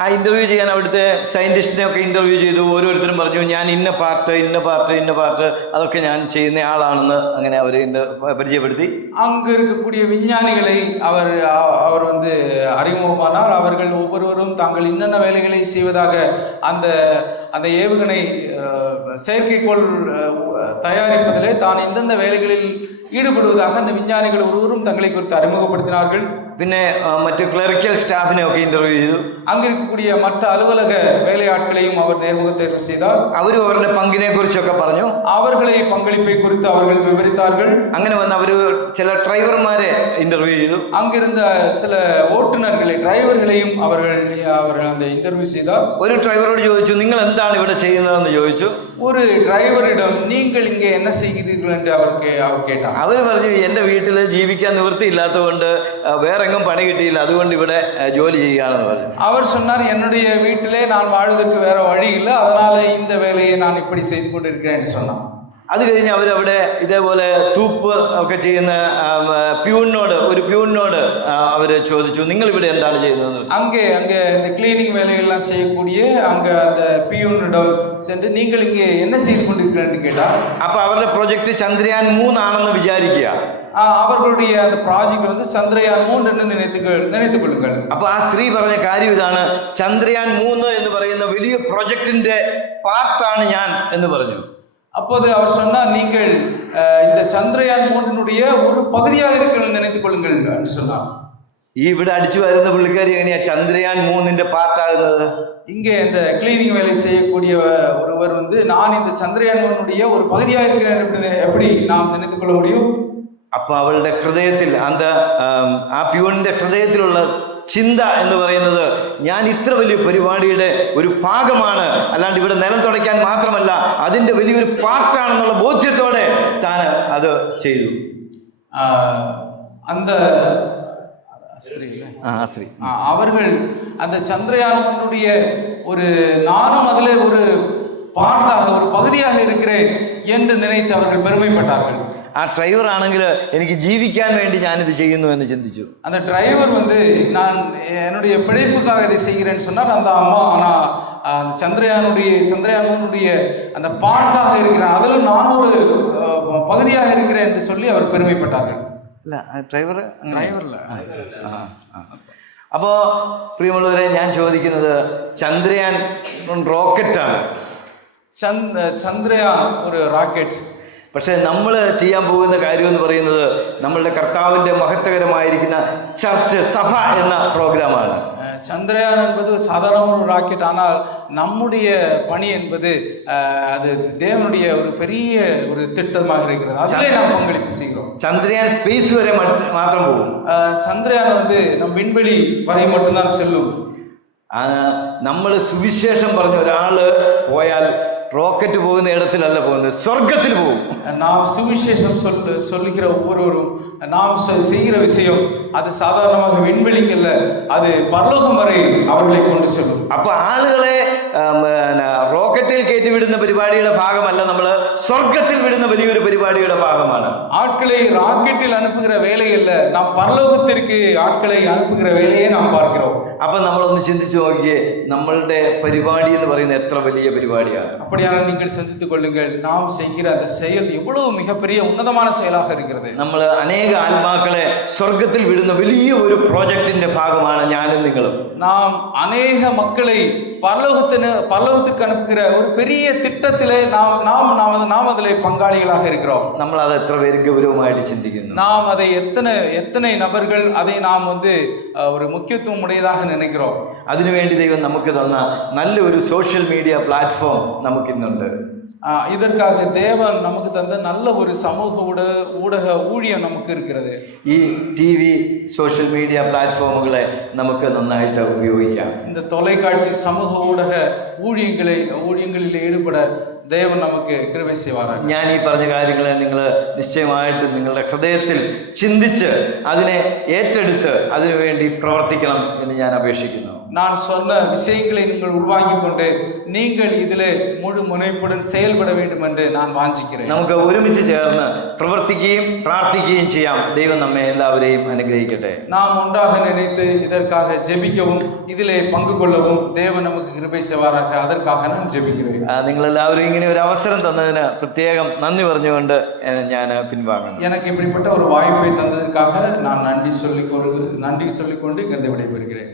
ആ ഇന്റർവ്യൂ ചെയ്യാൻ അവിടുത്തെ സയന്റിസ്റ്റിനെ ഒക്കെ ഇന്റർവ്യൂ ചെയ്തു. ഓരോരുത്തരും പറഞ്ഞു ഞാൻ ഇന്ന പാർട്ട് അതൊക്കെ ഞാൻ ചെയ്യുന്ന ആളാണെന്ന് അങ്ങനെ അവർ പരിചയപ്പെടുത്തി. அங்கு இருக்கக்கூடிய விஞ்ஞானிகளை அவர் வந்து அறிமுகமானார். அவர்கள் ஒவ்வொருவரும் தாங்கள் இன்னென்ன வேலைகளை செய்வதாக அந்த ஏவுகணை செயற்கைக்கோள் தயாரிப்பதிலே தான் எந்தெந்த வேலைகளில் ஈடுபடுவதாக அந்த விஞ்ஞானிகள் ஒருவரும் தங்களை குறித்து அறிமுகப்படுத்தினார்கள். പിന്നെ മറ്റു ക്ലറിക്കൽ സ്റ്റാഫിനെ ഒക്കെ ഇന്റർവ്യൂ ചെയ്തു. அங்கு இருக்கக்கூடிய மற்ற அலுவலக வேலையாட்களையும் அவர் நேர்முக தேர்வு செய்தார். അവരും അവരുടെ പങ്കിനെ കുറിച്ചൊക്കെ പറഞ്ഞു. அவர்களை பங்களிப்பை குறித்து அவர்கள் விவரித்தார்கள். അങ്ങനെ വന്ന് അവർ ചില ഡ്രൈവർമാരെ ഇന്റർവ്യൂ ചെയ്തു. அங்கிருந்த சில டிரைவர்களையும் அவர்கள் அந்த இன்டர்வியூ செய்தார். ഒരു ഡ്രൈവറോട് ചോദിച്ചു നിങ്ങൾ എന്താണ് ഇവിടെ ചെയ്യുന്നതെന്ന് ചോദിച്ചു. ஒரு டிரைவரிடம் நீங்கள் இங்கே என்ன செய்கிறீர்கள் என்று அவர் கேட்டார். അവർ പറഞ്ഞു എൻ്റെ വീട്ടിൽ ജീവിക്കാൻ നിവൃത്തിയില്ലാത്തതുകൊണ്ട് വേറെ എങ്ങും പണി കിട്ടിയില്ല, അതുകൊണ്ട് ഇവിടെ ജോലി ചെയ്യുകയാണെന്ന് പറഞ്ഞു. அவர் சொன்னார் என்னுடைய வீட்டிலே நான் வாழ்வதற்கு வேற வழி இல்லை, அதனால இந்த வேலையை நான் இப்படி செய்து கொண்டிருக்கிறேன் என்று சொன்னார். അത് കഴിഞ്ഞ് അവരവിടെ ഇതേപോലെ തൂപ്പ് ഒക്കെ ചെയ്യുന്ന ഒരു പ്യൂണിനോട് അവർ ചോദിച്ചു നിങ്ങൾ ഇവിടെ എന്താണ് ചെയ്യുന്നത്. அங்கே இந்த கிளீனிங் வேலையெல்லாம் செய்யக்கூடிய அங்க அந்த பியூனிடம் சென்று நீங்கள் இங்கே என்ன செய்து கொண்டிருக்கிறீர்கள் கேட்டார். അപ്പൊ അവരുടെ പ്രൊജക്ട് ചന്ദ്രയാൻ 3 ആണെന്ന് വിചാരിക്കുക. அவர்களுடைய அந்த ப்ராஜெக்ட் வந்து சந்திரயான் 3 என்று நினைத்துக் கொள்ளுங்கள். അപ്പൊ ആ സ്ത്രീ പറഞ്ഞ കാര്യം ഇതാണ്, ചന്ദ്രയാൻ 3 എന്ന് പറയുന്ന വലിയ പ്രൊജക്ടിന്റെ പാർട്ടാണ് ഞാൻ എന്ന് പറഞ്ഞു. அப்போது அவர் சொன்னார் நீங்கள் இந்த சந்திரயான் 3னுடைய ஒரு பகுதியாக இருக்கிறது நினைத்துக் கொள்ளுங்கள் என்று சொன்னார். ഈ ഇവിടെ അടിച്ചു വരുന്ന പുള്ളിക്കാരി എങ്ങനെയാ ചന്ദ്രയാൻ 3ന്റെ പാർട്ടാകുന്നത്? இங்கே இந்த கிளீனிங் வேலை செய்யக்கூடிய ஒருவர் வந்து நான் இந்த சந்திரயான் 1னுடைய ஒரு பகுதியாக இருக்கிறேன் எப்படி நாம் நினைத்துக் கொள்ள முடியும்? അപ്പൊ അവളുടെ ഹൃദയത്തിൽ ആ പ്യൂണിന്റെ ഹൃദയത്തിലുള്ള ചിന്ത എന്ന് പറയുന്നത് ഞാൻ ഇത്ര വലിയ പരിപാടിയുടെ ഒരു ഭാഗമാണ്, അല്ലാണ്ട് ഇവിടെ നിലം തുടയ്ക്കാൻ മാത്രമല്ല അതിന്റെ വലിയൊരു പാർട്ടാണെന്നുള്ള ബോധ്യത്തോടെ താൻ അത് ചെയ്തു. அந்த ஸ்ரீ அவர்கள் அந்த சந்திரயான் 1னுடைய ஒரு நானும் அதில் ஒரு பார்ட்டாக ஒரு பகுதியாக இருக்கிறேன் என்று நினைத்து அவர்கள் பெருமைப்பட்டார்கள். ആ ഡ്രൈവർ ആണെങ്കിൽ എനിക്ക് ജീവിക്കാൻ വേണ്ടി ഞാനിത് ചെയ്യുന്നു എന്ന് ചിന്തിച്ചു. அந்த டிரைவர் வந்து நான் என்னுடைய பிழைப்புக்காக இதை செய்கிறேன்னு சொன்னார். அந்த அம்மா ஆனால் அந்த சந்திரயானுடைய அந்த பாட்டாக இருக்கிறேன், அதிலும் நான் ஒரு பகுதியாக இருக்கிறேன் என்று சொல்லி அவர் பெருமைப்பட்டார்கள். അല്ല ഡ്രൈവറില്ല. അപ്പോൾ പ്രിയമുള്ളവരെ, ഞാൻ ചോദിക്കുന്നത് ചന്ദ്രയാൻ റോക്കറ്റാണ്. ചന്ദ്രയാൻ ഒരു റാക്കറ്റ്. പക്ഷെ നമ്മൾ ചെയ്യാൻ പോകുന്ന കാര്യം എന്ന് പറയുന്നത് നമ്മളുടെ കർത്താവിൻ്റെ മഹത്വകരമായിരിക്കുന്ന ചർച്ച് സഭ എന്ന പ്രോഗ്രാമാണ്. சந்திரயான் என்பது சாதாரண ஒரு ராக்கெட், ஆனால் நம்முடைய பணி என்பது அது தேவனுடைய ஒரு பெரிய ஒரு திட்டமாக இருக்கிறது. அதிலே நாம் பங்களிப்பு செய்கிறோம். ചന്ദ്രയാൻ സ്പേസ് വരെ മാത്രം പോകും. சந்திரயான் வந்து நம் விண்வெளி வரை மட்டும்தான் செல்லும். നമ്മൾ സുവിശേഷം പറഞ്ഞ ഒരാള് പോയാൽ റോക്കറ്റ് പോകുന്ന ഇടത്തിലല്ല പോകുന്നത്, സ്വർഗത്തിൽ പോകും. நாம் சுவிசேஷம் சொல்லுகிற ஒவ்வொருவரும் நாம் செய்கிற விஷயம் அது சாதாரணமாக விண்வெளிக்கல்ல, அது பரலோகம் வரை அவர்களை கொண்டு செல்லும். അപ്പൊ ആളുകളെ റോക്കറ്റ് റോക്കറ്റിൽ കയറ്റി വിടുന്ന പരിപാടിയുടെ ഭാഗമല്ല, നമ്മൾ സ്വർഗത്തിൽ വിടുന്ന വലിയൊരു പരിപാടിയുടെ ഭാഗമാണ്. ஆட்களை ராக்கெட்டில் அனுப்புகிற வேலை அல்ல, நாம் பரலோகத்திற்கு ஆட்களை அனுப்புகிற வேலையை நாம் பார்க்கிறோம். അപ്പൊ നമ്മളൊന്ന് ചിന്തിച്ചു നോക്കിയേ, നമ്മളുടെ പരിപാടി എന്ന് പറയുന്നത് എത്ര വലിയ പരിപാടിയാണ്. அப்படியான நீங்கள் சிந்தித்துக் கொள்ளுங்கள், நாம் செய்கிற அந்த செயல் எவ்வளவு மிகப்பெரிய உன்னதமான செயலாக இருக்கிறது. നമ്മൾ അനേക ആത്മാക്കളെ സ്വർഗത്തിൽ വിടുന്ന വലിയ ഒരു പ്രോജക്റ്റിന്റെ ഭാഗമാണ് ഞാനും നിങ്ങളും. நாம் அநேக மக்களை பரலோகத்திற்கு அனுப்புகிற ஒரு பெரிய திட்டத்திலே நாம் அதிலே பங்காளிகளாக இருக்கிறோம். നമ്മൾ അത് എത്ര പേര് ഗൗരവമായിട്ട് ചിന്തിക്കുന്നു? நாம் அதை எத்தனை நபர்கள் அதை நாம் ஒரு முக்கியத்துவம் உடையதாக நினைக்கிறோம். അതിനുവേണ്ടി ദൈവം നമുക്ക് തന്ന നല്ല ഒരു സോഷ്യൽ മീഡിയ പ്ലാറ്റ്ഫോം നമുക്കിന്നുണ്ട്. இதற்காக தேவன் நமக்கு தந்த நல்ல ஒரு சமூக ஊடக ஊழியம் நமக்கு இருக்கிறது. ഈ TV സോഷ്യൽ മീഡിയ പ്ലാറ്റ്ഫോമുകളെ നമുക്ക് നന്നായിട്ട് ഉപയോഗിക്കാം. இந்த தொலைக்காட்சி சமூக ஊடக ஊழியங்களில் ஈடுபட தேவன் நமக்கு கிருபை செய்வாராக. ഞാൻ ഈ പറഞ്ഞ കാര്യങ്ങളെ നിങ്ങൾ നിശ്ചയമായിട്ട് നിങ്ങളുടെ ഹൃദയത്തിൽ ചിന്തിച്ച് അതിനെ ഏറ്റെടുത്ത് അതിനുവേണ്ടി പ്രവർത്തിക്കണം എന്ന് ഞാൻ അപേക്ഷിക്കുന്നു. நான் சொன்ன விஷயங்களை நீங்கள் உள்வாங்கிக் கொண்டு நீங்கள் இதிலே முழு முனைப்புடன் செயல்பட வேண்டும் என்று நான் வாஞ்சிக்கிறேன். നമുക്ക് ഒരുമിച്ച് ചേർന്ന് പ്രവർത്തിക്കുകയും പ്രാർത്ഥിക്കുകയും ചെയ്യാം. ദൈവം നമ്മെ എല്ലാവരെയും അനുഗ്രഹിക്കട്ടെ. நாம் ஒன்றாக நினைத்து இதற்காக ஜெபிக்கவும் இதிலே பங்கு கொள்ளவும் தேவன் நமக்கு கிருபை செய்வாராக. அதற்காக நான் ஜெபிக்கிறேன். നിങ്ങളെല്ലാവരും ഇങ്ങനെ ഒരു അവസരം തന്നതിന് പ്രത്യേകം നന്ദി പറഞ്ഞുകൊണ്ട് ഞാൻ പിൻവാങ്ങുന്നു. எனக்கு இப்படிப்பட்ட ஒரு வாய்ப்பை தந்ததற்காக நான் நன்றி சொல்லிக்கொண்டு இங்கிருந்து விடைபெறுகிறேன்.